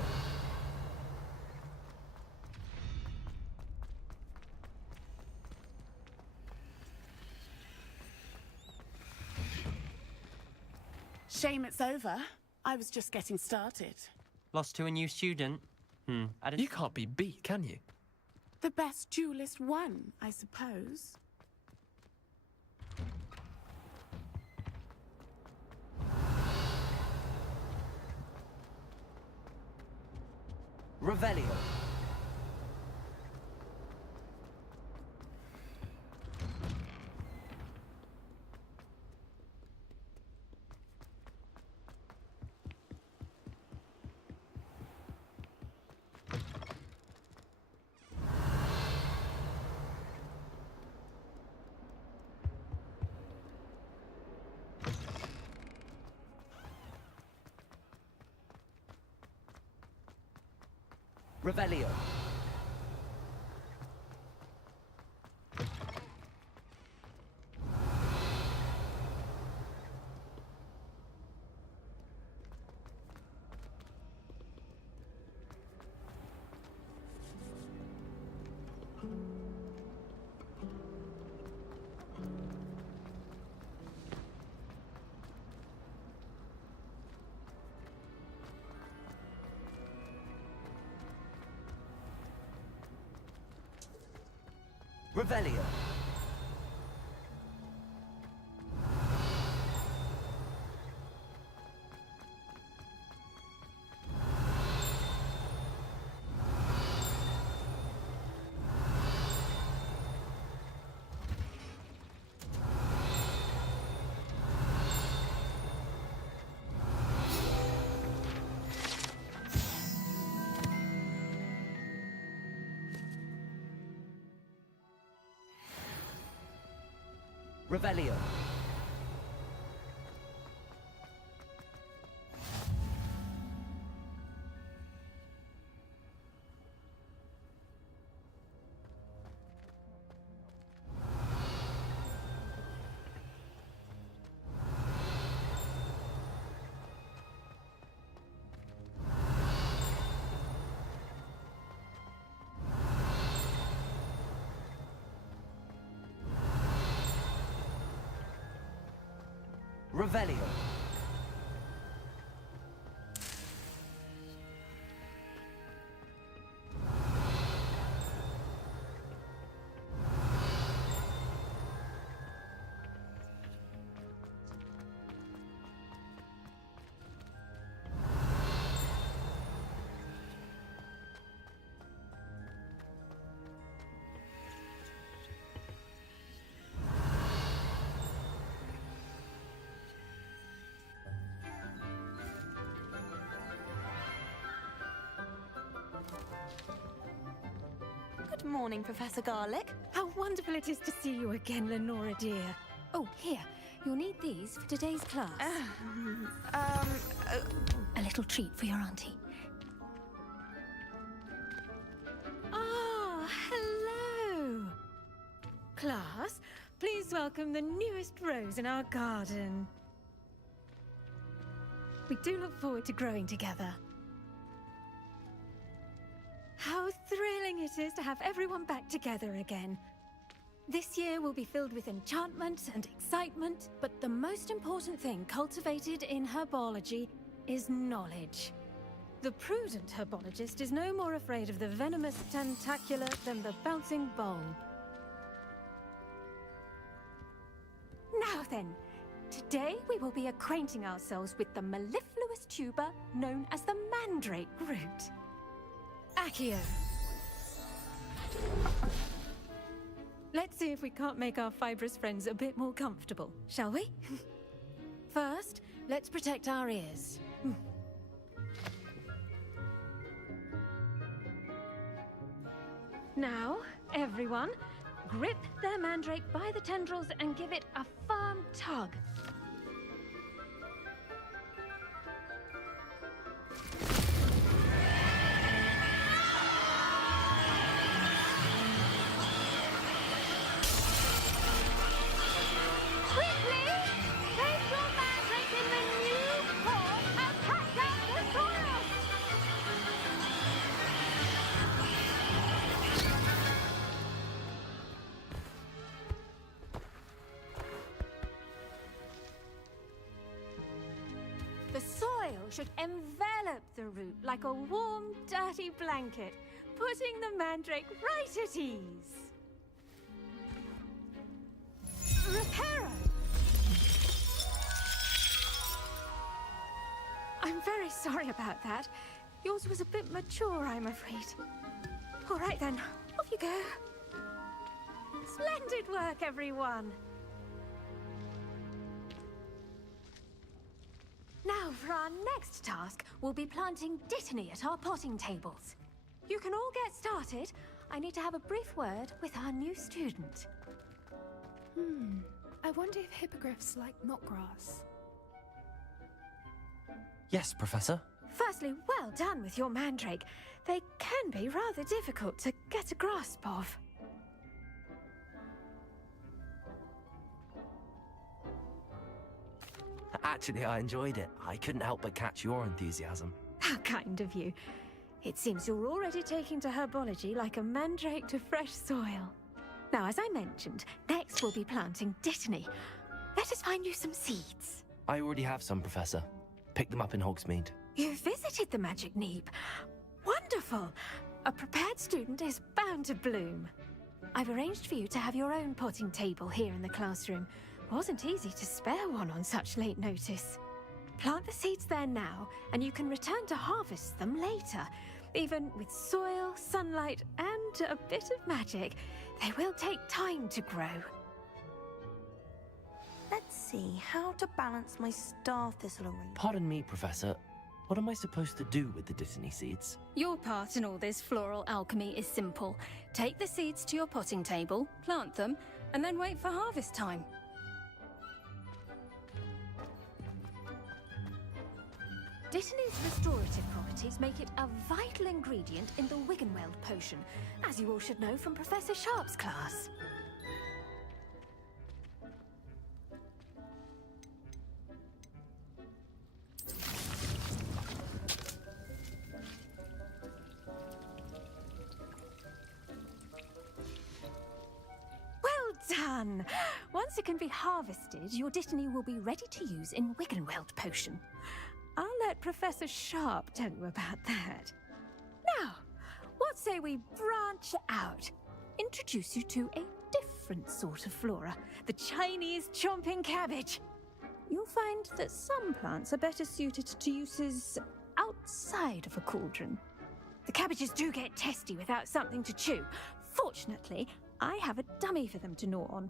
Shame it's over. I was just getting started. Lost to a new student? You can't be beat, can you? The best duelist won, I suppose. Revelio. Revelio. Revelio. Revelio. Revelio. Good morning, Professor Garlick. How wonderful it is to see you again, Lenora dear. Oh, here. You'll need these for today's class. A little treat for your auntie. Ah, hello. Class, please welcome the newest rose in our garden. We do look forward to growing together. How thrilling it is to have everyone back together again. This year will be filled with enchantment and excitement, but the most important thing cultivated in herbology is knowledge. The prudent herbologist is no more afraid of the venomous tentacula than the bouncing bulb. Now then, today we will be acquainting ourselves with the mellifluous tuber known as the mandrake root. Accio. Let's see if we can't make our fibrous friends a bit more comfortable, shall we? First, let's protect our ears. Now, everyone, grip their mandrake by the tendrils and give it a firm tug. Should envelop the root like a warm, dirty blanket, putting the mandrake right at ease. Reparo! I'm very sorry about that. Yours was a bit mature, I'm afraid. All right then, off you go. Splendid work, everyone. Now, for our next task, we'll be planting dittany at our potting tables. You can all get started. I need to have a brief word with our new student. I wonder if hippogriffs like knotgrass. Yes, Professor. Firstly, well done with your mandrake. They can be rather difficult to get a grasp of. Actually, I enjoyed it. I couldn't help but catch your enthusiasm. How kind of you. It seems you're already taking to herbology like a mandrake to fresh soil. Now, as I mentioned, next we'll be planting dittany. Let us find you some seeds. I already have some, Professor. Picked them up in Hogsmeade. You visited the Magic Neep. Wonderful! A prepared student is bound to bloom. I've arranged for you to have your own potting table here in the classroom. Wasn't easy to spare one on such late notice. Plant the seeds there now, and you can return to harvest them later. Even with soil, sunlight, and a bit of magic, they will take time to grow. Let's see how to balance my star thistle arrangement. Pardon me, Professor. What am I supposed to do with the Dittany seeds? Your part in all this floral alchemy is simple. Take the seeds to your potting table, plant them, and then wait for harvest time. Dittany's restorative properties make it a vital ingredient in the Wiggenweld potion, as you all should know from Professor Sharp's class. Well done! Once it can be harvested, your Dittany will be ready to use in Wiggenweld potion. I'll let Professor Sharp tell you about that. Now, what say we branch out? Introduce you to a different sort of flora, the Chinese chomping cabbage. You'll find that some plants are better suited to uses outside of a cauldron. The cabbages do get testy without something to chew. Fortunately, I have a dummy for them to gnaw on.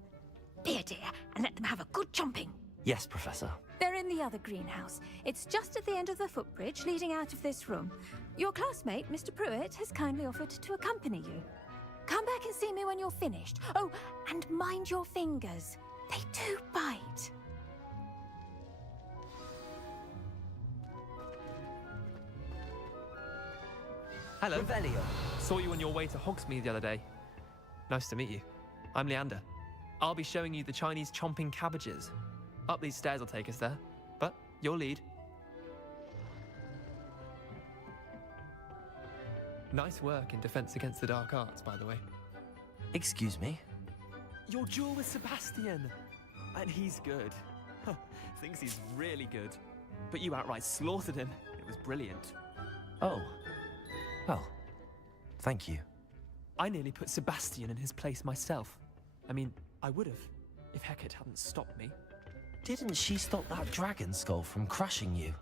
Be a dear and let them have a good chomping. Yes, Professor. They're in the other greenhouse. It's just at the end of the footbridge leading out of this room. Your classmate, Mr. Pruitt, has kindly offered to accompany you. Come back and see me when you're finished. Oh, and mind your fingers. They do bite. Hello. Revelio. Saw you on your way to Hogsmeade the other day. Nice to meet you. I'm Leander. I'll be showing you the Chinese chomping cabbages. Up these stairs will take us there, but you'll lead. Nice work in Defense Against the Dark Arts, by the way. Excuse me? Your duel with Sebastian! And he's good. Thinks he's really good. But you outright slaughtered him. It was brilliant. Oh. Well, thank you. I nearly put Sebastian in his place myself. I mean, I would have, if Hecate hadn't stopped me. Didn't she stop that dragon skull from crushing you?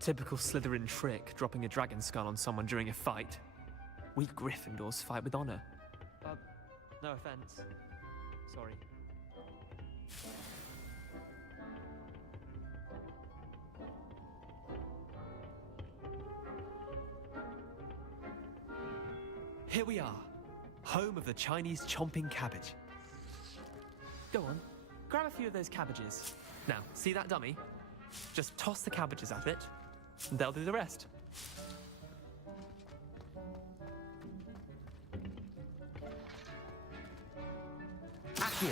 Typical Slytherin trick, dropping a dragon skull on someone during a fight. We Gryffindors fight with honor. No offense. Sorry. Here we are, home of the Chinese chomping cabbage. Go on, grab a few of those cabbages. Now, see that dummy? Just toss the cabbages at it, and they'll do the rest. Accio.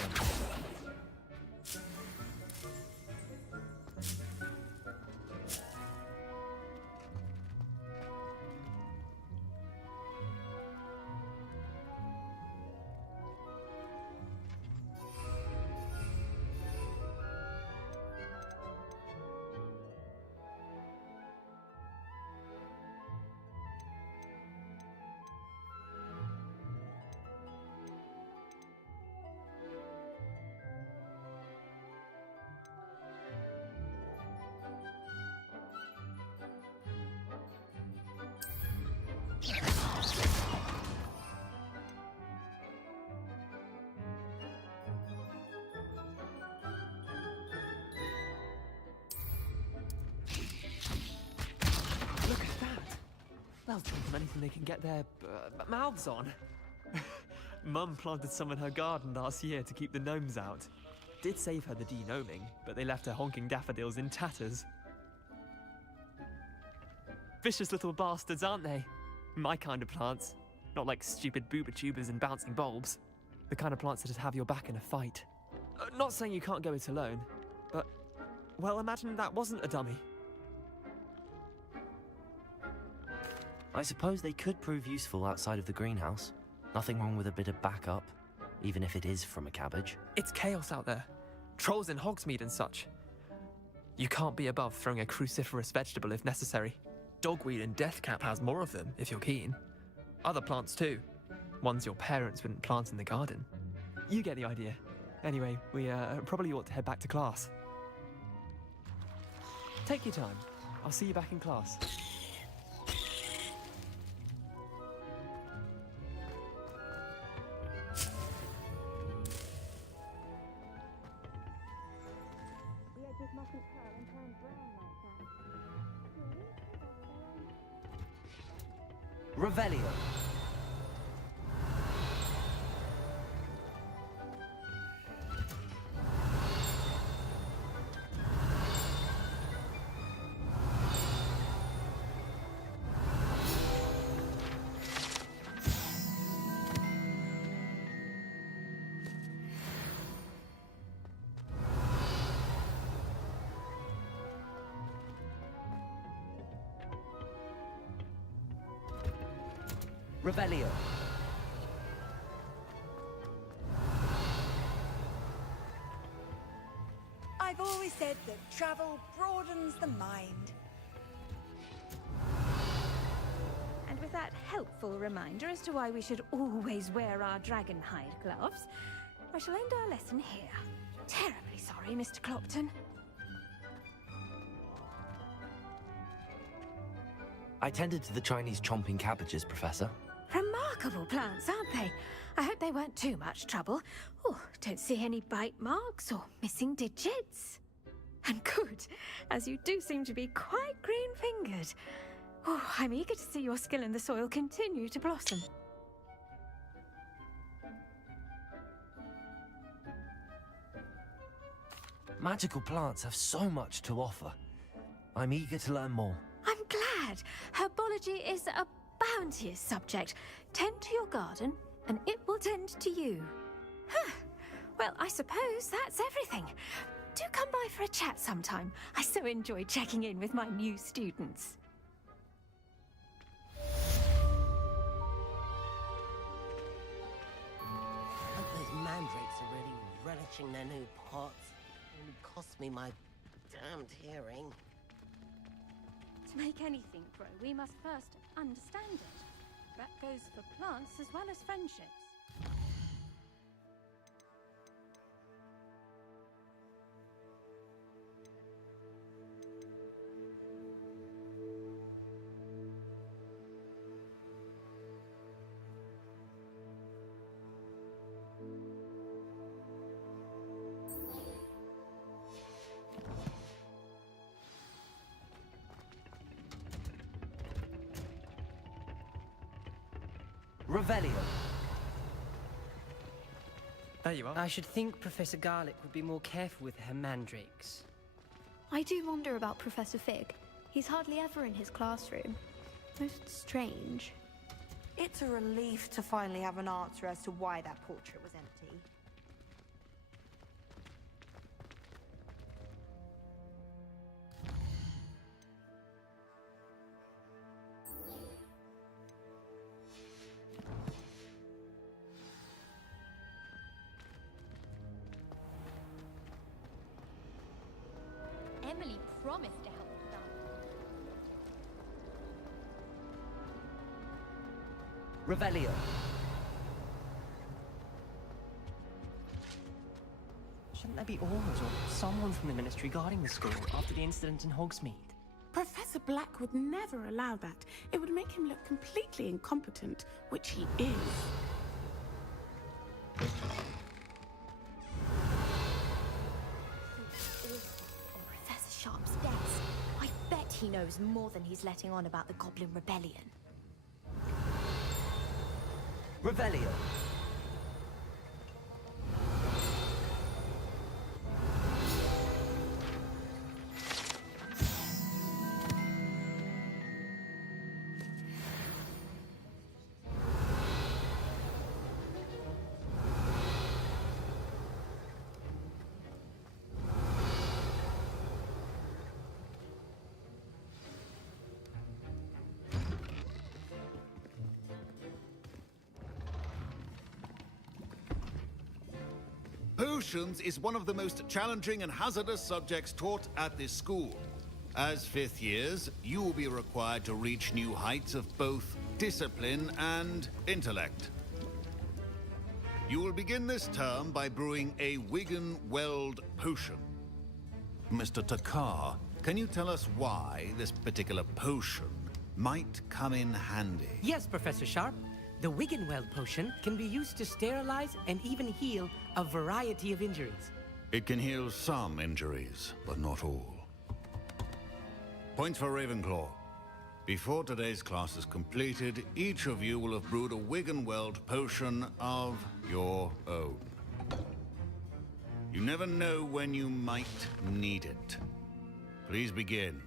Look at that! They'll take them anything they can get their mouths on. Mum planted some in her garden last year to keep the gnomes out. Did save her the de-gnoming, but they left her honking daffodils in tatters. Vicious little bastards, aren't they? My kind of plants. Not like stupid booba tubers and bouncing bulbs. The kind of plants that'd have your back in a fight. Not saying you can't go it alone, but, well, imagine that wasn't a dummy. I suppose they could prove useful outside of the greenhouse. Nothing wrong with a bit of backup, even if it is from a cabbage. It's chaos out there. Trolls in Hogsmeade and such. You can't be above throwing a cruciferous vegetable if necessary. Dogweed and deathcap has more of them, if you're keen. Other plants too. Ones your parents wouldn't plant in the garden. You get the idea. Anyway, we probably ought to head back to class. Take your time. I'll see you back in class. The edges mustn't curl and turn brown like that. Revelio. Revelio. I've always said that travel broadens the mind. And with that helpful reminder as to why we should always wear our dragon hide gloves, I shall end our lesson here. Terribly sorry, Mr. Clopton. I tended to the Chinese chomping cabbages, Professor. Remarkable plants, aren't they? I hope they weren't too much trouble. Oh, don't see any bite marks or missing digits. And good, as you do seem to be quite green-fingered. Oh, I'm eager to see your skill in the soil continue to blossom. Magical plants have so much to offer. I'm eager to learn more. I'm glad. Herbology is a bounteous subject. Tend to your garden, and it will tend to you. Huh. Well, I suppose that's everything. Do come by for a chat sometime. I so enjoy checking in with my new students. I hope those mandrakes are really relishing their new pots. It only cost me my damned hearing. To make anything grow, we must first understand it. That goes for plants as well as friendships. Revelio. There you are. I should think Professor Garlick would be more careful with her mandrakes. I do wonder about Professor Fig. He's hardly ever in his classroom. Most strange. It's a relief to finally have an answer as to why that portrait was empty. Emily promised to help us out. Revelio. Shouldn't there be Aurors or someone from the Ministry guarding the school after the incident in Hogsmeade? Professor Black would never allow that. It would make him look completely incompetent, which he is. On Professor Sharp's desk. I bet he knows more than he's letting on about the Goblin Rebellion. Revelio. Potions is one of the most challenging and hazardous subjects taught at this school. As fifth years, you will be required to reach new heights of both discipline and intellect. You will begin this term by brewing a Wigan Weld potion. Mr. Takar, can you tell us why this particular potion might come in handy? Yes, Professor Sharp. The Wiggenweld potion can be used to sterilize and even heal a variety of injuries. It can heal some injuries, but not all. Points for Ravenclaw. Before today's class is completed, each of you will have brewed a Wiggenweld potion of your own. You never know when you might need it. Please begin.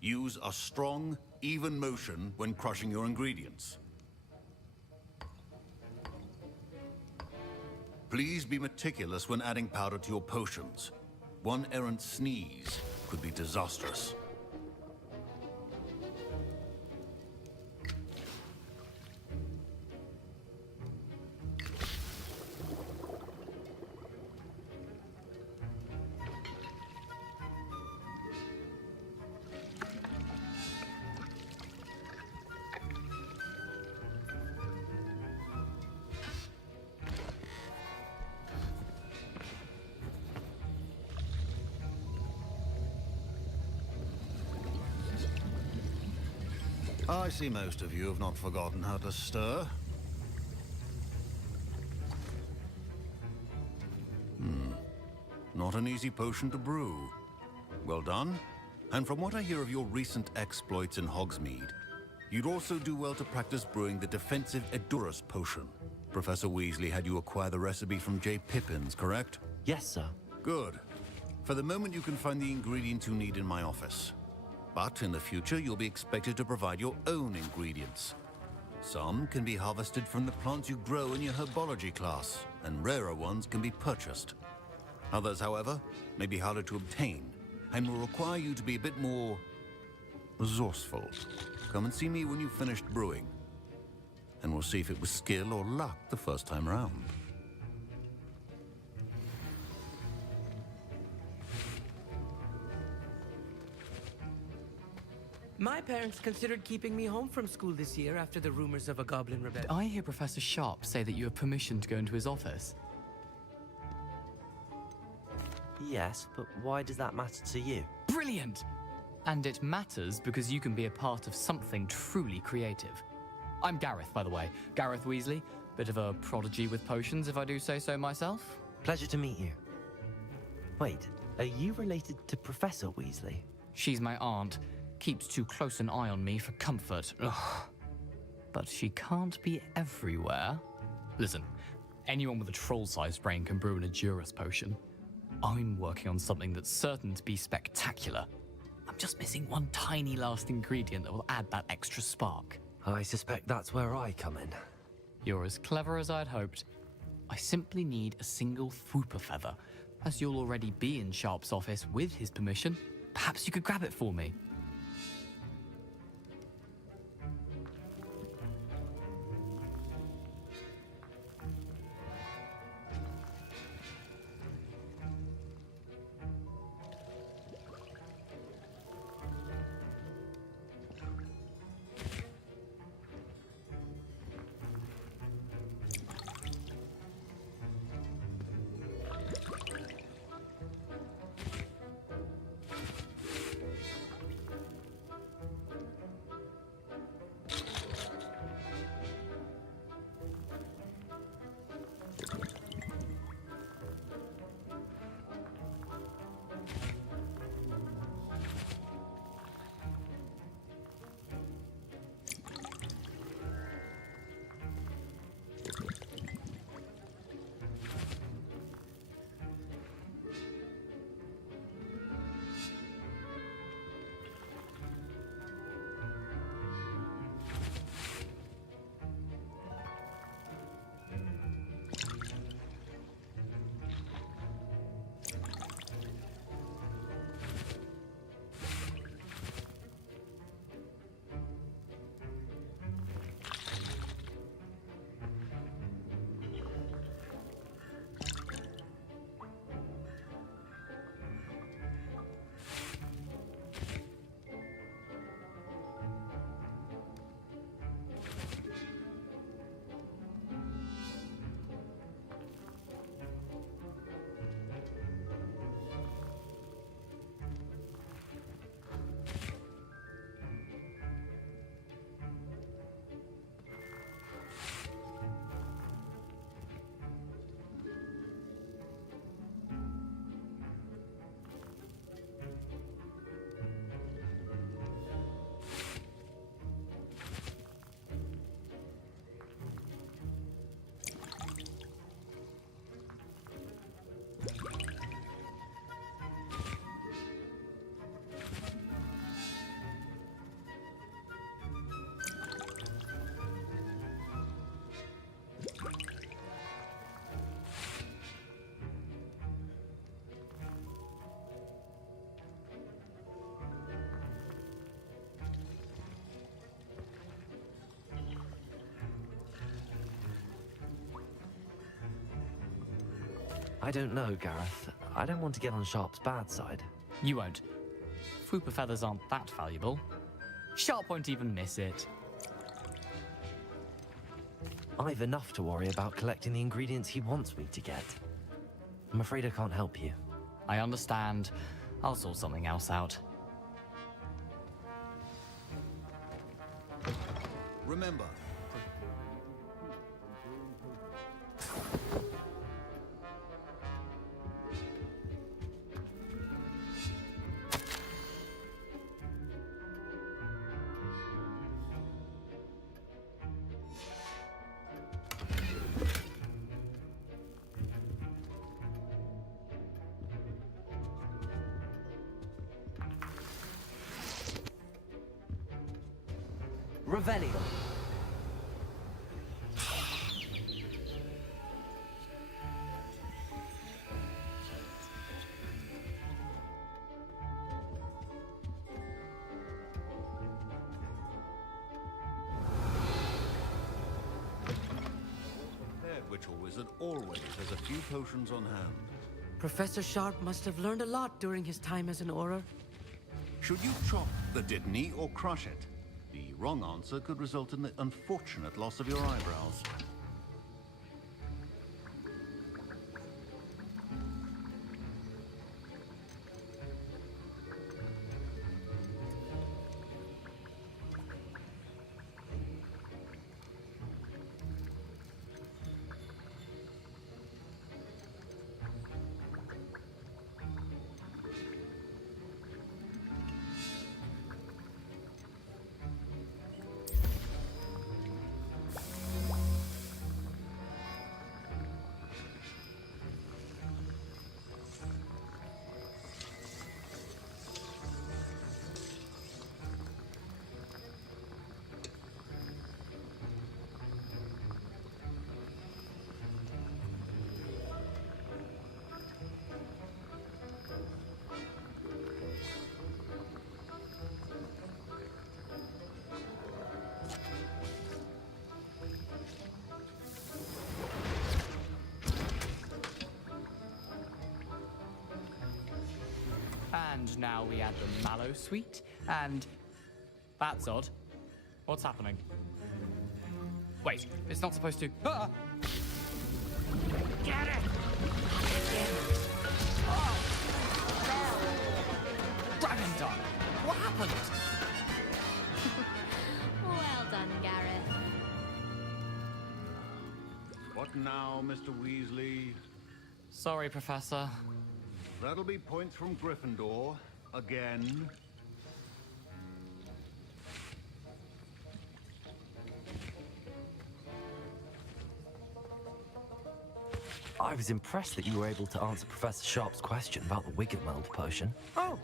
Use a strong, even motion when crushing your ingredients. Please be meticulous when adding powder to your potions. One errant sneeze could be disastrous. I see most of you have not forgotten how to stir. Not an easy potion to brew. Well done. And from what I hear of your recent exploits in Hogsmeade, you'd also do well to practice brewing the defensive Edurus potion. Professor Weasley had you acquire the recipe from J. Pippins, correct? Yes, sir. Good. For the moment, you can find the ingredients you need in my office. But in the future, you'll be expected to provide your own ingredients. Some can be harvested from the plants you grow in your herbology class, and rarer ones can be purchased. Others, however, may be harder to obtain, and will require you to be a bit more resourceful. Come and see me when you've finished brewing, and we'll see if it was skill or luck the first time round. My parents considered keeping me home from school this year after the rumors of a goblin rebellion. I hear Professor Sharp say that you have permission to go into his office. Yes, but why does that matter to you? Brilliant! And it matters because you can be a part of something truly creative. I'm Gareth, by the way. Gareth Weasley. Bit of a prodigy with potions, if I do say so myself. Pleasure to meet you. Wait, are you related to Professor Weasley? She's my aunt. Keeps too close an eye on me for comfort. Ugh. But she can't be everywhere. Listen, anyone with a troll-sized brain can brew an Edurus potion. I'm working on something that's certain to be spectacular. I'm just missing one tiny last ingredient that will add that extra spark. I suspect that's where I come in. You're as clever as I'd hoped. I simply need a single Fwooper feather. As you'll already be in Sharp's office with his permission, perhaps you could grab it for me. I don't know, Gareth. I don't want to get on Sharp's bad side. You won't. Fwooper feathers aren't that valuable. Sharp won't even miss it. I've enough to worry about collecting the ingredients he wants me to get. I'm afraid I can't help you. I understand. I'll sort something else out. Remember, Revelio. prepared Witcher Wizard always has a few potions on hand. Professor Sharp must have learned a lot during his time as an Auror. Should you chop the Dittany or crush it? The wrong answer could result in the unfortunate loss of your eyebrows. And now we add the mallow sweet, and... That's odd. What's happening? Wait, it's not supposed to... Ah! Get it! Oh! Dragon Dog! What happened? Well done, Gareth. What now, Mr. Weasley? Sorry, Professor. That'll be points from Gryffindor. Again. I was impressed that you were able to answer Professor Sharp's question about the Wiggenweld potion. Oh,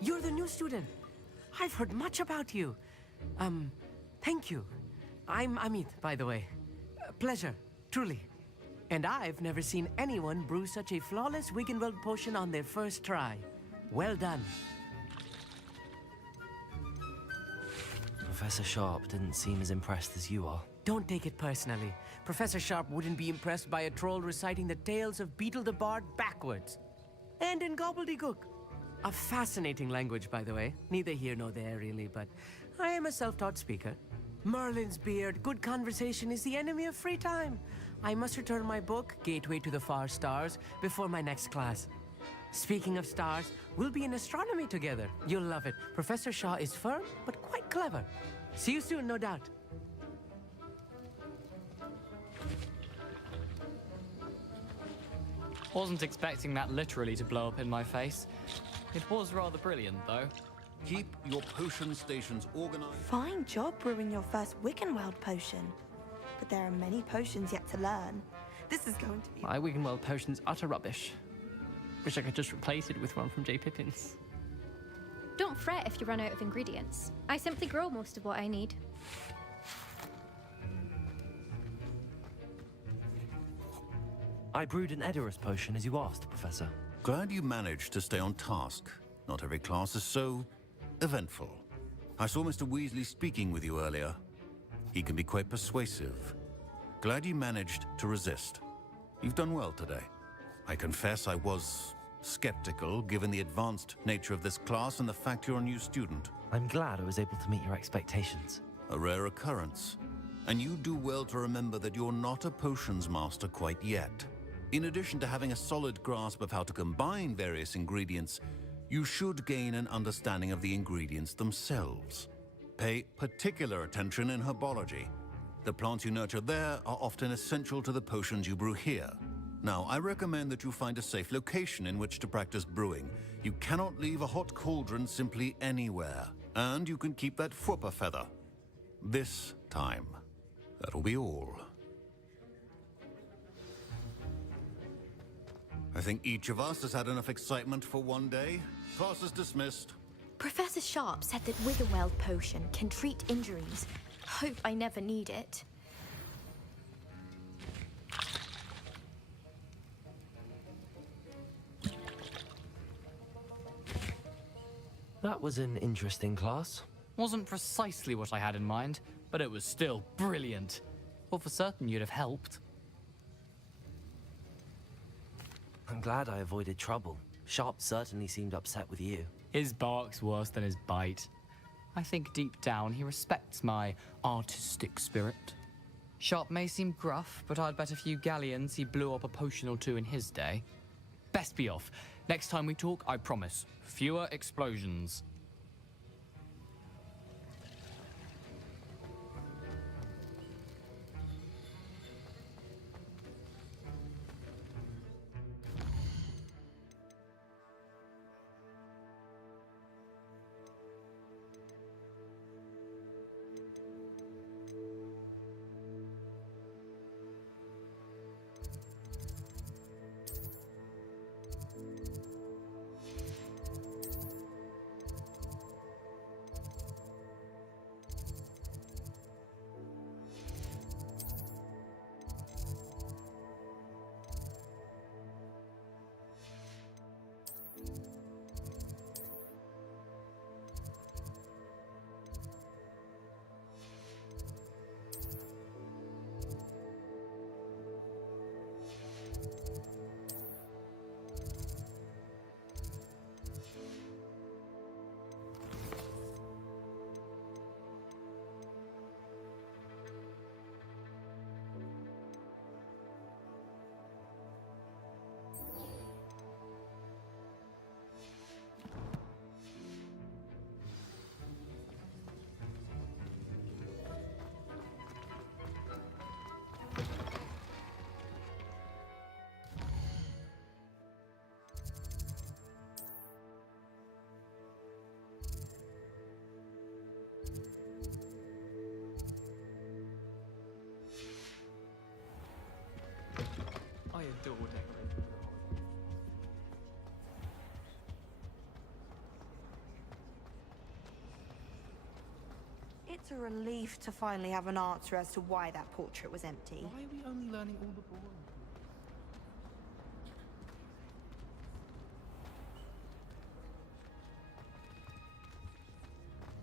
you're the new student. I've heard much about you. Thank you. I'm Amit, by the way. Pleasure, truly. And I've never seen anyone brew such a flawless Wiggenweld potion on their first try. Well done. Professor Sharp didn't seem as impressed as you are. Don't take it personally. Professor Sharp wouldn't be impressed by a troll reciting the tales of Beetle the Bard backwards. And in gobbledygook. A fascinating language, by the way. Neither here nor there, really, but I am a self-taught speaker. Merlin's beard, good conversation is the enemy of free time. I must return my book, Gateway to the Far Stars, before my next class. Speaking of stars, we'll be in astronomy together. You'll love it. Professor Shaw is firm, but quite clever. See you soon, no doubt. Wasn't expecting that literally to blow up in my face. It was rather brilliant, though. Keep your potion stations organized. Fine job brewing your first Wiggenweld potion. But there are many potions yet to learn. This is going to be... My Wiggenweld potion's utter rubbish. Wish I could just replace it with one from J. Pippin's. Don't fret if you run out of ingredients. I simply grow most of what I need. I brewed an Edorus potion as you asked, Professor. Glad you managed to stay on task. Not every class is so eventful. I saw Mr. Weasley speaking with you earlier. He can be quite persuasive. Glad you managed to resist. You've done well today. I confess I was skeptical, given the advanced nature of this class and the fact you're a new student. I'm glad I was able to meet your expectations. A rare occurrence. And you do well to remember that you're not a potions master quite yet. In addition to having a solid grasp of how to combine various ingredients, you should gain an understanding of the ingredients themselves. Pay particular attention in herbology. The plants you nurture there are often essential to the potions you brew here. Now, I recommend that you find a safe location in which to practice brewing. You cannot leave a hot cauldron simply anywhere. And you can keep that Fwooper feather. This time. That'll be all. I think each of us has had enough excitement for one day. Class is dismissed. Professor Sharp said that Witherweld potion can treat injuries. Hope I never need it. That was an interesting class. Wasn't precisely what I had in mind, but it was still brilliant. Well, for certain you'd have helped. I'm glad I avoided trouble. Sharp certainly seemed upset with you. His bark's worse than his bite. I think deep down he respects my artistic spirit. Sharp may seem gruff, but I'd bet a few galleons he blew up a potion or two in his day. Best be off. Next time we talk, I promise, fewer explosions. I adore decorating. It's a relief to finally have an answer as to why that portrait was empty. Why are we only learning all the boring?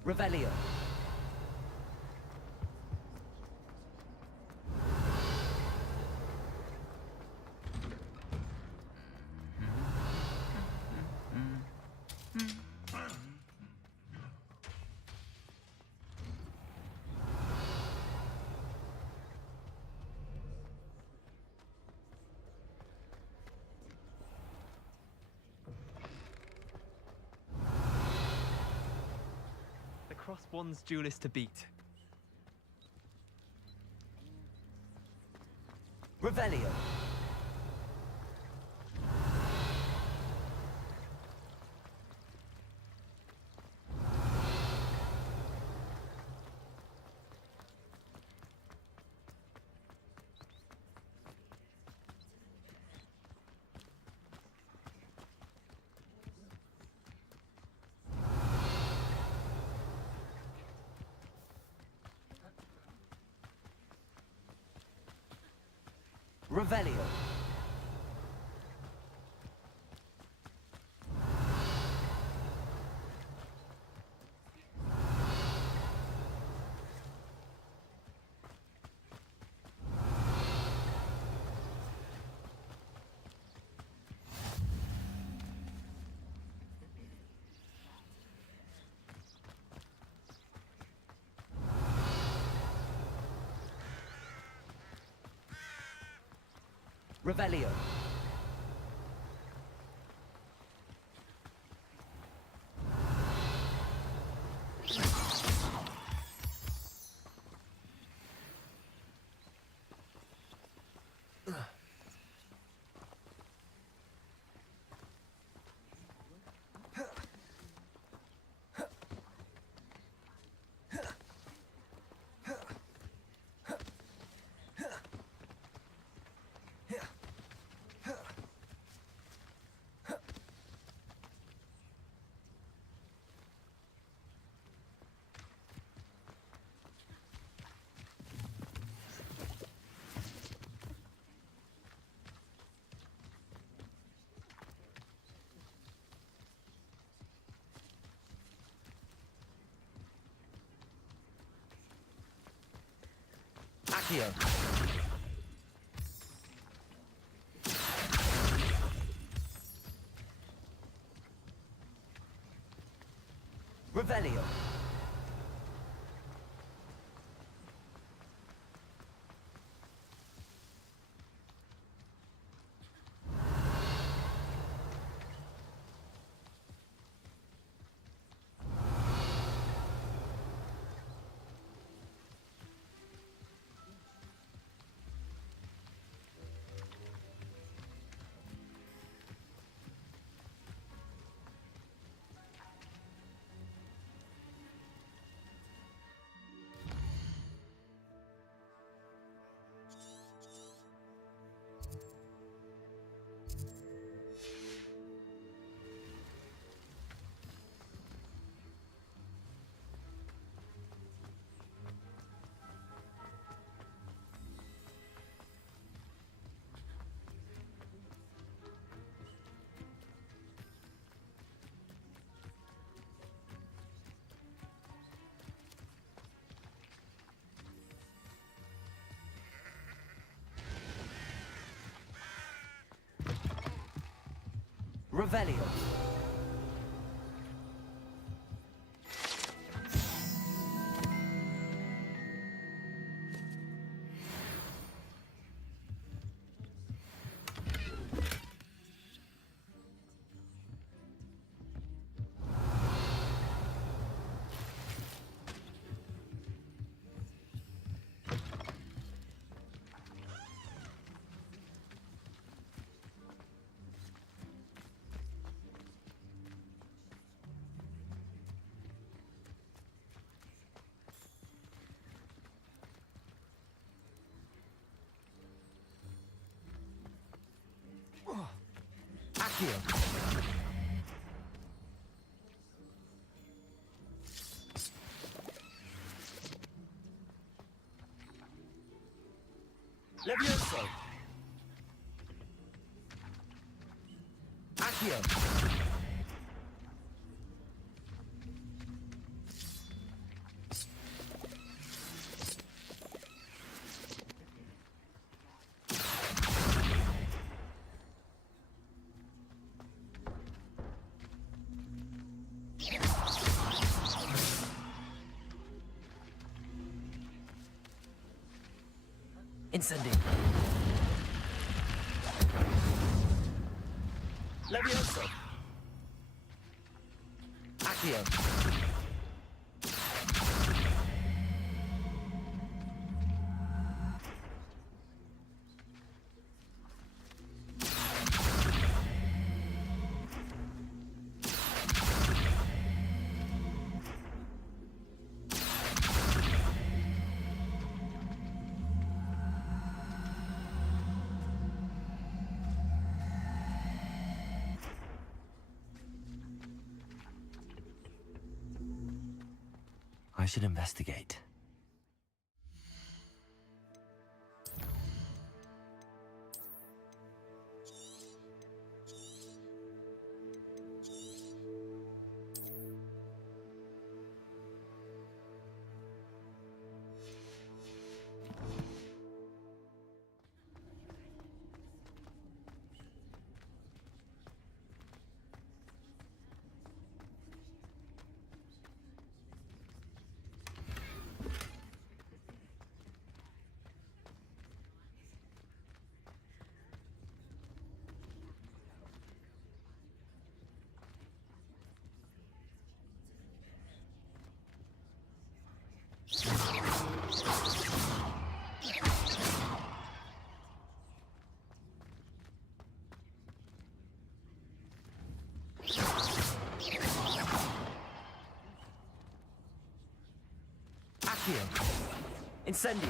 Revelio. Cross one's duelist to beat. Revelio. Revelio. Revelio. Accio. Revelio. Revelio. Accio. Levioso. Accio. Incendi. Levioso. Accio. I should investigate. Incendio!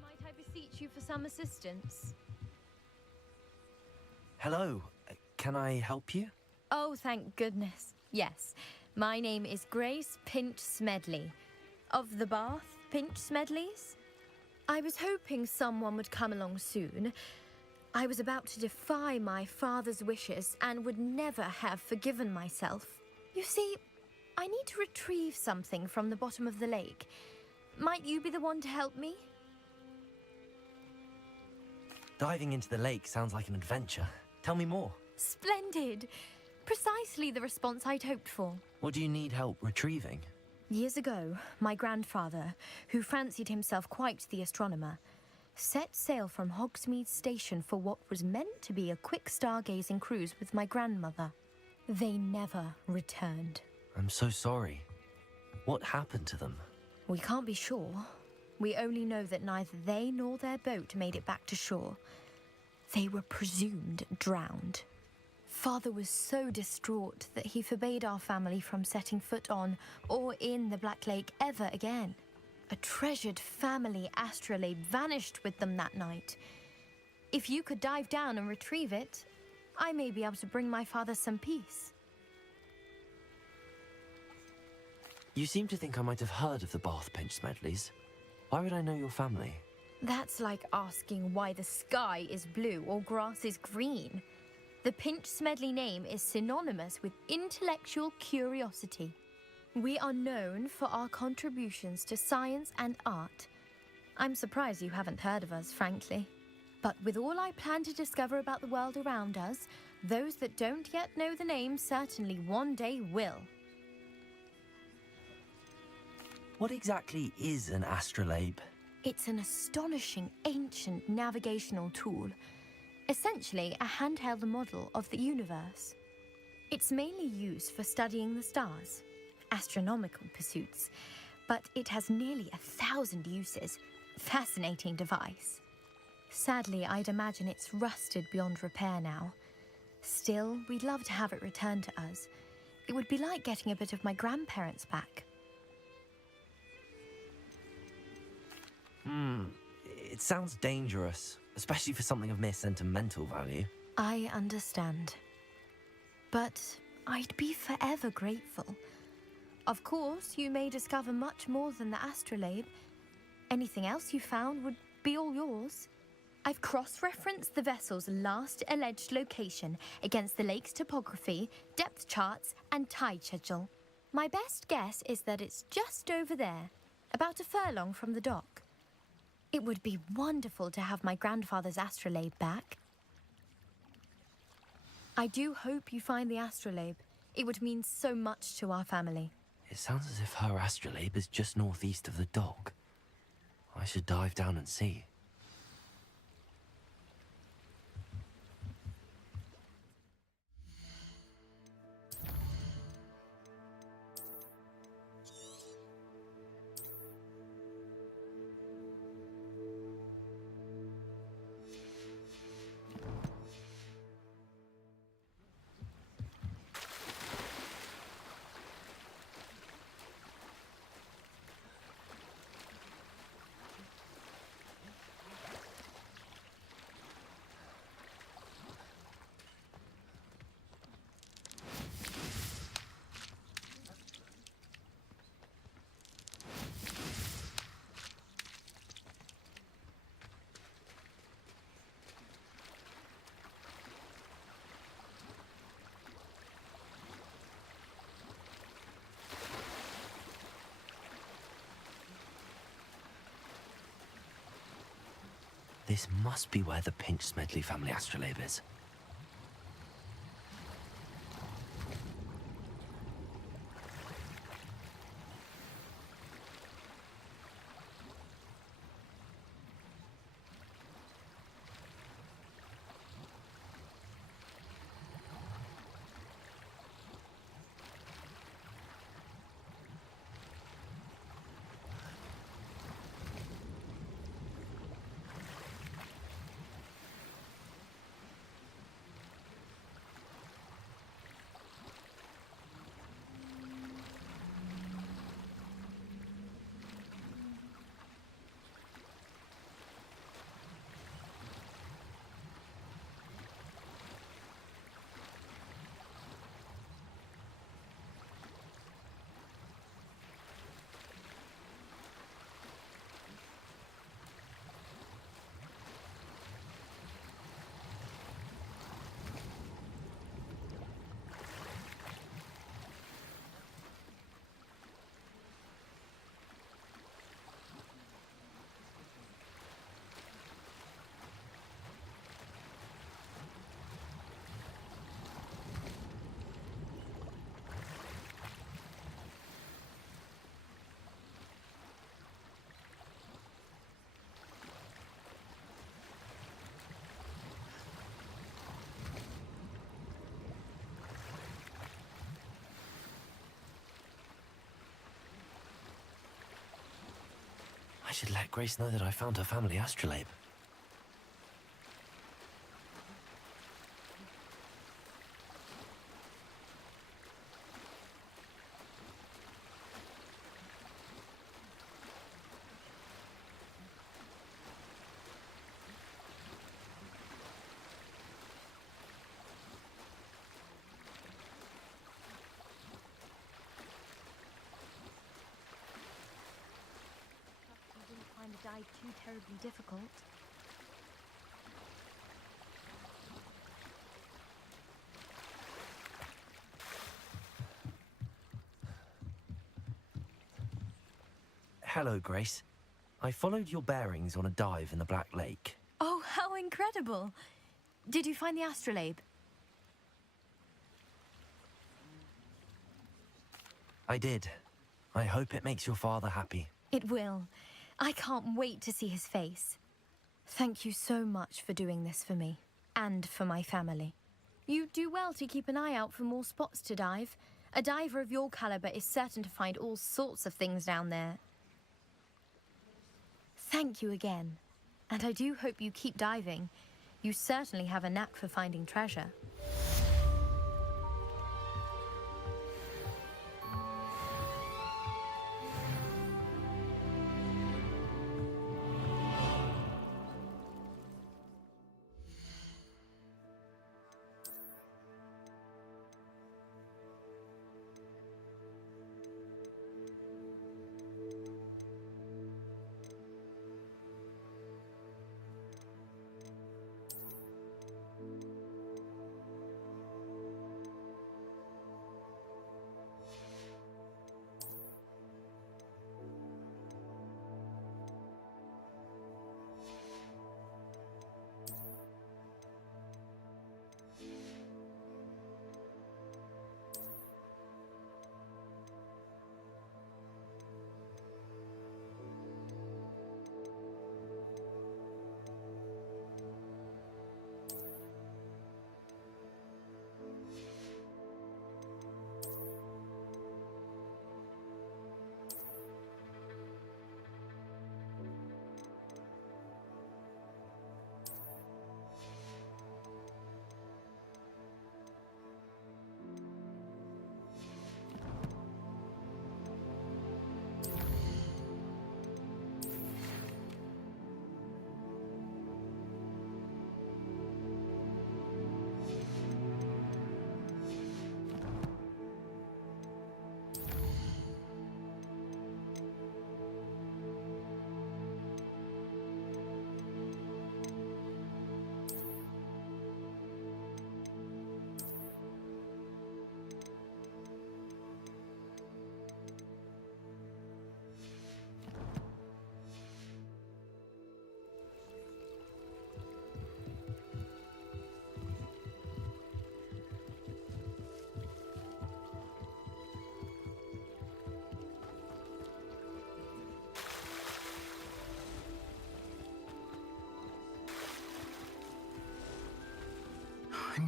Might I beseech you for some assistance? Hello. Can I help you? Oh, thank goodness. Yes. My name is Grace Pinch Smedley. Of the Bath Pinch Smedleys? I was hoping someone would come along soon. I was about to defy my father's wishes and would never have forgiven myself. You see, I need to retrieve something from the bottom of the lake. Might you be the one to help me? Diving into the lake sounds like an adventure. Tell me more. Splendid! Precisely the response I'd hoped for. What do you need help retrieving? Years ago, my grandfather, who fancied himself quite the astronomer, set sail from Hogsmeade Station for what was meant to be a quick stargazing cruise with my grandmother. They never returned. I'm so sorry. What happened to them? We can't be sure. We only know that neither they nor their boat made it back to shore. They were presumed drowned. Father was so distraught that he forbade our family from setting foot on or in the Black Lake ever again. A treasured family astrolabe vanished with them that night. If you could dive down and retrieve it, I may be able to bring my father some peace. You seem to think I might have heard of the Bath Pinch Smedleys. Why would I know your family? That's like asking why the sky is blue or grass is green. The Pinch Smedley name is synonymous with intellectual curiosity. We are known for our contributions to science and art. I'm surprised you haven't heard of us, frankly. But with all I plan to discover about the world around us, those that don't yet know the name certainly one day will. What exactly is an astrolabe? It's an astonishing ancient navigational tool. Essentially, a handheld model of the universe. It's mainly used for studying the stars, astronomical pursuits, but it has nearly 1,000 uses. Fascinating device. Sadly, I'd imagine it's rusted beyond repair now. Still, we'd love to have it returned to us. It would be like getting a bit of my grandparents back. It sounds dangerous, especially for something of mere sentimental value. I understand. But I'd be forever grateful. Of course, you may discover much more than the astrolabe. Anything else you found would be all yours. I've cross-referenced the vessel's last alleged location against the lake's topography, depth charts, and tide schedule. My best guess is that it's just over there, about a furlong from the dock. It would be wonderful to have my grandfather's astrolabe back. I do hope you find the astrolabe. It would mean so much to our family. It sounds as if her astrolabe is just northeast of the dock. I should dive down and see. This must be where the Pinch Smedley family astrolabe is. I should let Grace know that I found her family astrolabe. Find the dive too terribly difficult. Hello, Grace. I followed your bearings on a dive in the Black Lake. Oh, how incredible! Did you find the astrolabe? I did. I hope it makes your father happy. It will. I can't wait to see his face. Thank you so much for doing this for me, and for my family. You do well to keep an eye out for more spots to dive. A diver of your caliber is certain to find all sorts of things down there. Thank you again, and I do hope you keep diving. You certainly have a knack for finding treasure.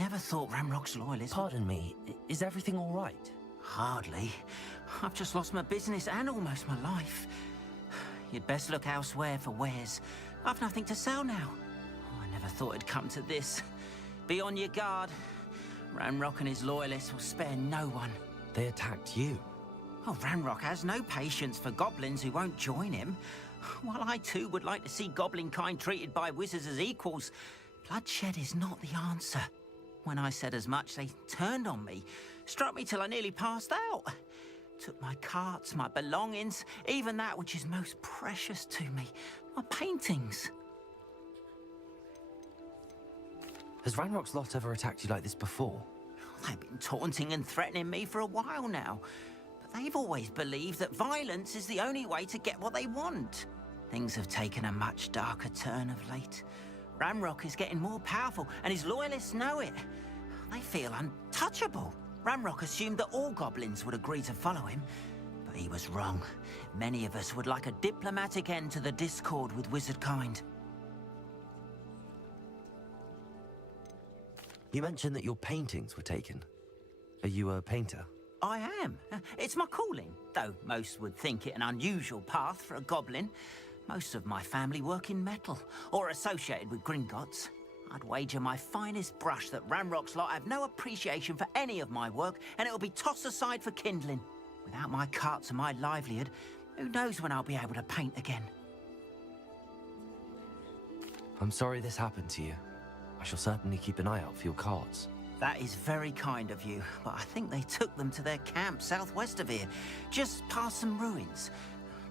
never thought Ramrock's loyalists... Pardon me, is everything all right? Hardly. I've just lost my business and almost my life. You'd best look elsewhere for wares. I've nothing to sell now. Oh, I never thought it'd come to this. Be on your guard. Ramrock and his loyalists will spare no one. They attacked you? Oh, Ramrock has no patience for goblins who won't join him. While I too would like to see goblin kind treated by wizards as equals, bloodshed is not the answer. When I said as much, they turned on me, struck me till I nearly passed out. Took my carts, my belongings, even that which is most precious to me, my paintings. Has Ranrock's lot ever attacked you like this before? They've been taunting and threatening me for a while now. But they've always believed that violence is the only way to get what they want. Things have taken a much darker turn of late. Ramrock is getting more powerful, and his loyalists know it. They feel untouchable. Ramrock assumed that all goblins would agree to follow him, but he was wrong. Many of us would like a diplomatic end to the discord with wizard kind. You mentioned that your paintings were taken. Are you a painter? I am. It's my calling, though most would think it an unusual path for a goblin. Most of my family work in metal, or associated with Gringotts. I'd wager my finest brush that Ramrock's lot have no appreciation for any of my work, and it'll be tossed aside for kindling. Without my carts and my livelihood, who knows when I'll be able to paint again? I'm sorry this happened to you. I shall certainly keep an eye out for your carts. That is very kind of you, but I think they took them to their camp southwest of here, just past some ruins.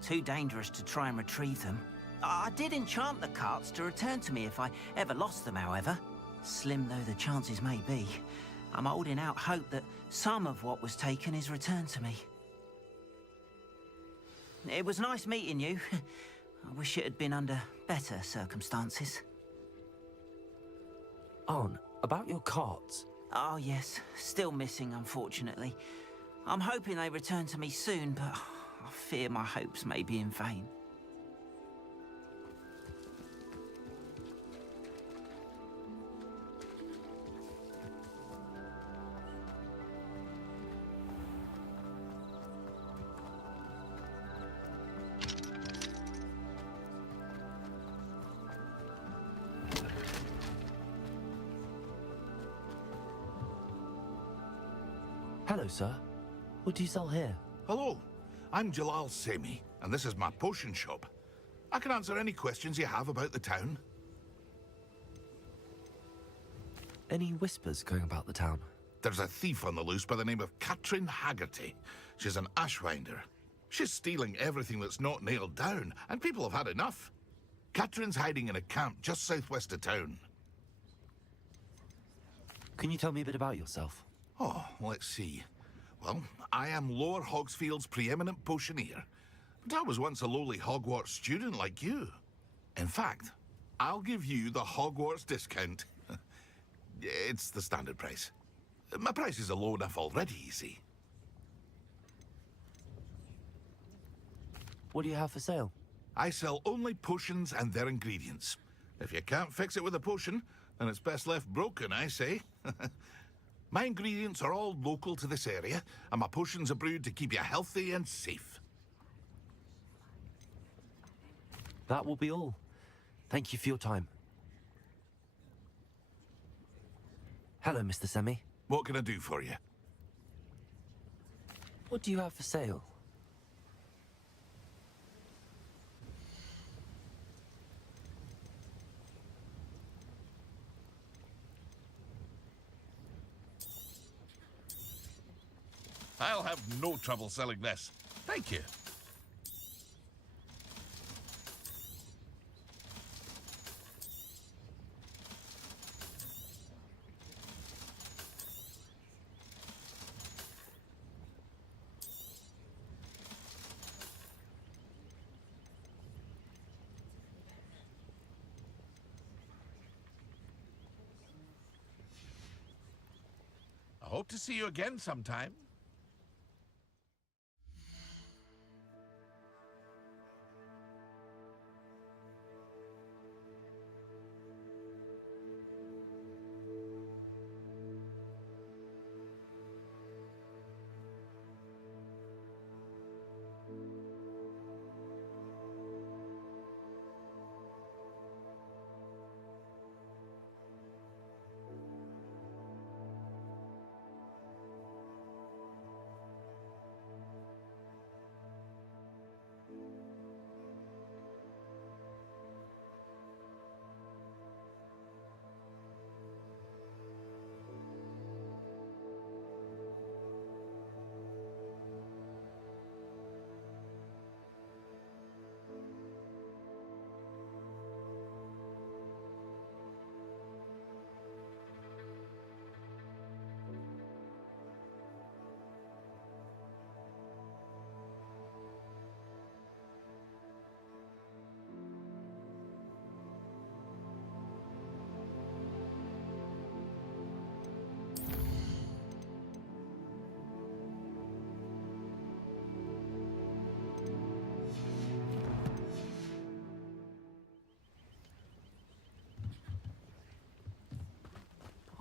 Too dangerous to try and retrieve them. I did enchant the carts to return to me if I ever lost them, however. Slim though the chances may be, I'm holding out hope that some of what was taken is returned to me. It was nice meeting you. I wish it had been under better circumstances. Arn, about your carts. Oh yes, still missing, unfortunately. I'm hoping they return to me soon, but I fear my hopes may be in vain. Hello, sir. What do you sell here? Hello, I'm Jalal Semi, and this is my potion shop. I can answer any questions you have about the town. Any whispers going about the town? There's a thief on the loose by the name of Katrin Haggerty. She's an ashwinder. She's stealing everything that's not nailed down, and people have had enough. Katrin's hiding in a camp just southwest of town. Can you tell me a bit about yourself? Oh, let's see. Well, I am Lower Hogsfield's preeminent potioneer. But I was once a lowly Hogwarts student like you. In fact, I'll give you the Hogwarts discount. It's the standard price. My prices are low enough already, you see. What do you have for sale? I sell only potions and their ingredients. If you can't fix it with a potion, then it's best left broken, I say. My ingredients are all local to this area, and my potions are brewed to keep you healthy and safe. That will be all. Thank you for your time. Hello, Mr. Semi. What can I do for you? What do you have for sale? I'll have no trouble selling this. Thank you. I hope to see you again sometime.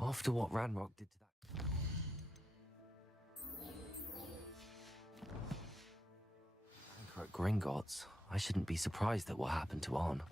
After what Ranrock did to that... Anchor at Gringotts, I shouldn't be surprised at what happened to Arn.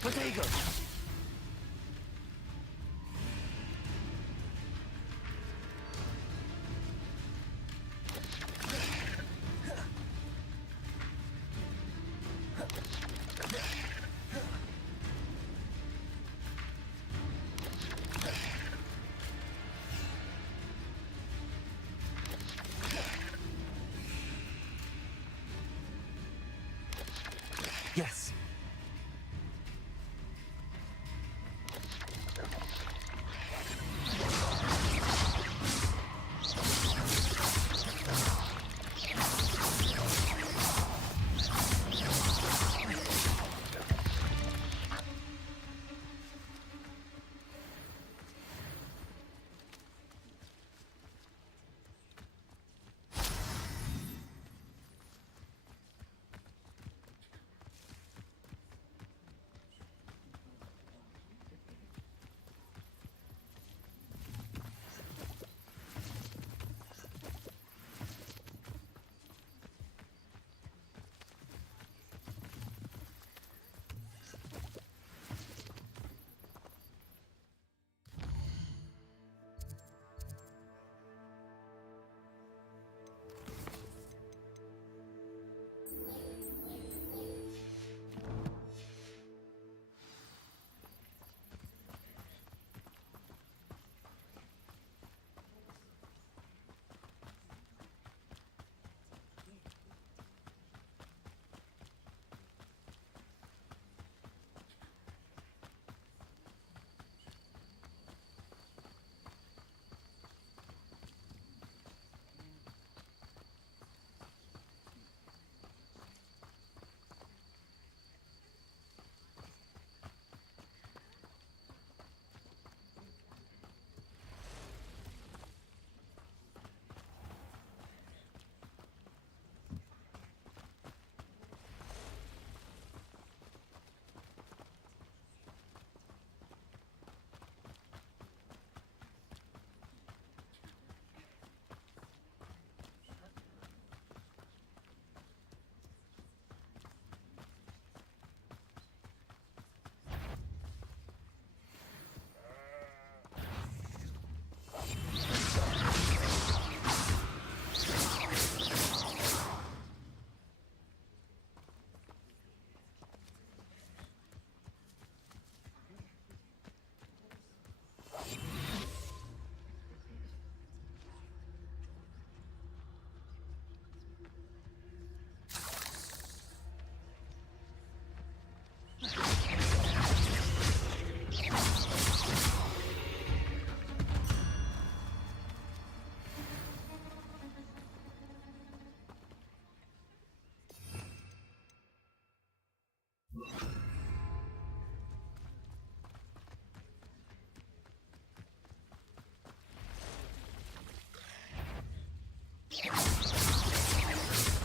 Potato! Yes.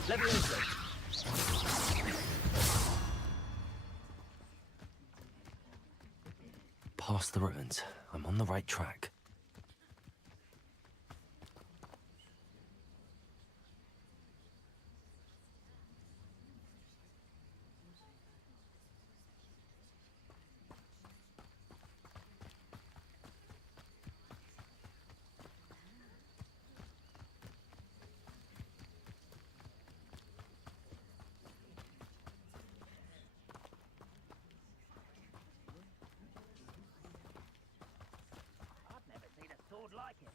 Leviosa. Past the ruins. I'm on the right track. Like it.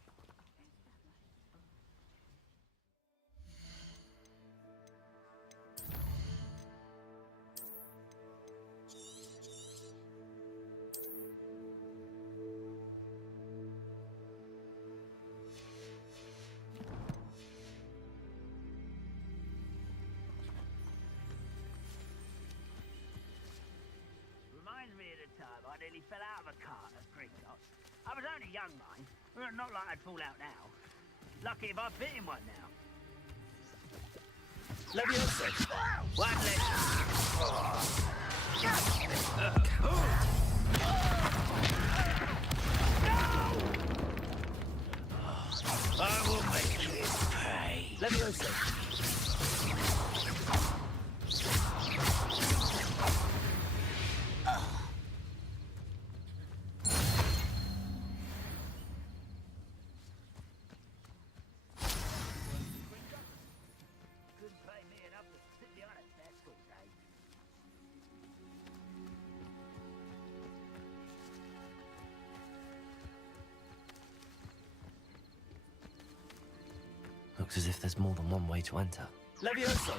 Reminds me of the time I nearly fell out of a cart at Gringotts. I was only young, mind. Not like I'd fall out now. Lucky if I fit in one now. Leviosa. One less. I will make you pay. Leviosa. Looks as if there's more than one way to enter. Leviosa.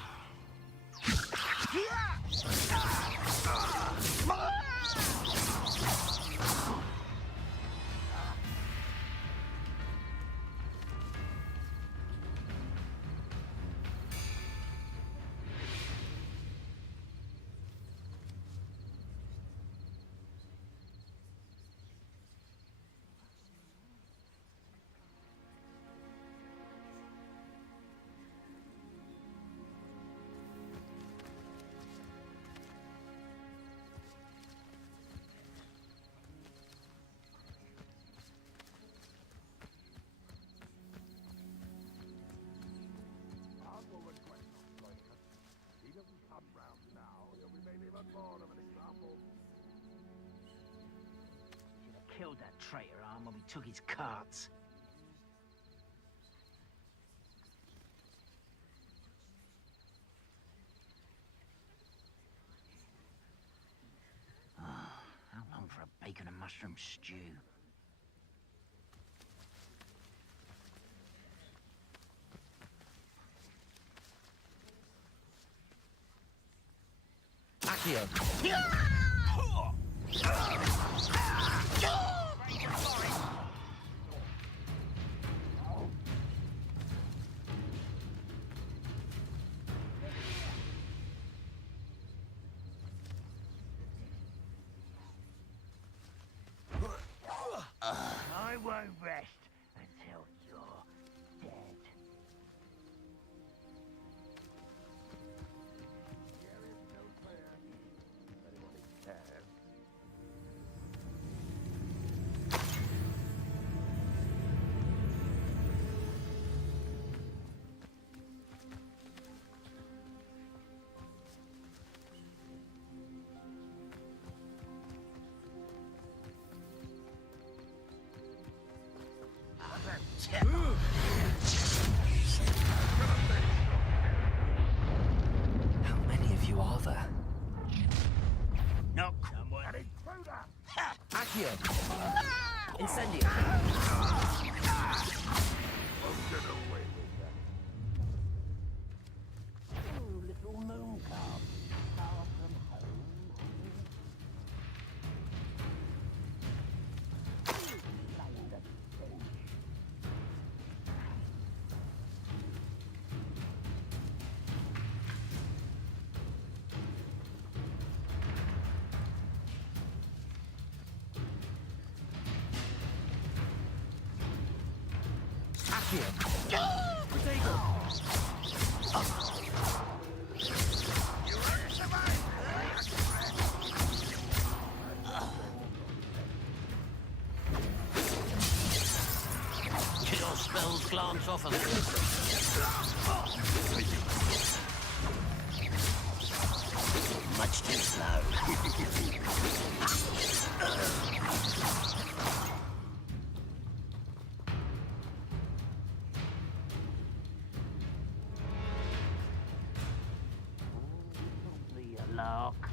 Killed that traitor arm when we took his carts. Oh, how long for a bacon and mushroom stew? Accio. I won't rest until you're dead. How many of you are there? Knock someone. Accio. Incendio. Little moon calf. Far from home. Accio. Potato. off a little. Much too slow. Probably a lark.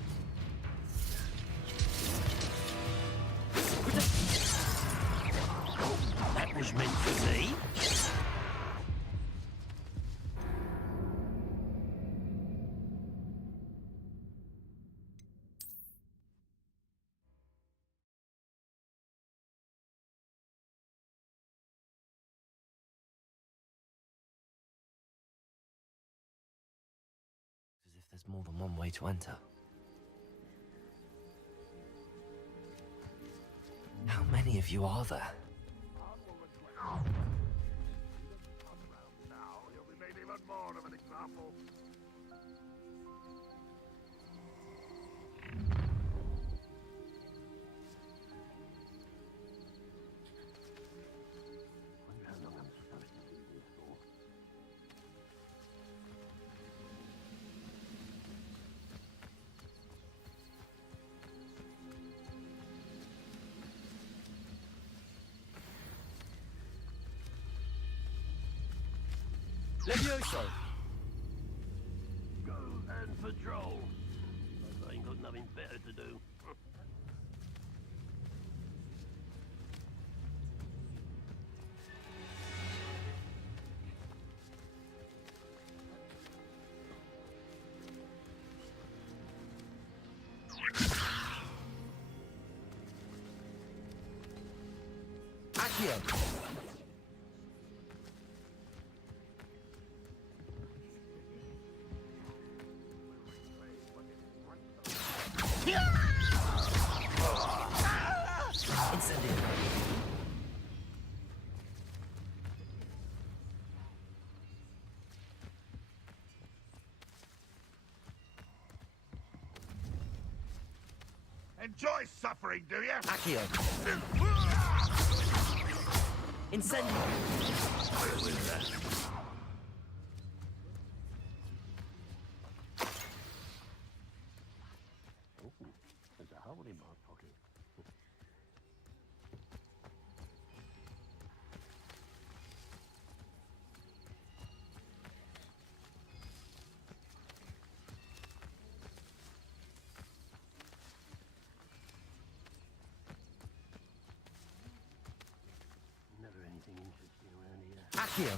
That was meant for me. As if there's more than one way to enter. How many of you are there? Levioso! Go and patrol. I ain't got nothing better to do. Accio! Enjoy suffering, do you? Accio! Incendio! Where was that? Oh, there's a hole in my pocket. Never anything interesting around here. Accio!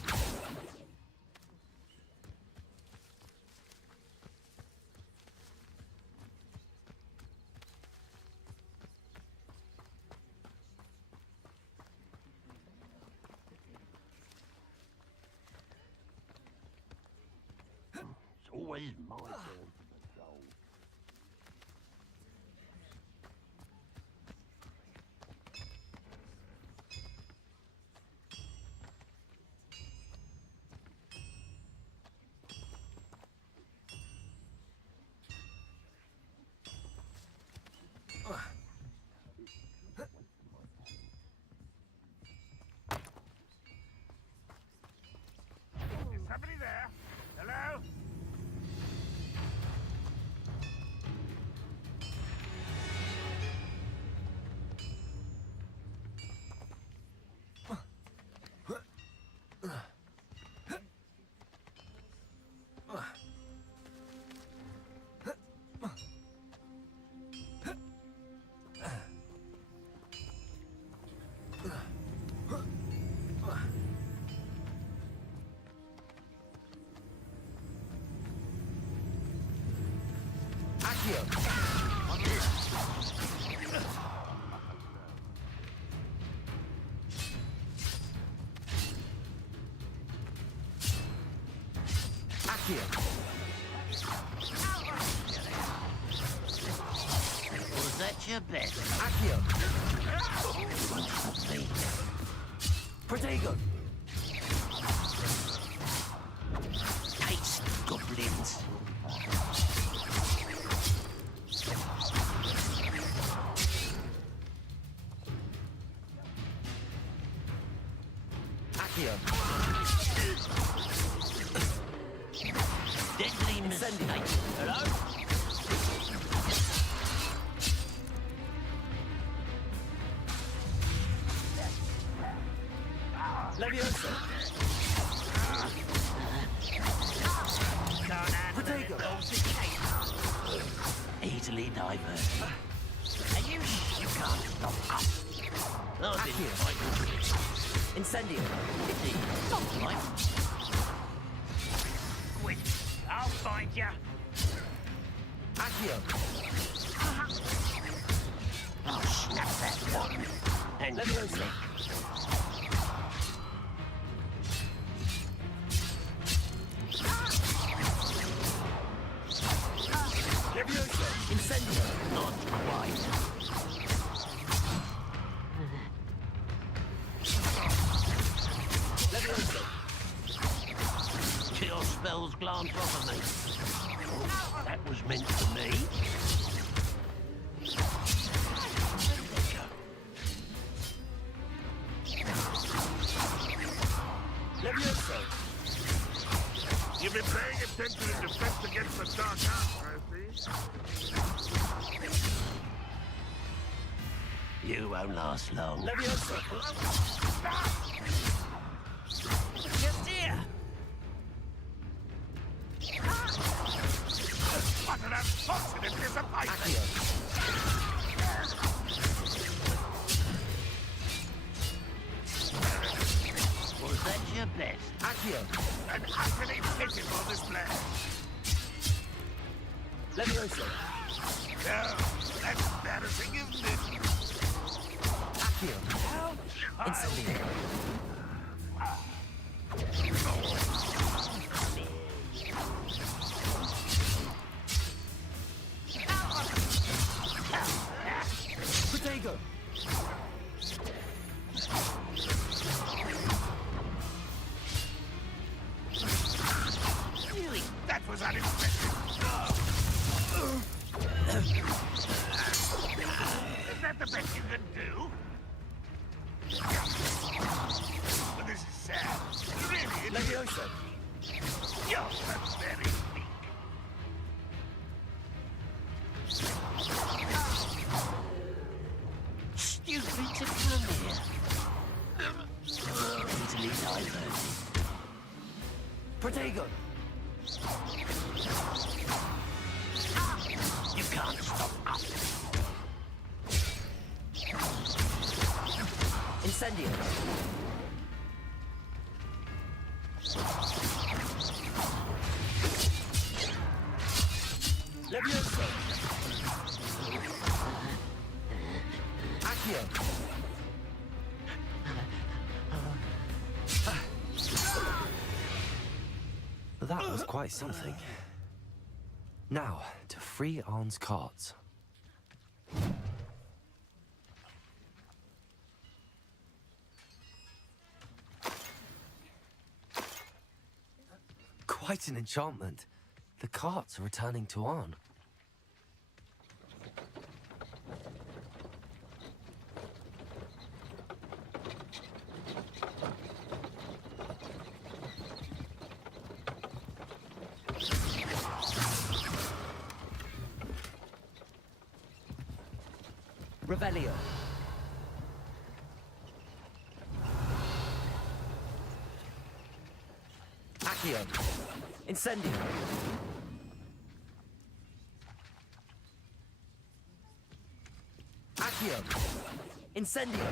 It's always my turn to patrol. Is somebody there? Hello? Was that your bet? Accio! Me. Protego! Taste goblins. Accio! Incendiary. Hello? Levioso. Protego. Easily diverted. And you can't stop us. Accio. Incendio. Not like. Quit. I'll find you. Accio. I'll snap that one. And Levioso. Levioso. Incendio. Not quite. Levioso. Your spells glance off of me. Oh, that was meant for me. Levioso. You've been paying attention in defense against the dark arts, I see. You won't last long. Levioso. Just here. What an unfortunate disappointment! Accio. Was that your best? Accio. An utterly pitiful display. Levioso. No, that's embarrassing, isn't it? Accio. Incendio. Protego. Really, that was unexpected. Is that the best you can do? But this is sad. Really, it is. Levioso. You're so very weak. Stupid to come here. Easily diverted. Protego. You can't stop us. Incendio. Levioso. Accio. That was quite something. Now, to free Arn's cards. Quite an enchantment. The carts are returning to Arn. Revelio. Accio. Incendio. Accio. Incendio.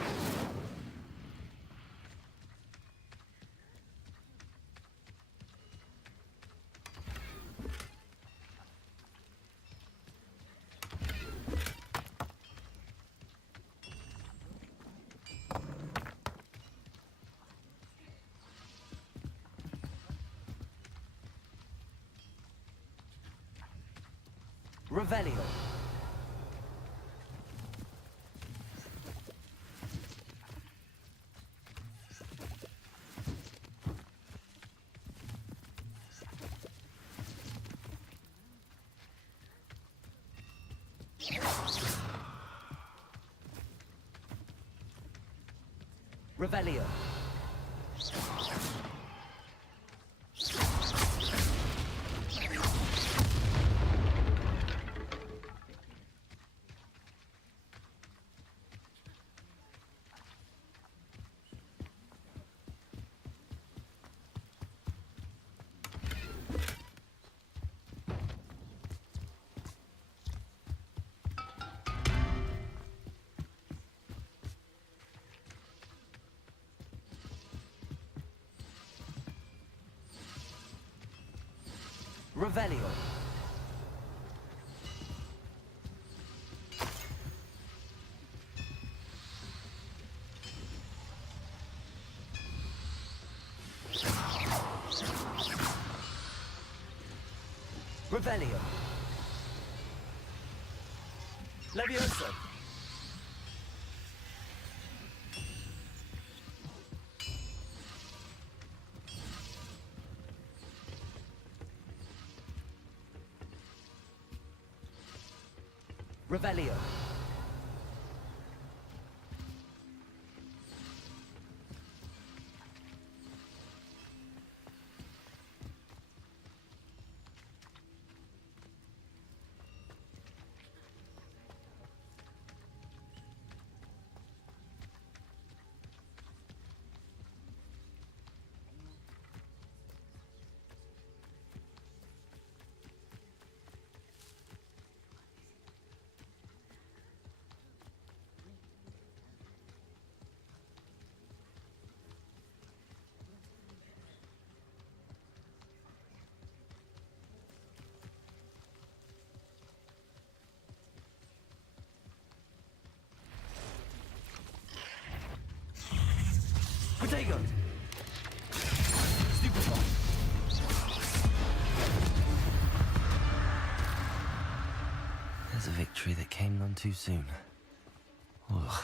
Revelio. Revelio. Revelio. Revelio. Leviosa. Revelio. Protego! Stupefy! There's a victory that came none too soon. Ugh.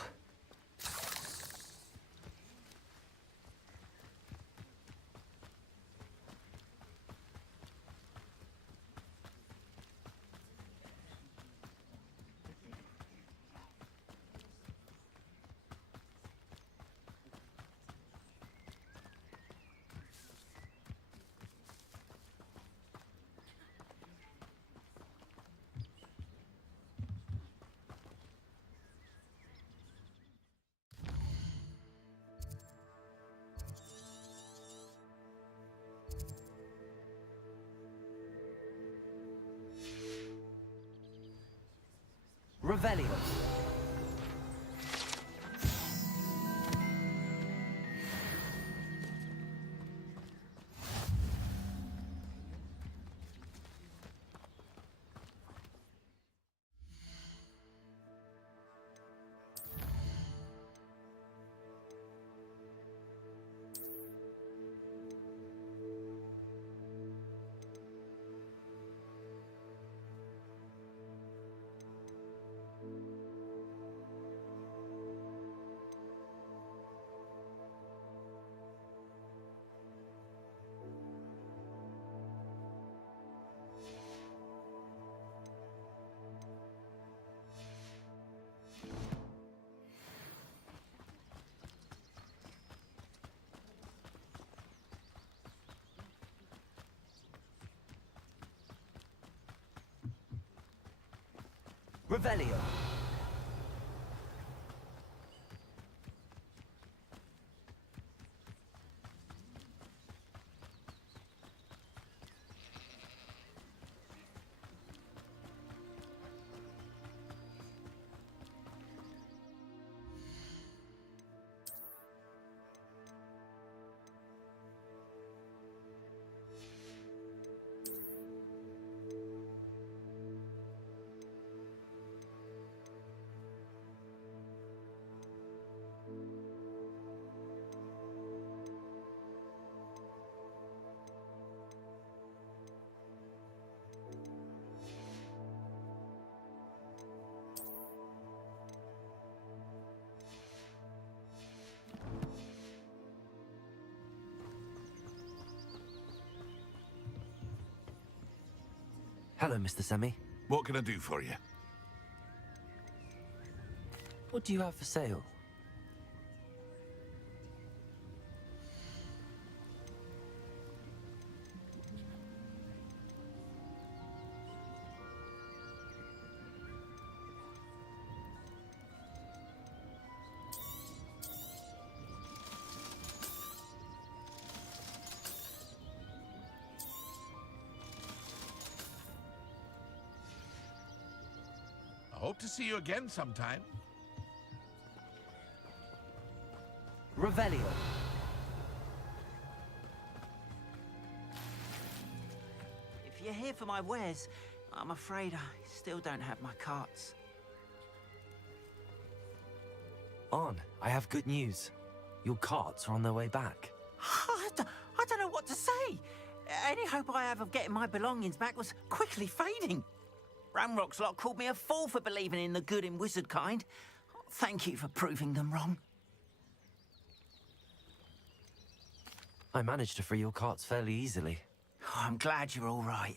Revelio. Revelio. Hello, Mr. Semi. What can I do for you? What do you have for sale? I hope to see you again sometime. Revelio. If you're here for my wares, I'm afraid I still don't have my carts. Arn, I have good news. Your carts are on their way back. I don't know what to say. Any hope I have of getting my belongings back was quickly fading. Ramrock's lot called me a fool for believing in the good in wizard kind. Thank you for proving them wrong. I managed to free your carts fairly easily. Oh, I'm glad you're all right.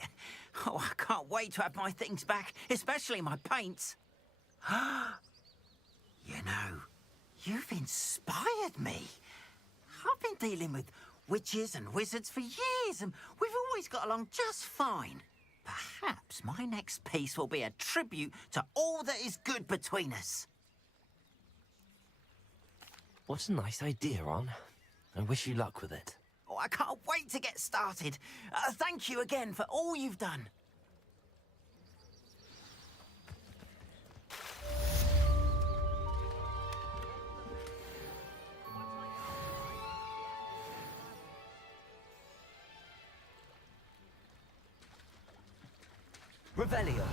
Oh, I can't wait to have my things back, especially my paints. You know, you've inspired me. I've been dealing with witches and wizards for years, and we've always got along just fine. Perhaps my next piece will be a tribute to all that is good between us. What a nice idea, Arn. I wish you luck with it. Oh, I can't wait to get started. Thank you again for all you've done. Revelio.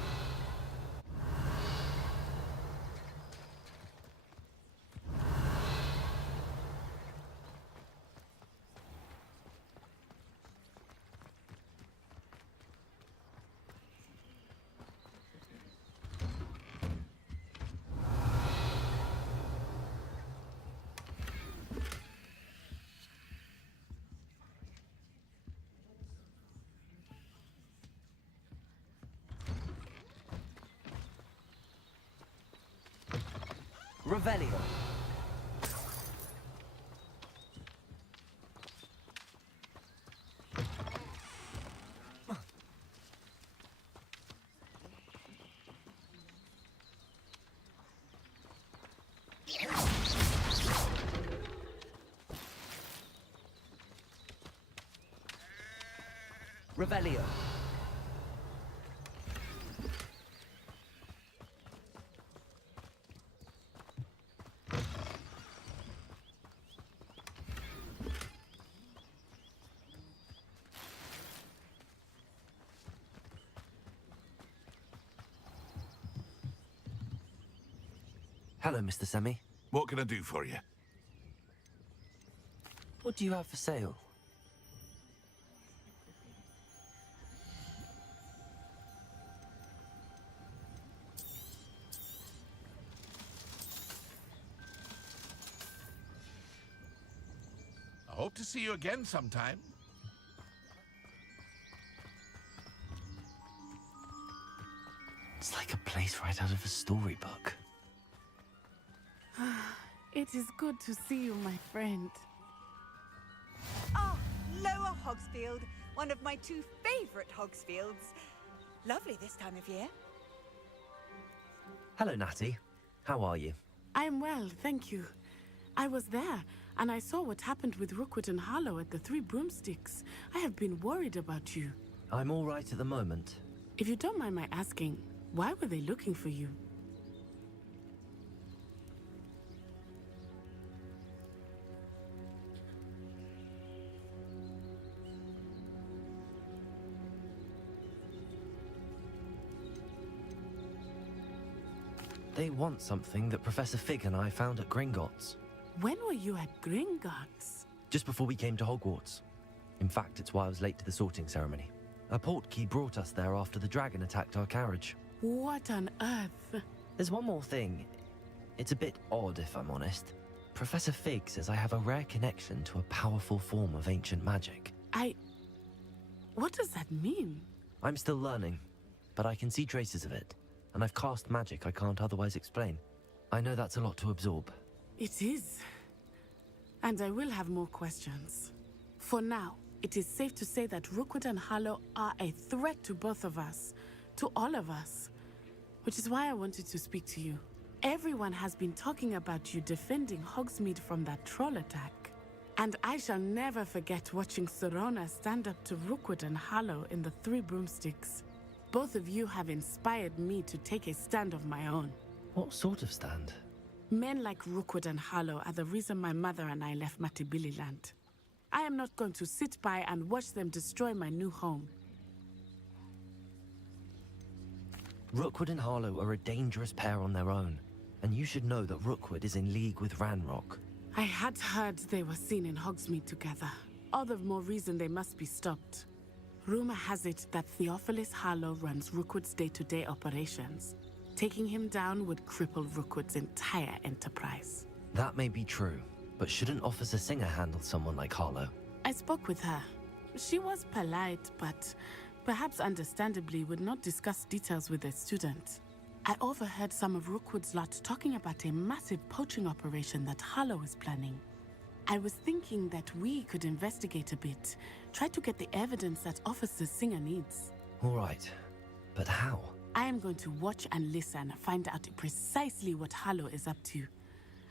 Revelio. Revelio. Hello, Mr. Semi. What can I do for you? What do you have for sale? I hope to see you again sometime. It's like a place right out of a storybook. It is good to see you, my friend. Ah, Lower Hogsfield, one of my two favorite Hogsfields. Lovely this time of year. Hello, Natty. How are you? I'm well, thank you. I was there, and I saw what happened with Rookwood and Harlow at the Three Broomsticks. I have been worried about you. I'm all right at the moment. If you don't mind my asking, why were they looking for you? They want something that Professor Fig and I found at Gringotts. When were you at Gringotts? Just before we came to Hogwarts. In fact, it's why I was late to the sorting ceremony. A portkey brought us there after the dragon attacked our carriage. What on earth? There's one more thing. It's a bit odd, if I'm honest. Professor Fig says I have a rare connection to a powerful form of ancient magic. What does that mean? I'm still learning, but I can see traces of it. And I've cast magic I can't otherwise explain. I know that's a lot to absorb. It is. And I will have more questions. For now, it is safe to say that Rookwood and Harlow are a threat to both of us. To all of us. Which is why I wanted to speak to you. Everyone has been talking about you defending Hogsmeade from that troll attack. And I shall never forget watching Sorona stand up to Rookwood and Harlow in the Three Broomsticks. Both of you have inspired me to take a stand of my own. What sort of stand? Men like Rookwood and Harlow are the reason my mother and I left Matabeleland. I am not going to sit by and watch them destroy my new home. Rookwood and Harlow are a dangerous pair on their own, and you should know that Rookwood is in league with Ranrock. I had heard they were seen in Hogsmeade together. All the more reason they must be stopped. Rumor has it that Theophilus Harlow runs Rookwood's day-to-day operations. Taking him down would cripple Rookwood's entire enterprise. That may be true, but shouldn't Officer Singer handle someone like Harlow? I spoke with her. She was polite, but perhaps understandably would not discuss details with a student. I overheard some of Rookwood's lot talking about a massive poaching operation that Harlow is planning. I was thinking that we could investigate a bit, try to get the evidence that Officer Singer needs. All right, but how? I am going to watch and listen, find out precisely what Harlow is up to.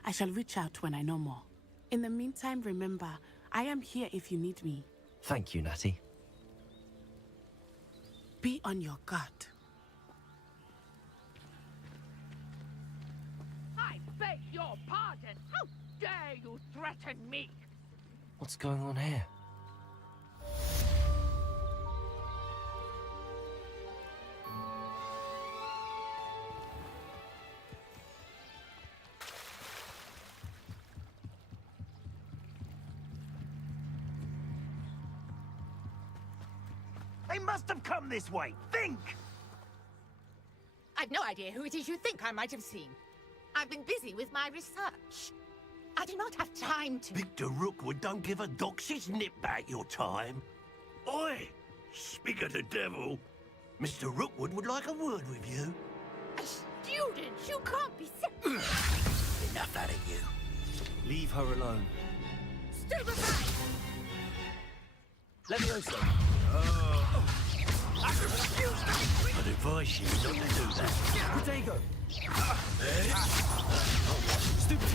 I shall reach out when I know more. In the meantime, remember, I am here if you need me. Thank you, Natty. Be on your guard. I beg your pardon. How dare you threaten me? What's going on here? They must have come this way. Think! I've no idea who it is you think I might have seen. I've been busy with my research. I do not have time to... Victor Rookwood don't give a doxy's nip back your time. Oi! Speak of the devil. Mr. Rookwood would like a word with you. A student? You can't be... Enough out of you. Leave her alone. Stupefy! Leviosa! I'd advise you not to do that. Protego! Stupid!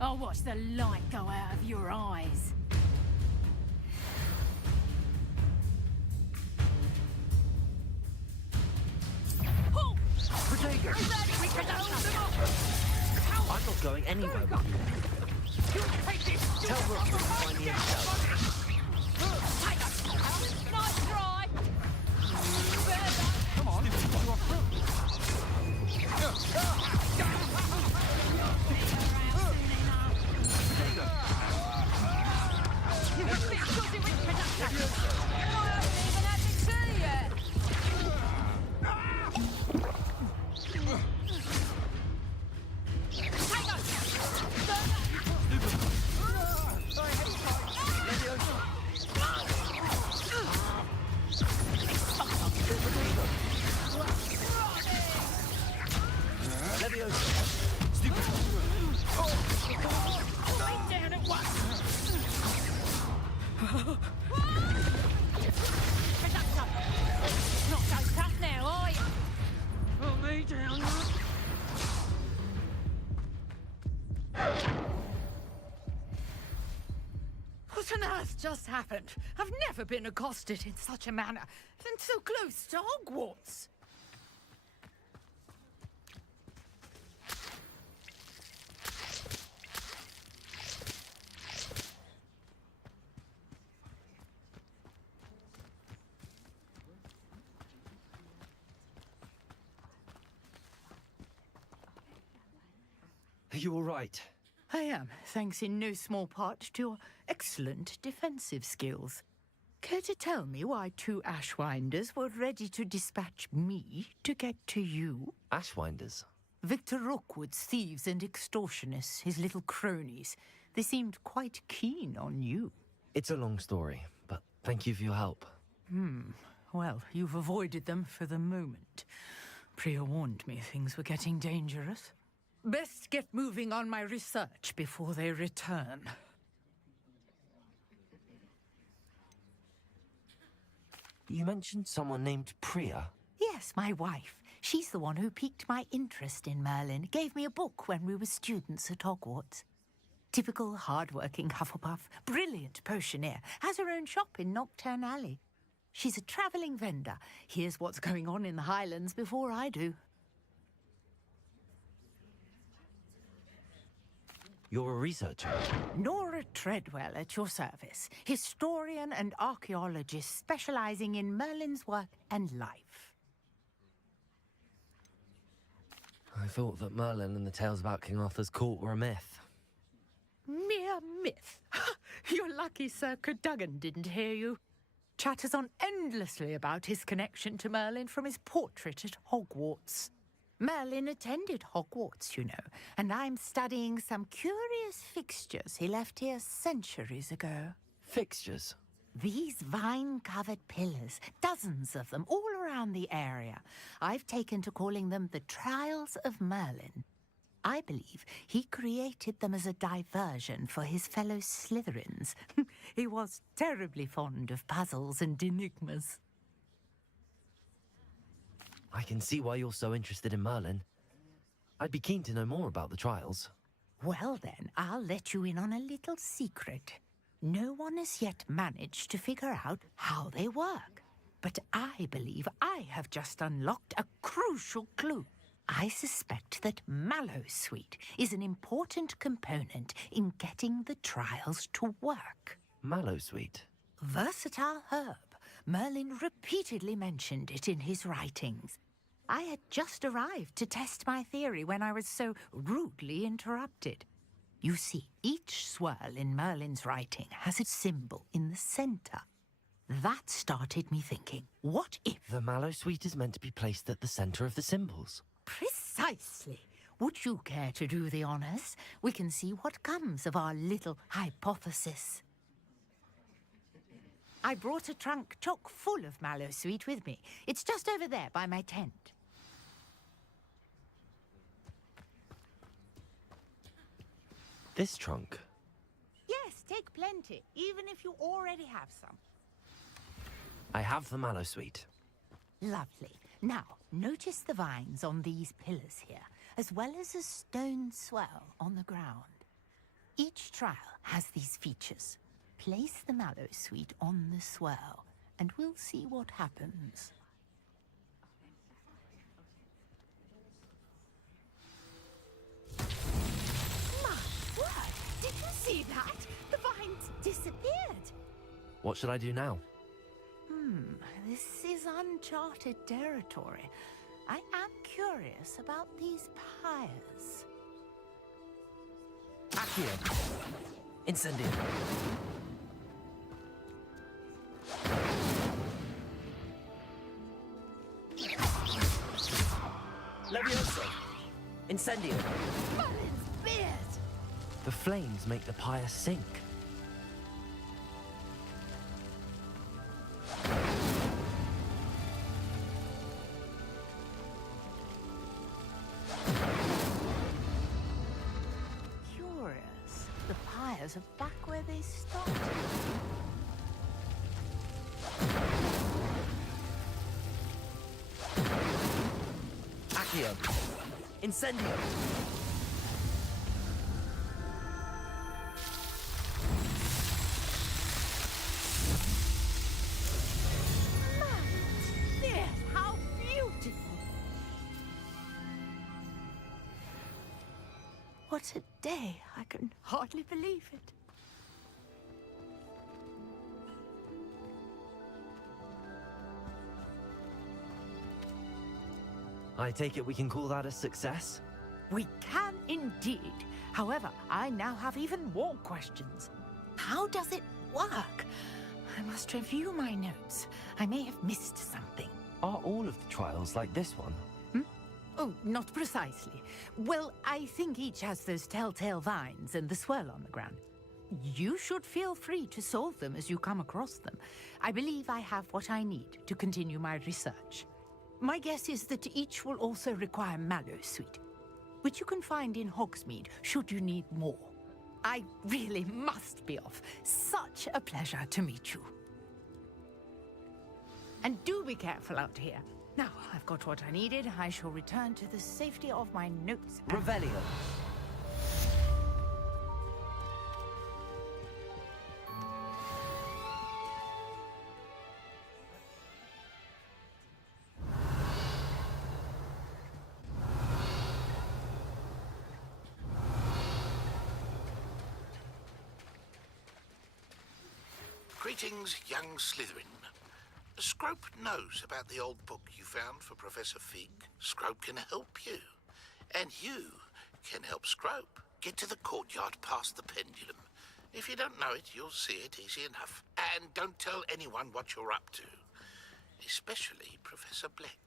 I'll watch the light go out of your eyes. Protego! I'm not going anywhere with you. Tell Rookwood to find the intel. Nice try. Come on, you are through. What on earth just happened? I've never been accosted in such a manner, and so close to Hogwarts. Are you all right? I am, thanks in no small part to your excellent defensive skills. Care to tell me why two Ashwinders were ready to dispatch me to get to you? Ashwinders? Victor Rookwood's thieves and extortionists, his little cronies. They seemed quite keen on you. It's a long story, but thank you for your help. Well, you've avoided them for the moment. Priya warned me things were getting dangerous. Best get moving on my research before they return. You mentioned someone named Priya? Yes, my wife. She's the one who piqued my interest in Merlin. Gave me a book when we were students at Hogwarts. Typical hard-working Hufflepuff, brilliant potioneer, has her own shop in Knockturn Alley. She's a travelling vendor. Hears what's going on in the Highlands before I do. You're a researcher? Nora Treadwell at your service, historian and archaeologist specializing in Merlin's work and life. I thought that Merlin and the tales about King Arthur's court were a myth. Mere myth. You're lucky Sir Cadogan didn't hear you. Chatters on endlessly about his connection to Merlin from his portrait at Hogwarts. Merlin attended Hogwarts, you know, and I'm studying some curious fixtures he left here centuries ago. Fixtures? These vine-covered pillars, dozens of them, all around the area. I've taken to calling them the Trials of Merlin. I believe he created them as a diversion for his fellow Slytherins. He was terribly fond of puzzles and enigmas. I can see why you're so interested in Merlin. I'd be keen to know more about the trials. Well then, I'll let you in on a little secret. No one has yet managed to figure out how they work. But I believe I have just unlocked a crucial clue. I suspect that Mallowsweet is an important component in getting the trials to work. Mallowsweet? Versatile herb. Merlin repeatedly mentioned it in his writings. I had just arrived to test my theory when I was so rudely interrupted. You see, each swirl in Merlin's writing has a symbol in the center. That started me thinking, what if... The Mallowsweet is meant to be placed at the center of the symbols. Precisely. Would you care to do the honors? We can see what comes of our little hypothesis. I brought a trunk chock full of Mallowsweet with me. It's just over there by my tent. This trunk? Yes, take plenty, even if you already have some. I have the Mallowsweet. Lovely. Now, notice the vines on these pillars here, as well as a stone swell on the ground. Each trial has these features. Place the Mallowsweet on the swell, and we'll see what happens. My word! Did you see that? The vines disappeared! What should I do now? This is uncharted territory. I am curious about these pyres. Accio! Incendio! Levioso! Incendio! Merlin's beard! The flames make the pyre sink. Curious. The pyres are back where they started. Accio! Incendio! How beautiful! What a day! I can hardly believe it. I take it we can call that a success? We can indeed. However, I now have even more questions. How does it work? I must review my notes. I may have missed something. Are all of the trials like this one? Oh, not precisely. Well, I think each has those telltale vines and the swirl on the ground. You should feel free to solve them as you come across them. I believe I have what I need to continue my research. My guess is that each will also require Mallowsweet, which you can find in Hogsmeade should you need more. I really must be off. Such a pleasure to meet you. And do be careful out here. Now, I've got what I needed. I shall return to the safety of my notes. Revelio. Greetings, young Slytherin. Scrope knows about the old book you found for Professor Fig. Scrope can help you. And you can help Scrope get to the courtyard past the pendulum. If you don't know it, you'll see it easy enough. And don't tell anyone what you're up to. Especially Professor Black.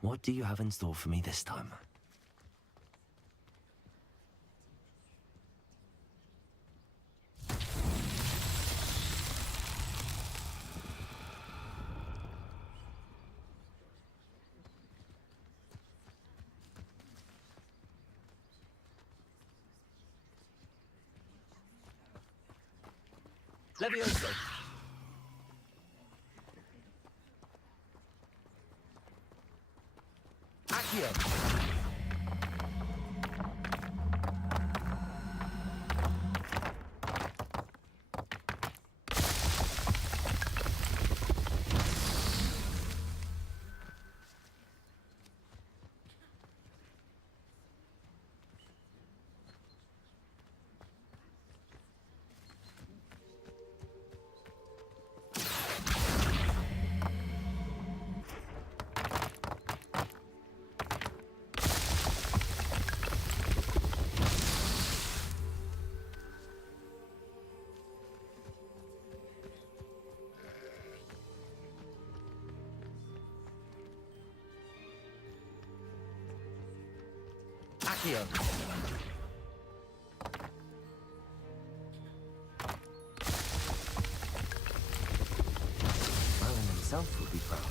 What do you have in store for me this time? Levioso. Accio. Accio. Alan himself would be proud.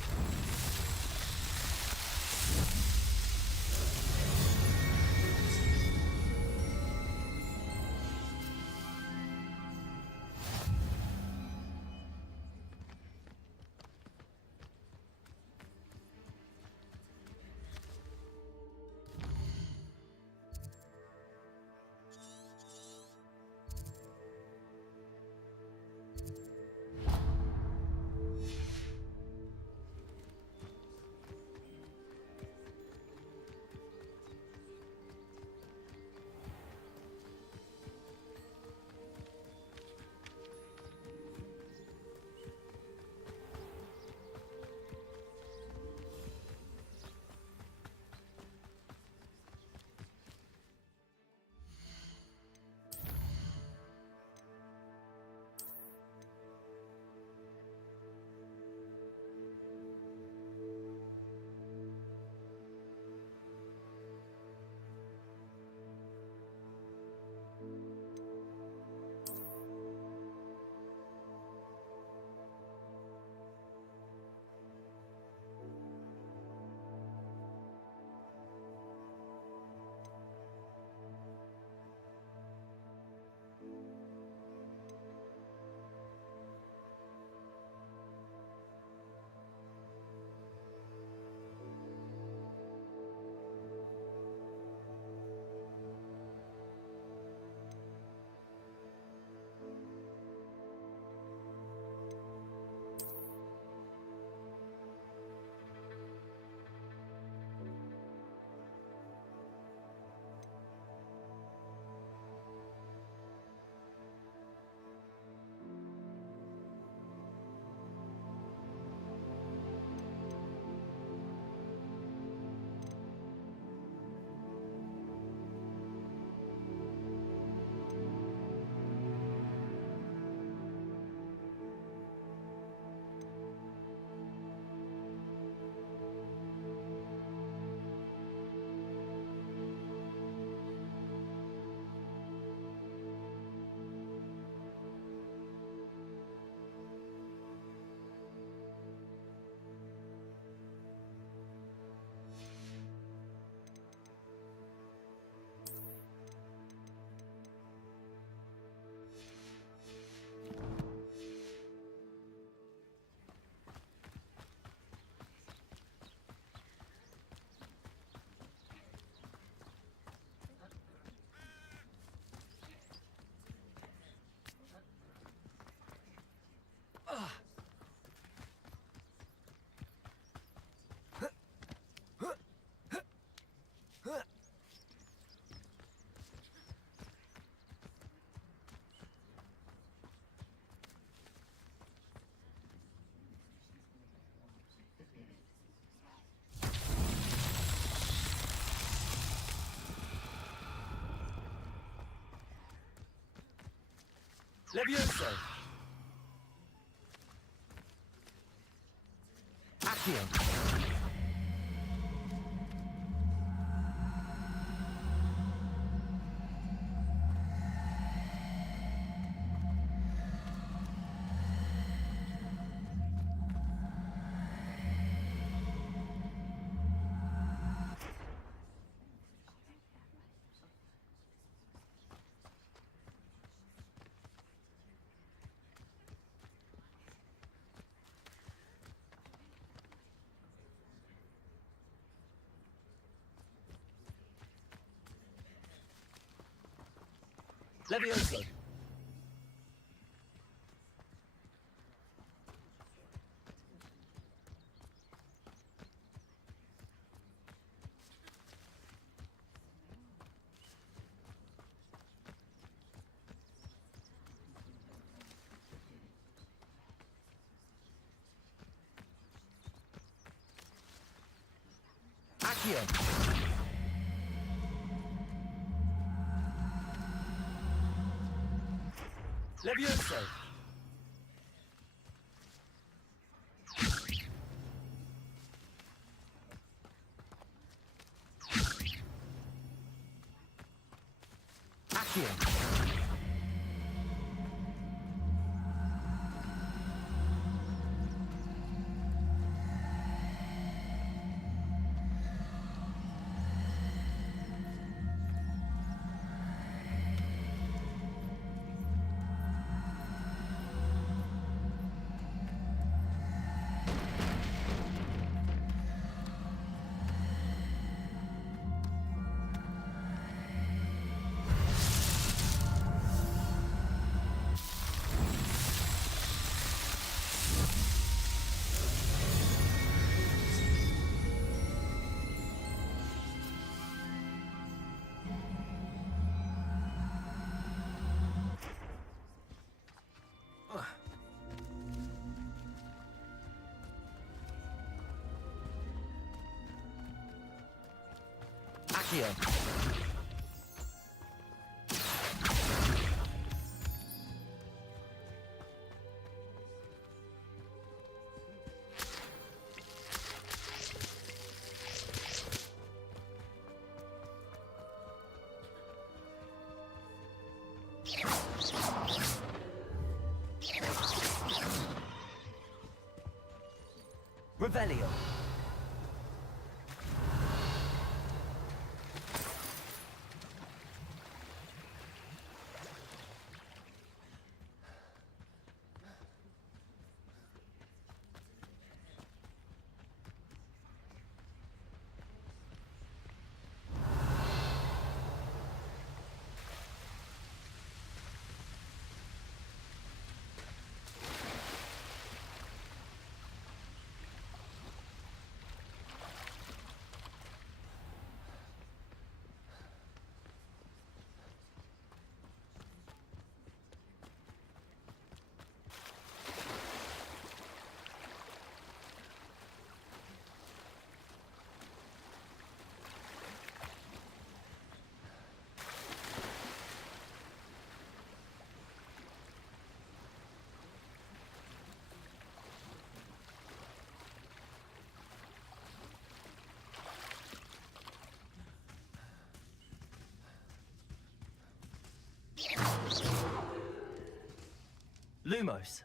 Levioso. Accio. Levioso. Accio. Levioso. Accio. Accio. Revelio. Lumos.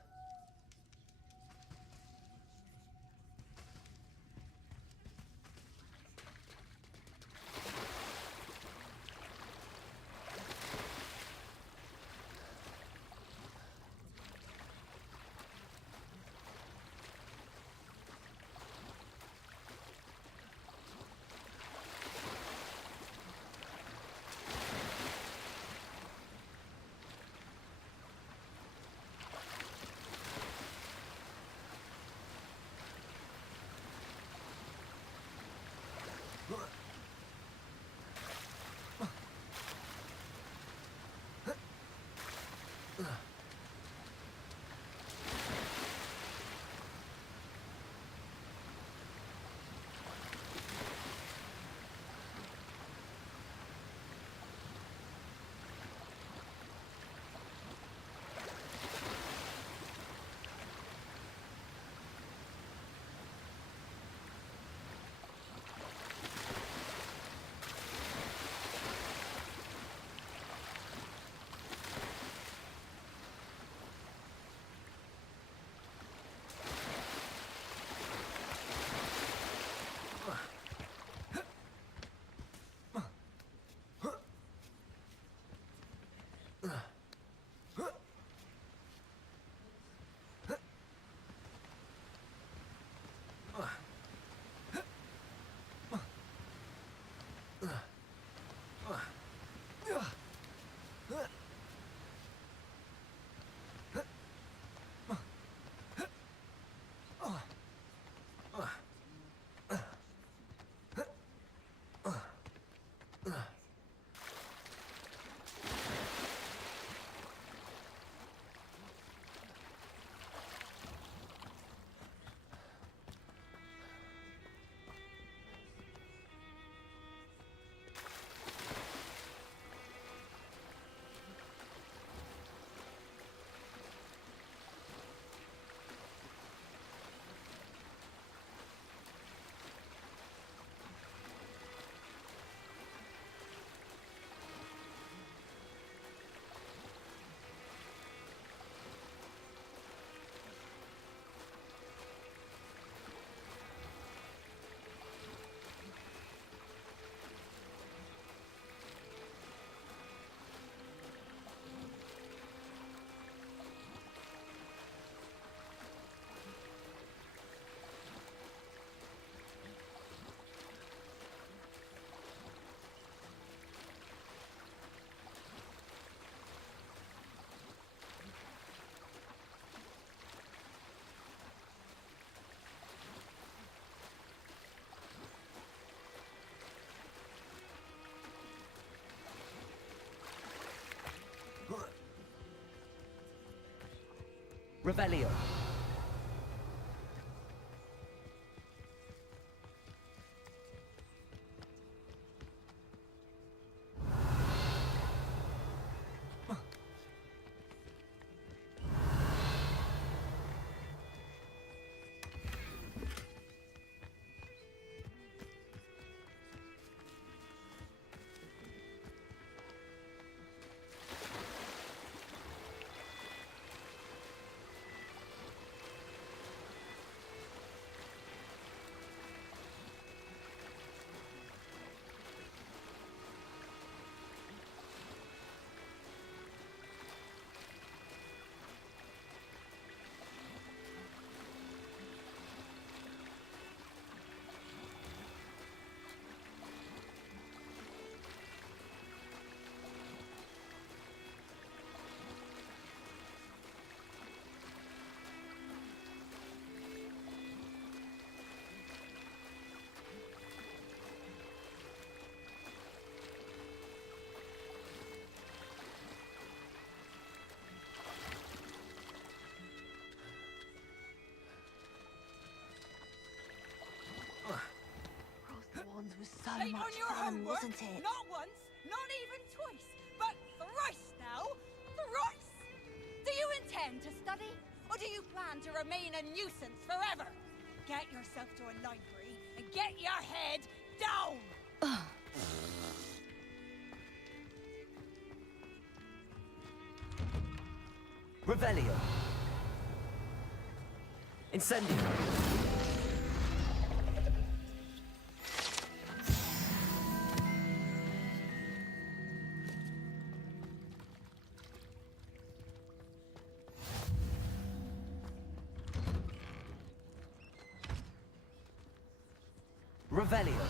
Revelio. Was so Late much on your fun, homework, wasn't it? Not once, not even twice, but thrice now. Thrice! Do you intend to study, or do you plan to remain a nuisance forever? Get yourself to a library and get your head down! Revelio. Incendio. Revelio.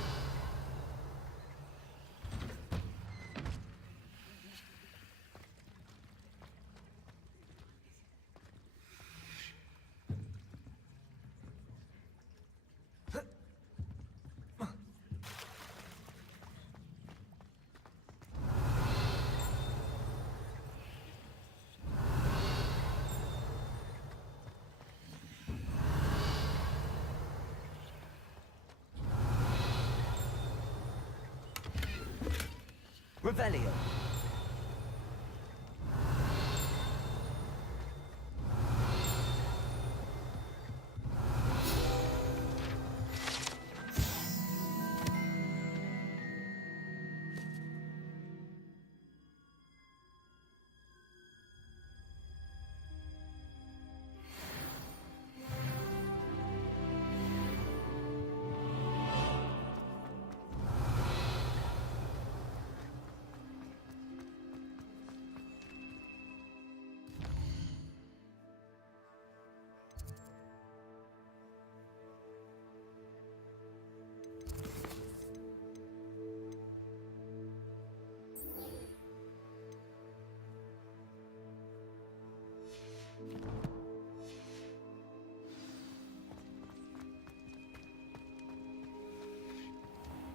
Revelio.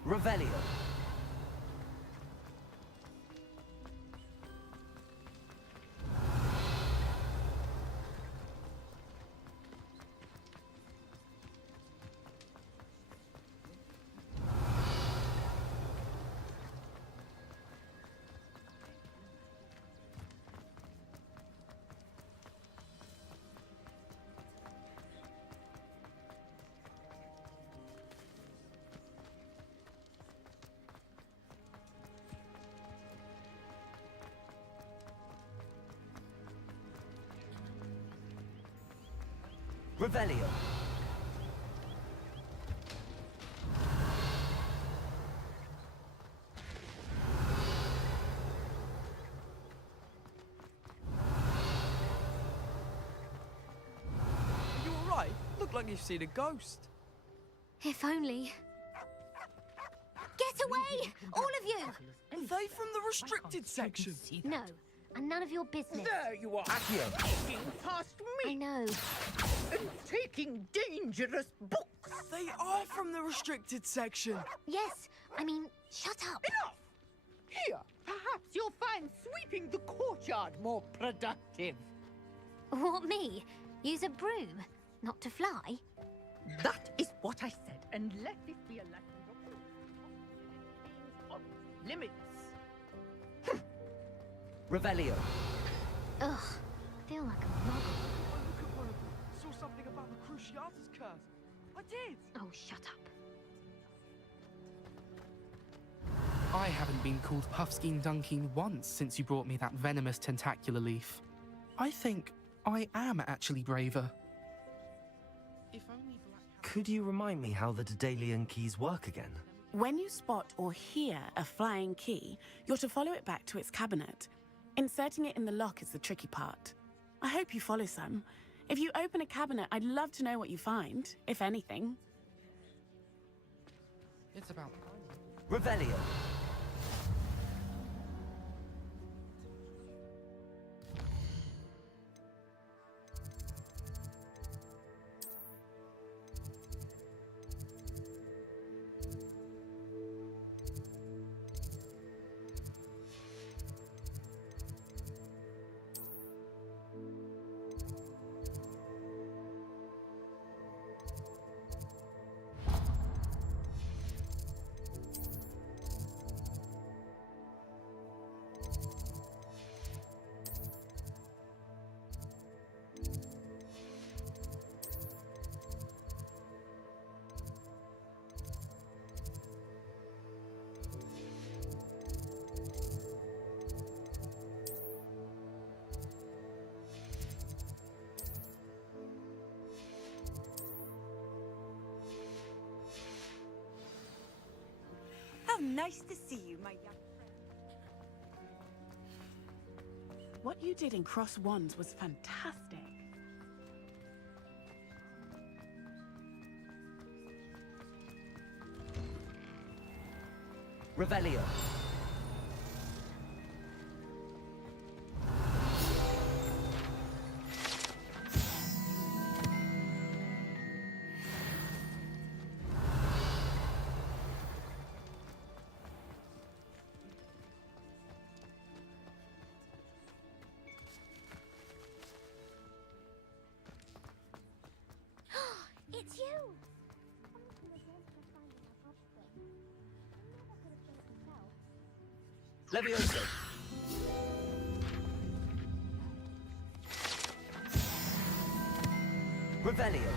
Revelio. Revelio. Are you alright? Look like you've seen a ghost. If only. Get away! All of you! Are they from the restricted section? No, and none of your business. There you are, Accio. walking past me. I know. And taking dangerous books. They are from the restricted section. Yes, I mean, shut up. Enough! Here, perhaps you'll find sweeping the courtyard more productive. What, me? Use a broom, not to fly? That is what I said, and let this be a lesson of limits. Revelio. Ugh, feel like a muggle. Saw something about the Cruciatus curse. I did. Oh, shut up. I haven't been called Puffskein Dunkeen once since you brought me that venomous tentacular leaf. I think I am actually braver. If only Could you remind me how the Daedalian keys work again? When you spot or hear a flying key, you're to follow it back to its cabinet. Inserting it in the lock is the tricky part. I hope you follow some. If you open a cabinet, I'd love to know what you find, if anything. It's about... Revelio. How nice to see you, my young friend. What you did in Cross Wands was fantastic. Revelio. It's you! Levioso. Revelio.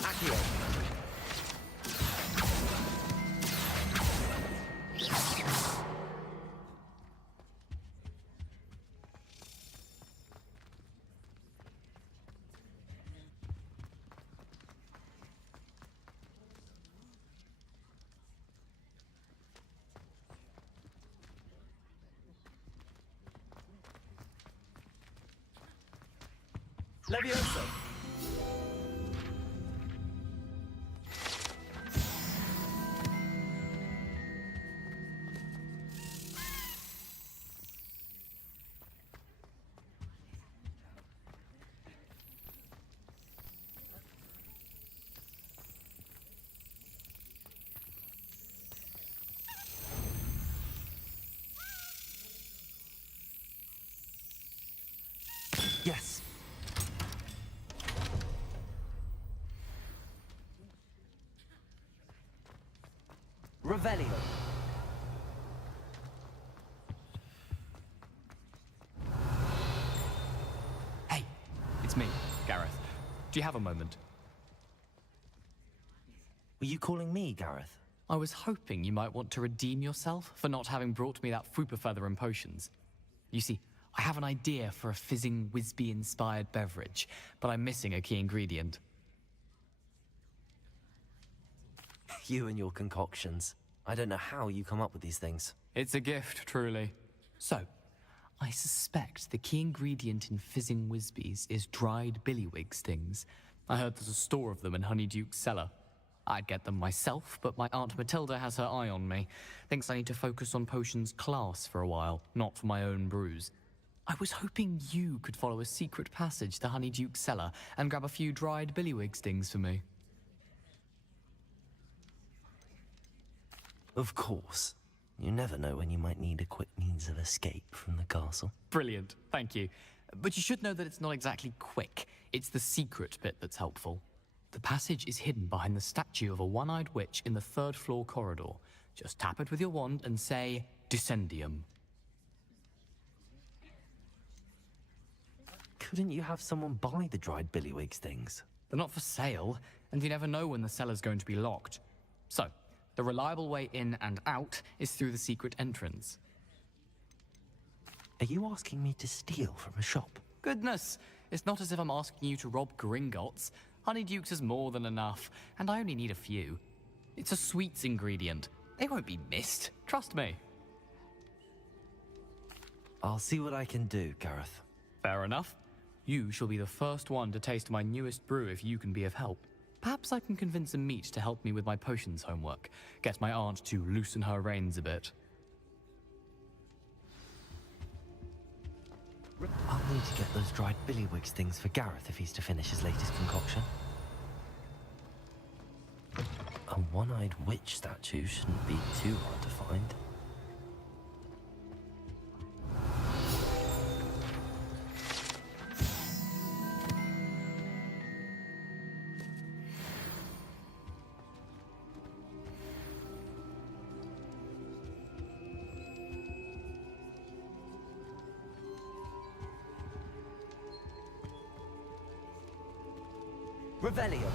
Accio. Levioso. Yes. Revelio. Hey, it's me, Gareth. Do you have a moment? Were you calling me, Gareth? I was hoping you might want to redeem yourself for not having brought me that Fupa feather and potions. You see, I have an idea for a fizzing Wisby-inspired beverage, but I'm missing a key ingredient. You and your concoctions. I don't know how you come up with these things. It's a gift, truly. So, I suspect the key ingredient in fizzing Whizbees is dried billywig stings. I heard there's a store of them in Honeyduke's cellar. I'd get them myself, but my Aunt Matilda has her eye on me. Thinks I need to focus on potions class for a while, not for my own brews. I was hoping you could follow a secret passage to Honeyduke's cellar and grab a few dried billywig stings for me. Of course. You never know when you might need a quick means of escape from the castle. Brilliant, thank you. But you should know that it's not exactly quick. It's the secret bit that's helpful. The passage is hidden behind the statue of a one-eyed witch in the third-floor corridor. Just tap it with your wand and say, Descendium. Couldn't you have someone buy the dried billywig stings? They're not for sale, and you never know when the cellar's going to be locked. So, the reliable way in and out is through the secret entrance. Are you asking me to steal from a shop? Goodness, it's not as if I'm asking you to rob Gringotts. Honeyduke's is more than enough, and I only need a few. It's a sweets ingredient. They won't be missed, trust me. I'll see what I can do, Gareth. Fair enough. You shall be the first one to taste my newest brew if you can be of help. Perhaps I can convince a meat to help me with my potions homework. Get my aunt to loosen her reins a bit. I'll need to get those dried billywig stings for Gareth if he's to finish his latest concoction. A one-eyed witch statue shouldn't be too hard to find. Revelio.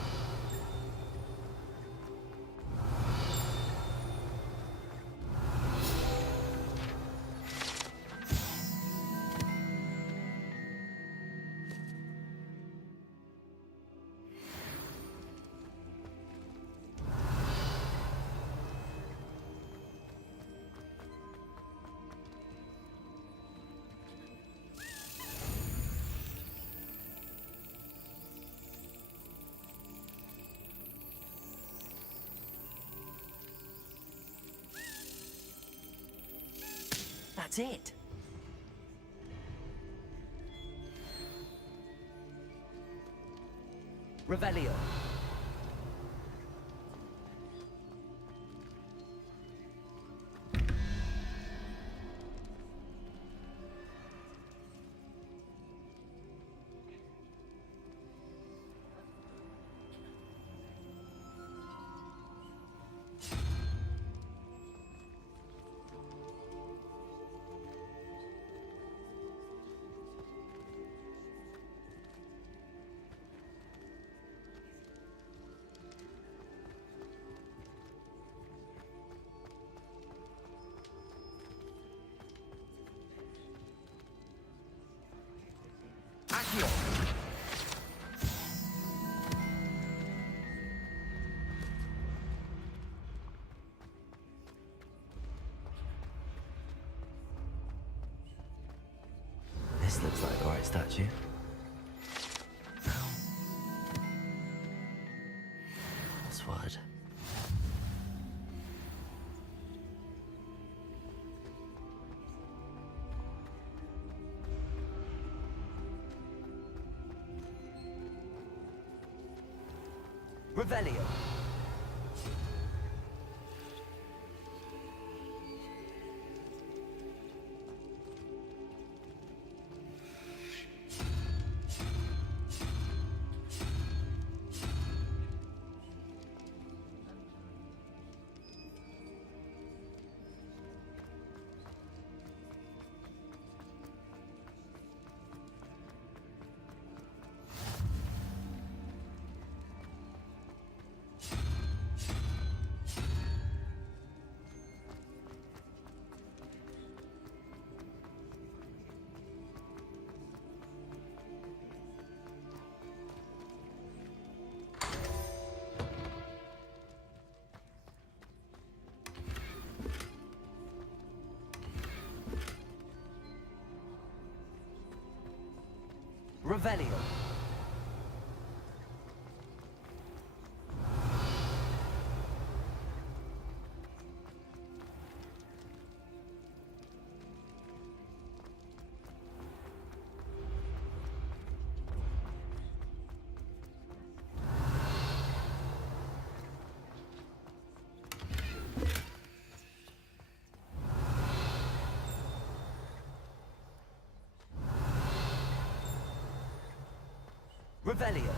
That's it. Revelio. Accio. This looks like the right statue. Password. Revelio. Revelio. Revelio.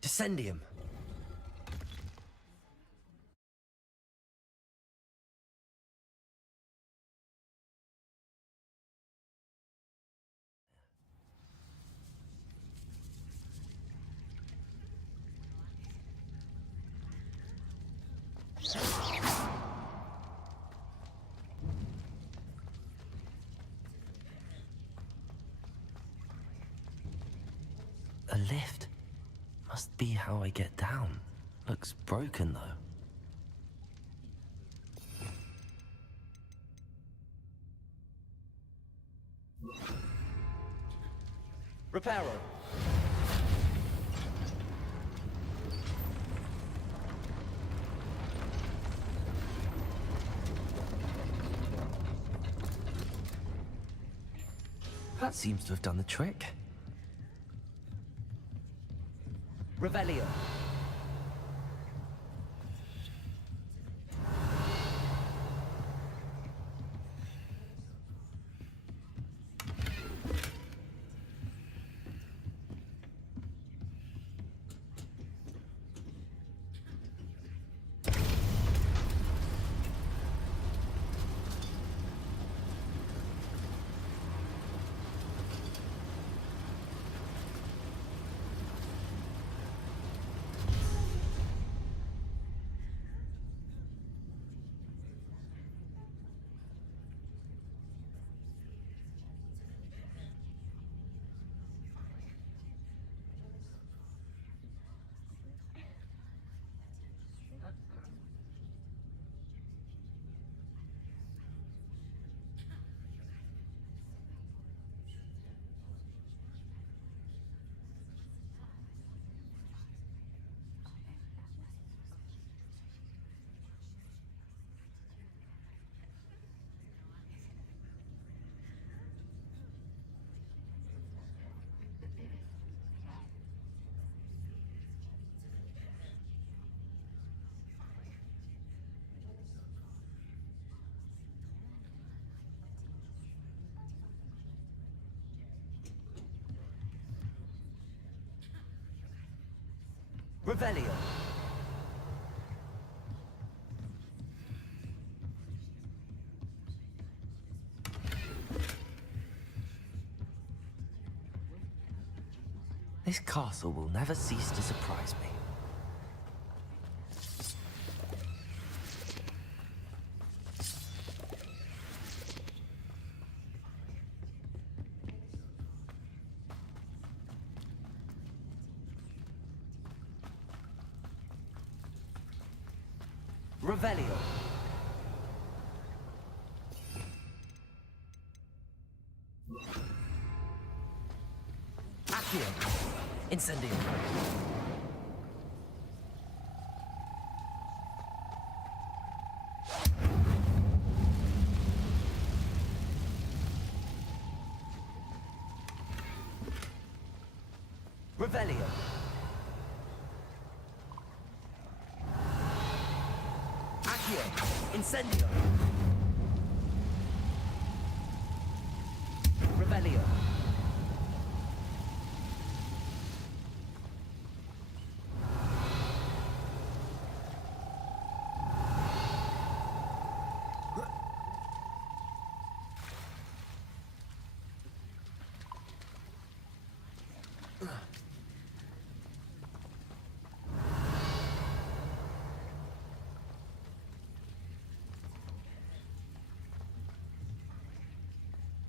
Descendium. A lift. Must be how I get down. Looks broken, though. Reparo. That seems to have done the trick. Revelio. Revelio. This castle will never cease to surprise me. Revelio. Accio. Incendio. Revelio. Accio. Incendio. Revelio.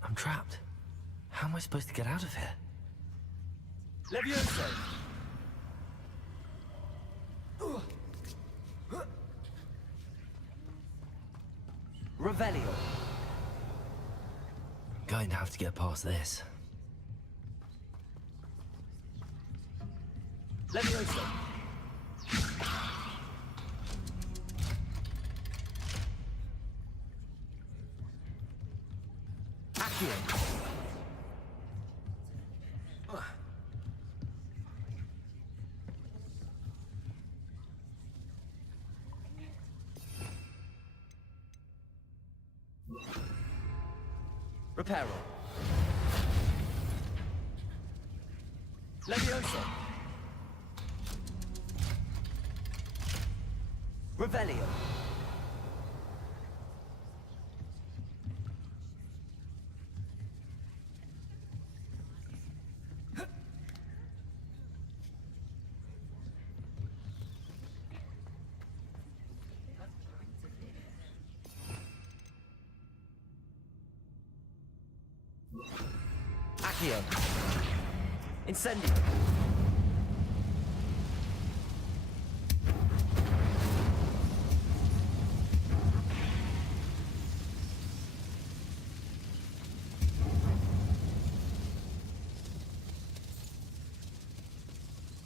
I'm trapped. How am I supposed to get out of here? Levioso! Revelio. Going to have to get past this. Levioso! Accio. Reparo. Levioso. Revelio. Accio. Incendio.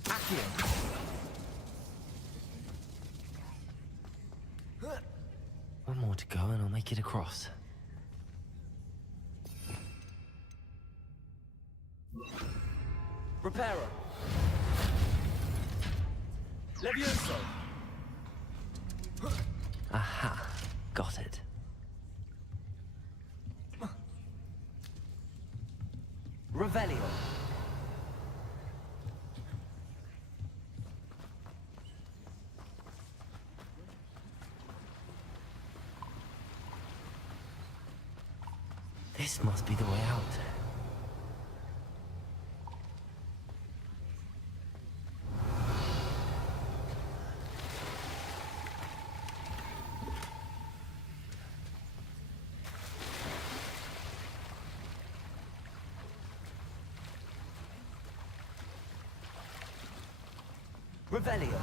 Accio. One more to go and I'll make it across. Reparo. Levioso. Aha, got it. Revelio. This must be the way out. Revelio.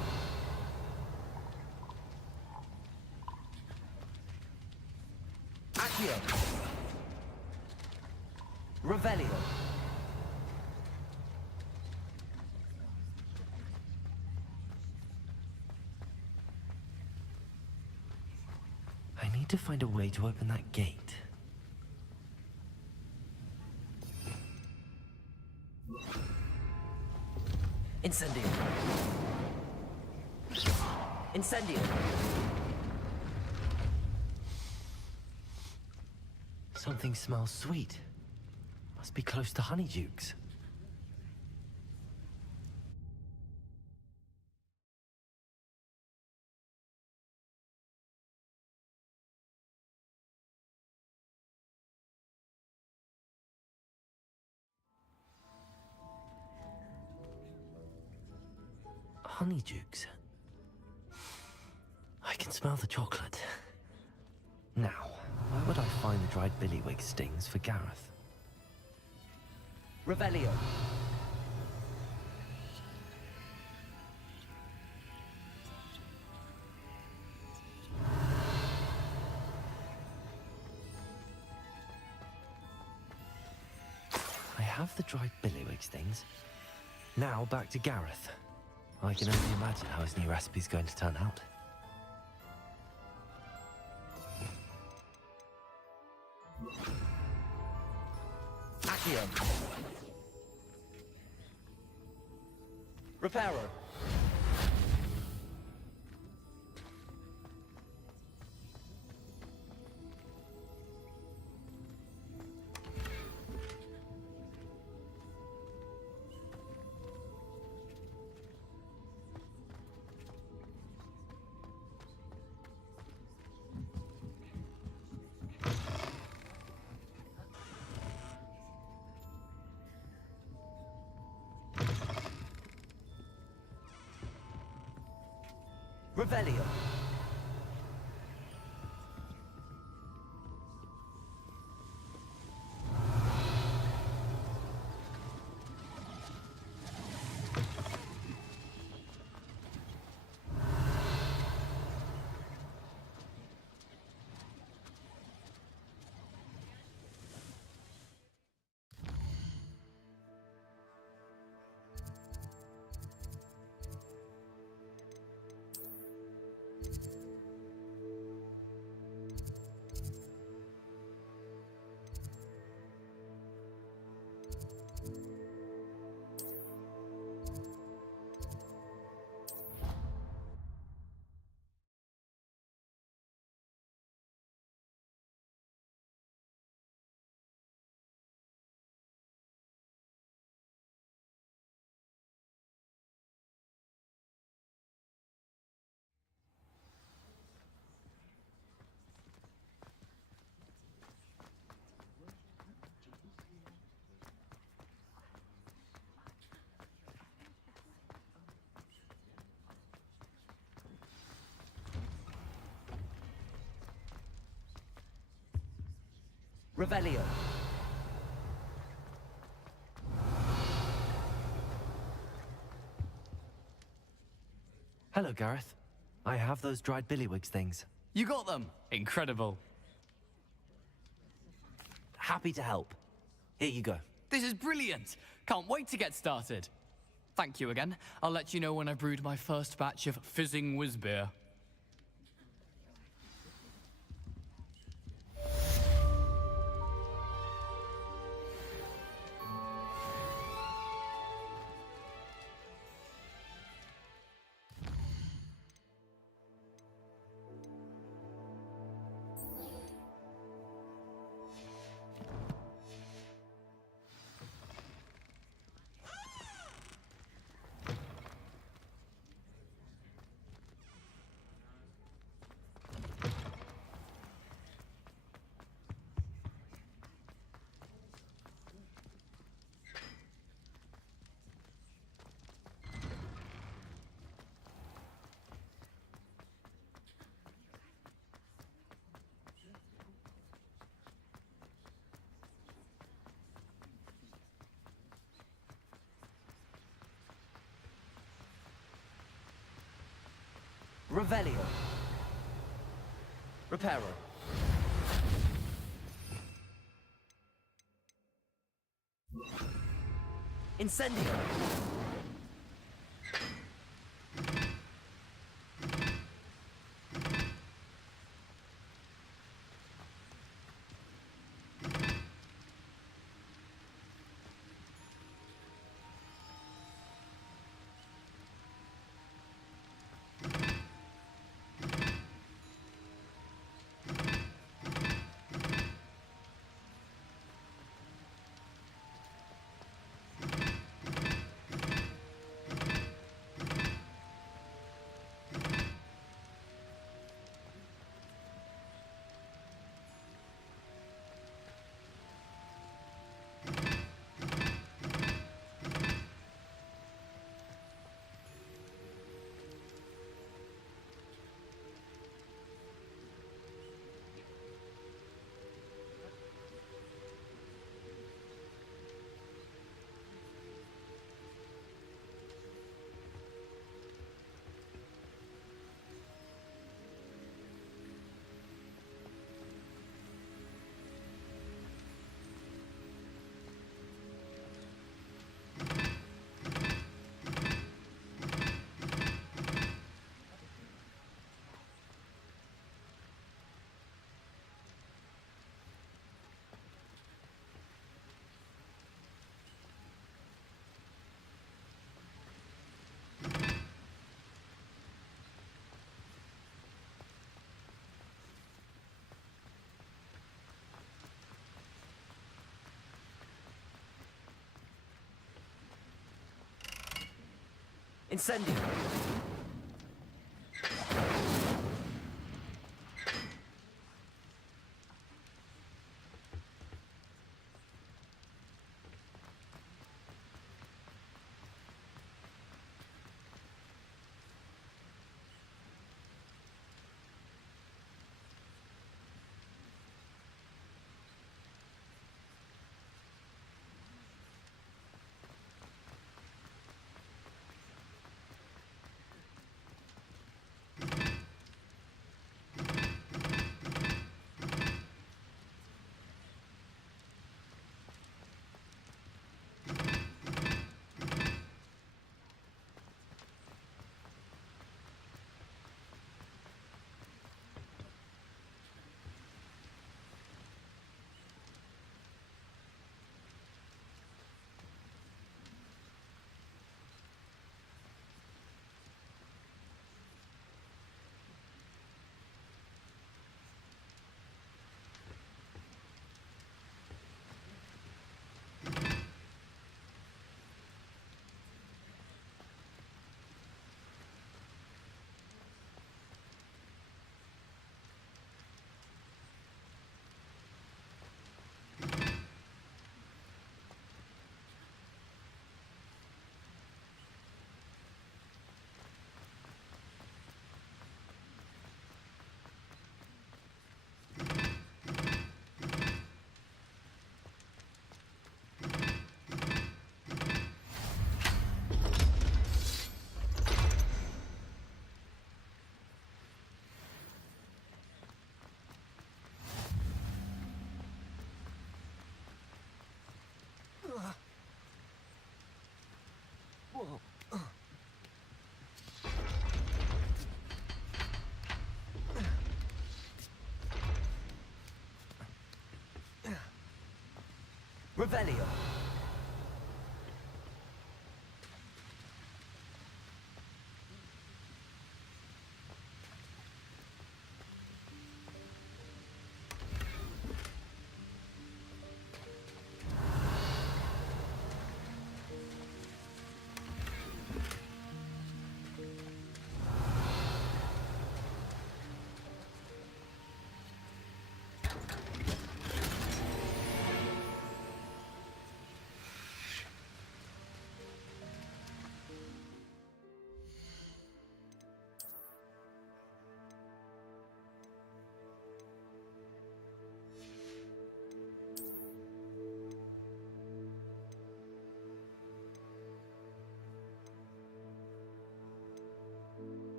Accio. Revelio. I need to find a way to open that gate. Incendio. Incendio. Something smells sweet. Must be close to Honeydukes. Honeydukes. I can smell the chocolate. Now, where would I find the dried billywig stings for Gareth? Revelio. I have the dried billywig stings. Now back to Gareth. I can only imagine how his new recipe's going to turn out. Accio. Reparo. Revelio. Revelio. Hello, Gareth. I have those dried billywigs things. You got them! Incredible. Happy to help. Here you go. This is brilliant! Can't wait to get started. Thank you again. I'll let you know when I've brewed my first batch of fizzing whiz beer. Revelio. Reparo. Incendio. Incendio. Revelio.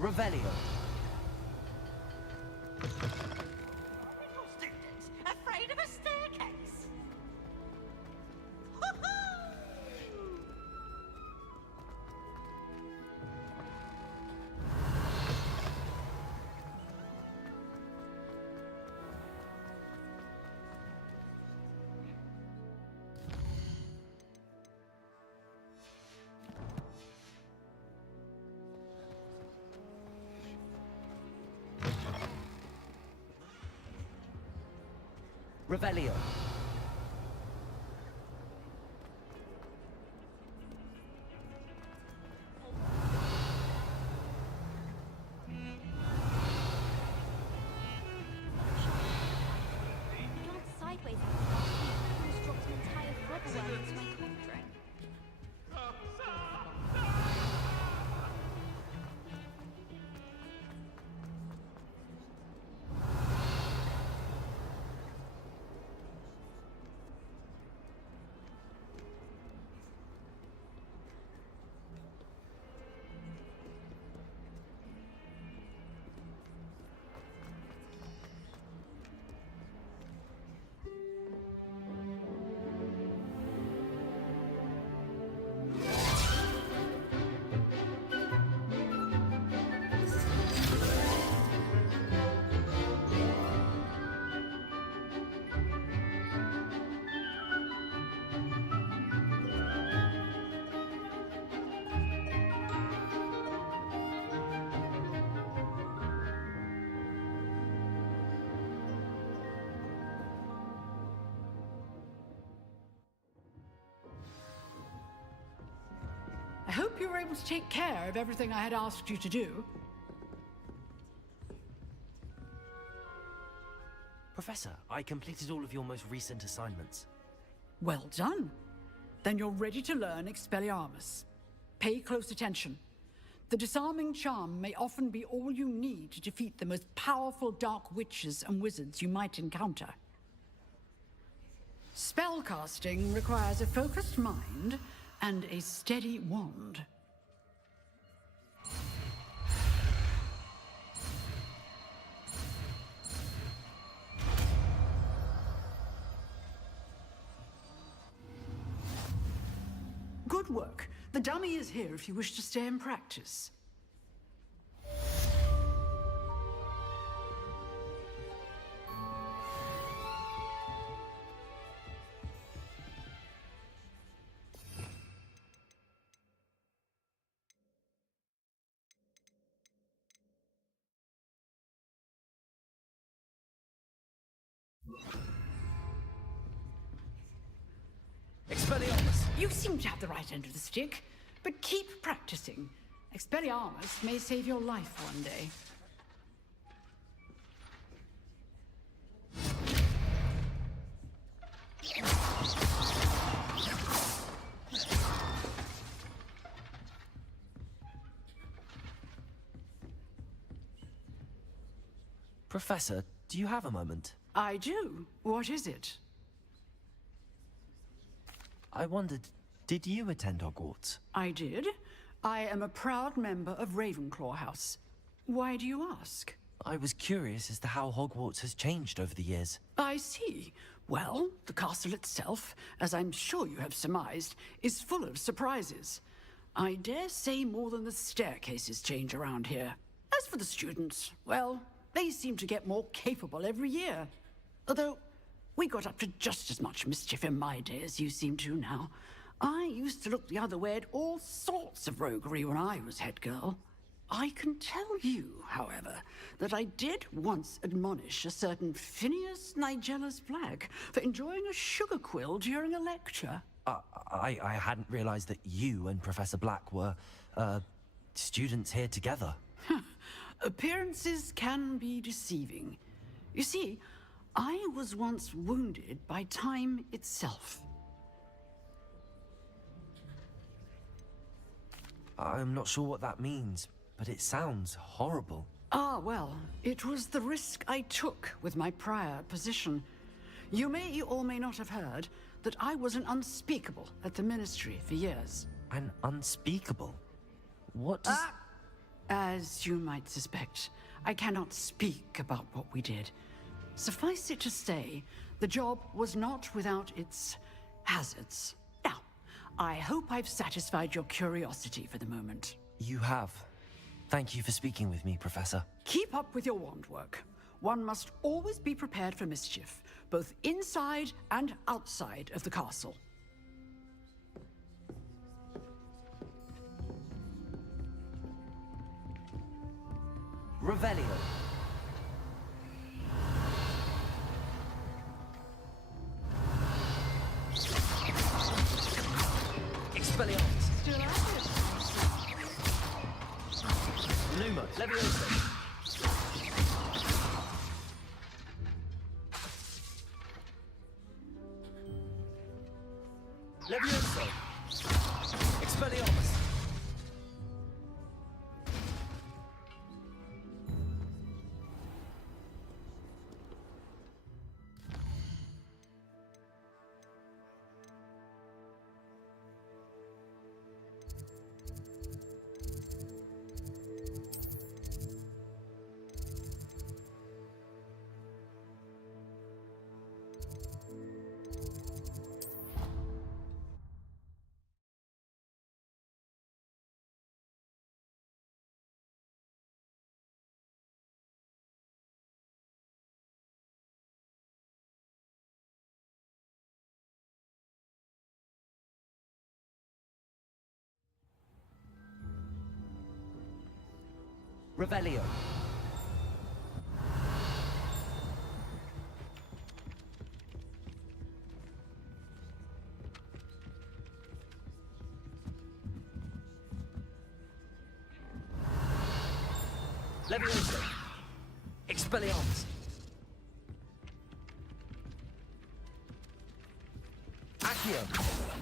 Revelio. Students, afraid of a staircase? Revelio. Glanced sideways at me last week. I almost dropped an entire flubberworm into my cough drink. I hope you were able to take care of everything I had asked you to do. Professor, I completed all of your most recent assignments. Well done. Then you're ready to learn Expelliarmus. Pay close attention. The disarming charm may often be all you need to defeat the most powerful dark witches and wizards you might encounter. Spellcasting requires a focused mind and a steady wand. Good work. The dummy is here if you wish to stay and practice. Expelliarmus! You seem to have the right end of the stick, but keep practicing. Expelliarmus may save your life one day. Professor, do you have a moment? I do. What is it? I wondered, did you attend Hogwarts? I did. I am a proud member of Ravenclaw House. Why do you ask? I was curious as to how Hogwarts has changed over the years. I see. Well, the castle itself, as I'm sure you have surmised, is full of surprises. I dare say more than the staircases change around here. As for the students, well, they seem to get more capable every year. Although, we got up to just as much mischief in my day as you seem to now. I used to look the other way at all sorts of roguery when I was head girl. I can tell you, however, that I did once admonish a certain Phineas Nigella's Black for enjoying a sugar quill during a lecture. I hadn't realized that you and Professor Black were, students here together. Appearances can be deceiving. You see, I was once wounded by time itself. I'm not sure what that means, but it sounds horrible. Ah, well, it was the risk I took with my prior position. You may or may not have heard that I was an unspeakable at the Ministry for years. An unspeakable? What does... As you might suspect, I cannot speak about what we did. Suffice it to say, the job was not without its hazards. Now, I hope I've satisfied your curiosity for the moment. You have. Thank you for speaking with me, Professor. Keep up with your wand work. One must always be prepared for mischief, both inside and outside of the castle. Revelio. Expelliarmus. Still at it. Lumos. Levioso. Levioso. Expelliarmus. Revelio. Levioso. Expelliarmus. Accio.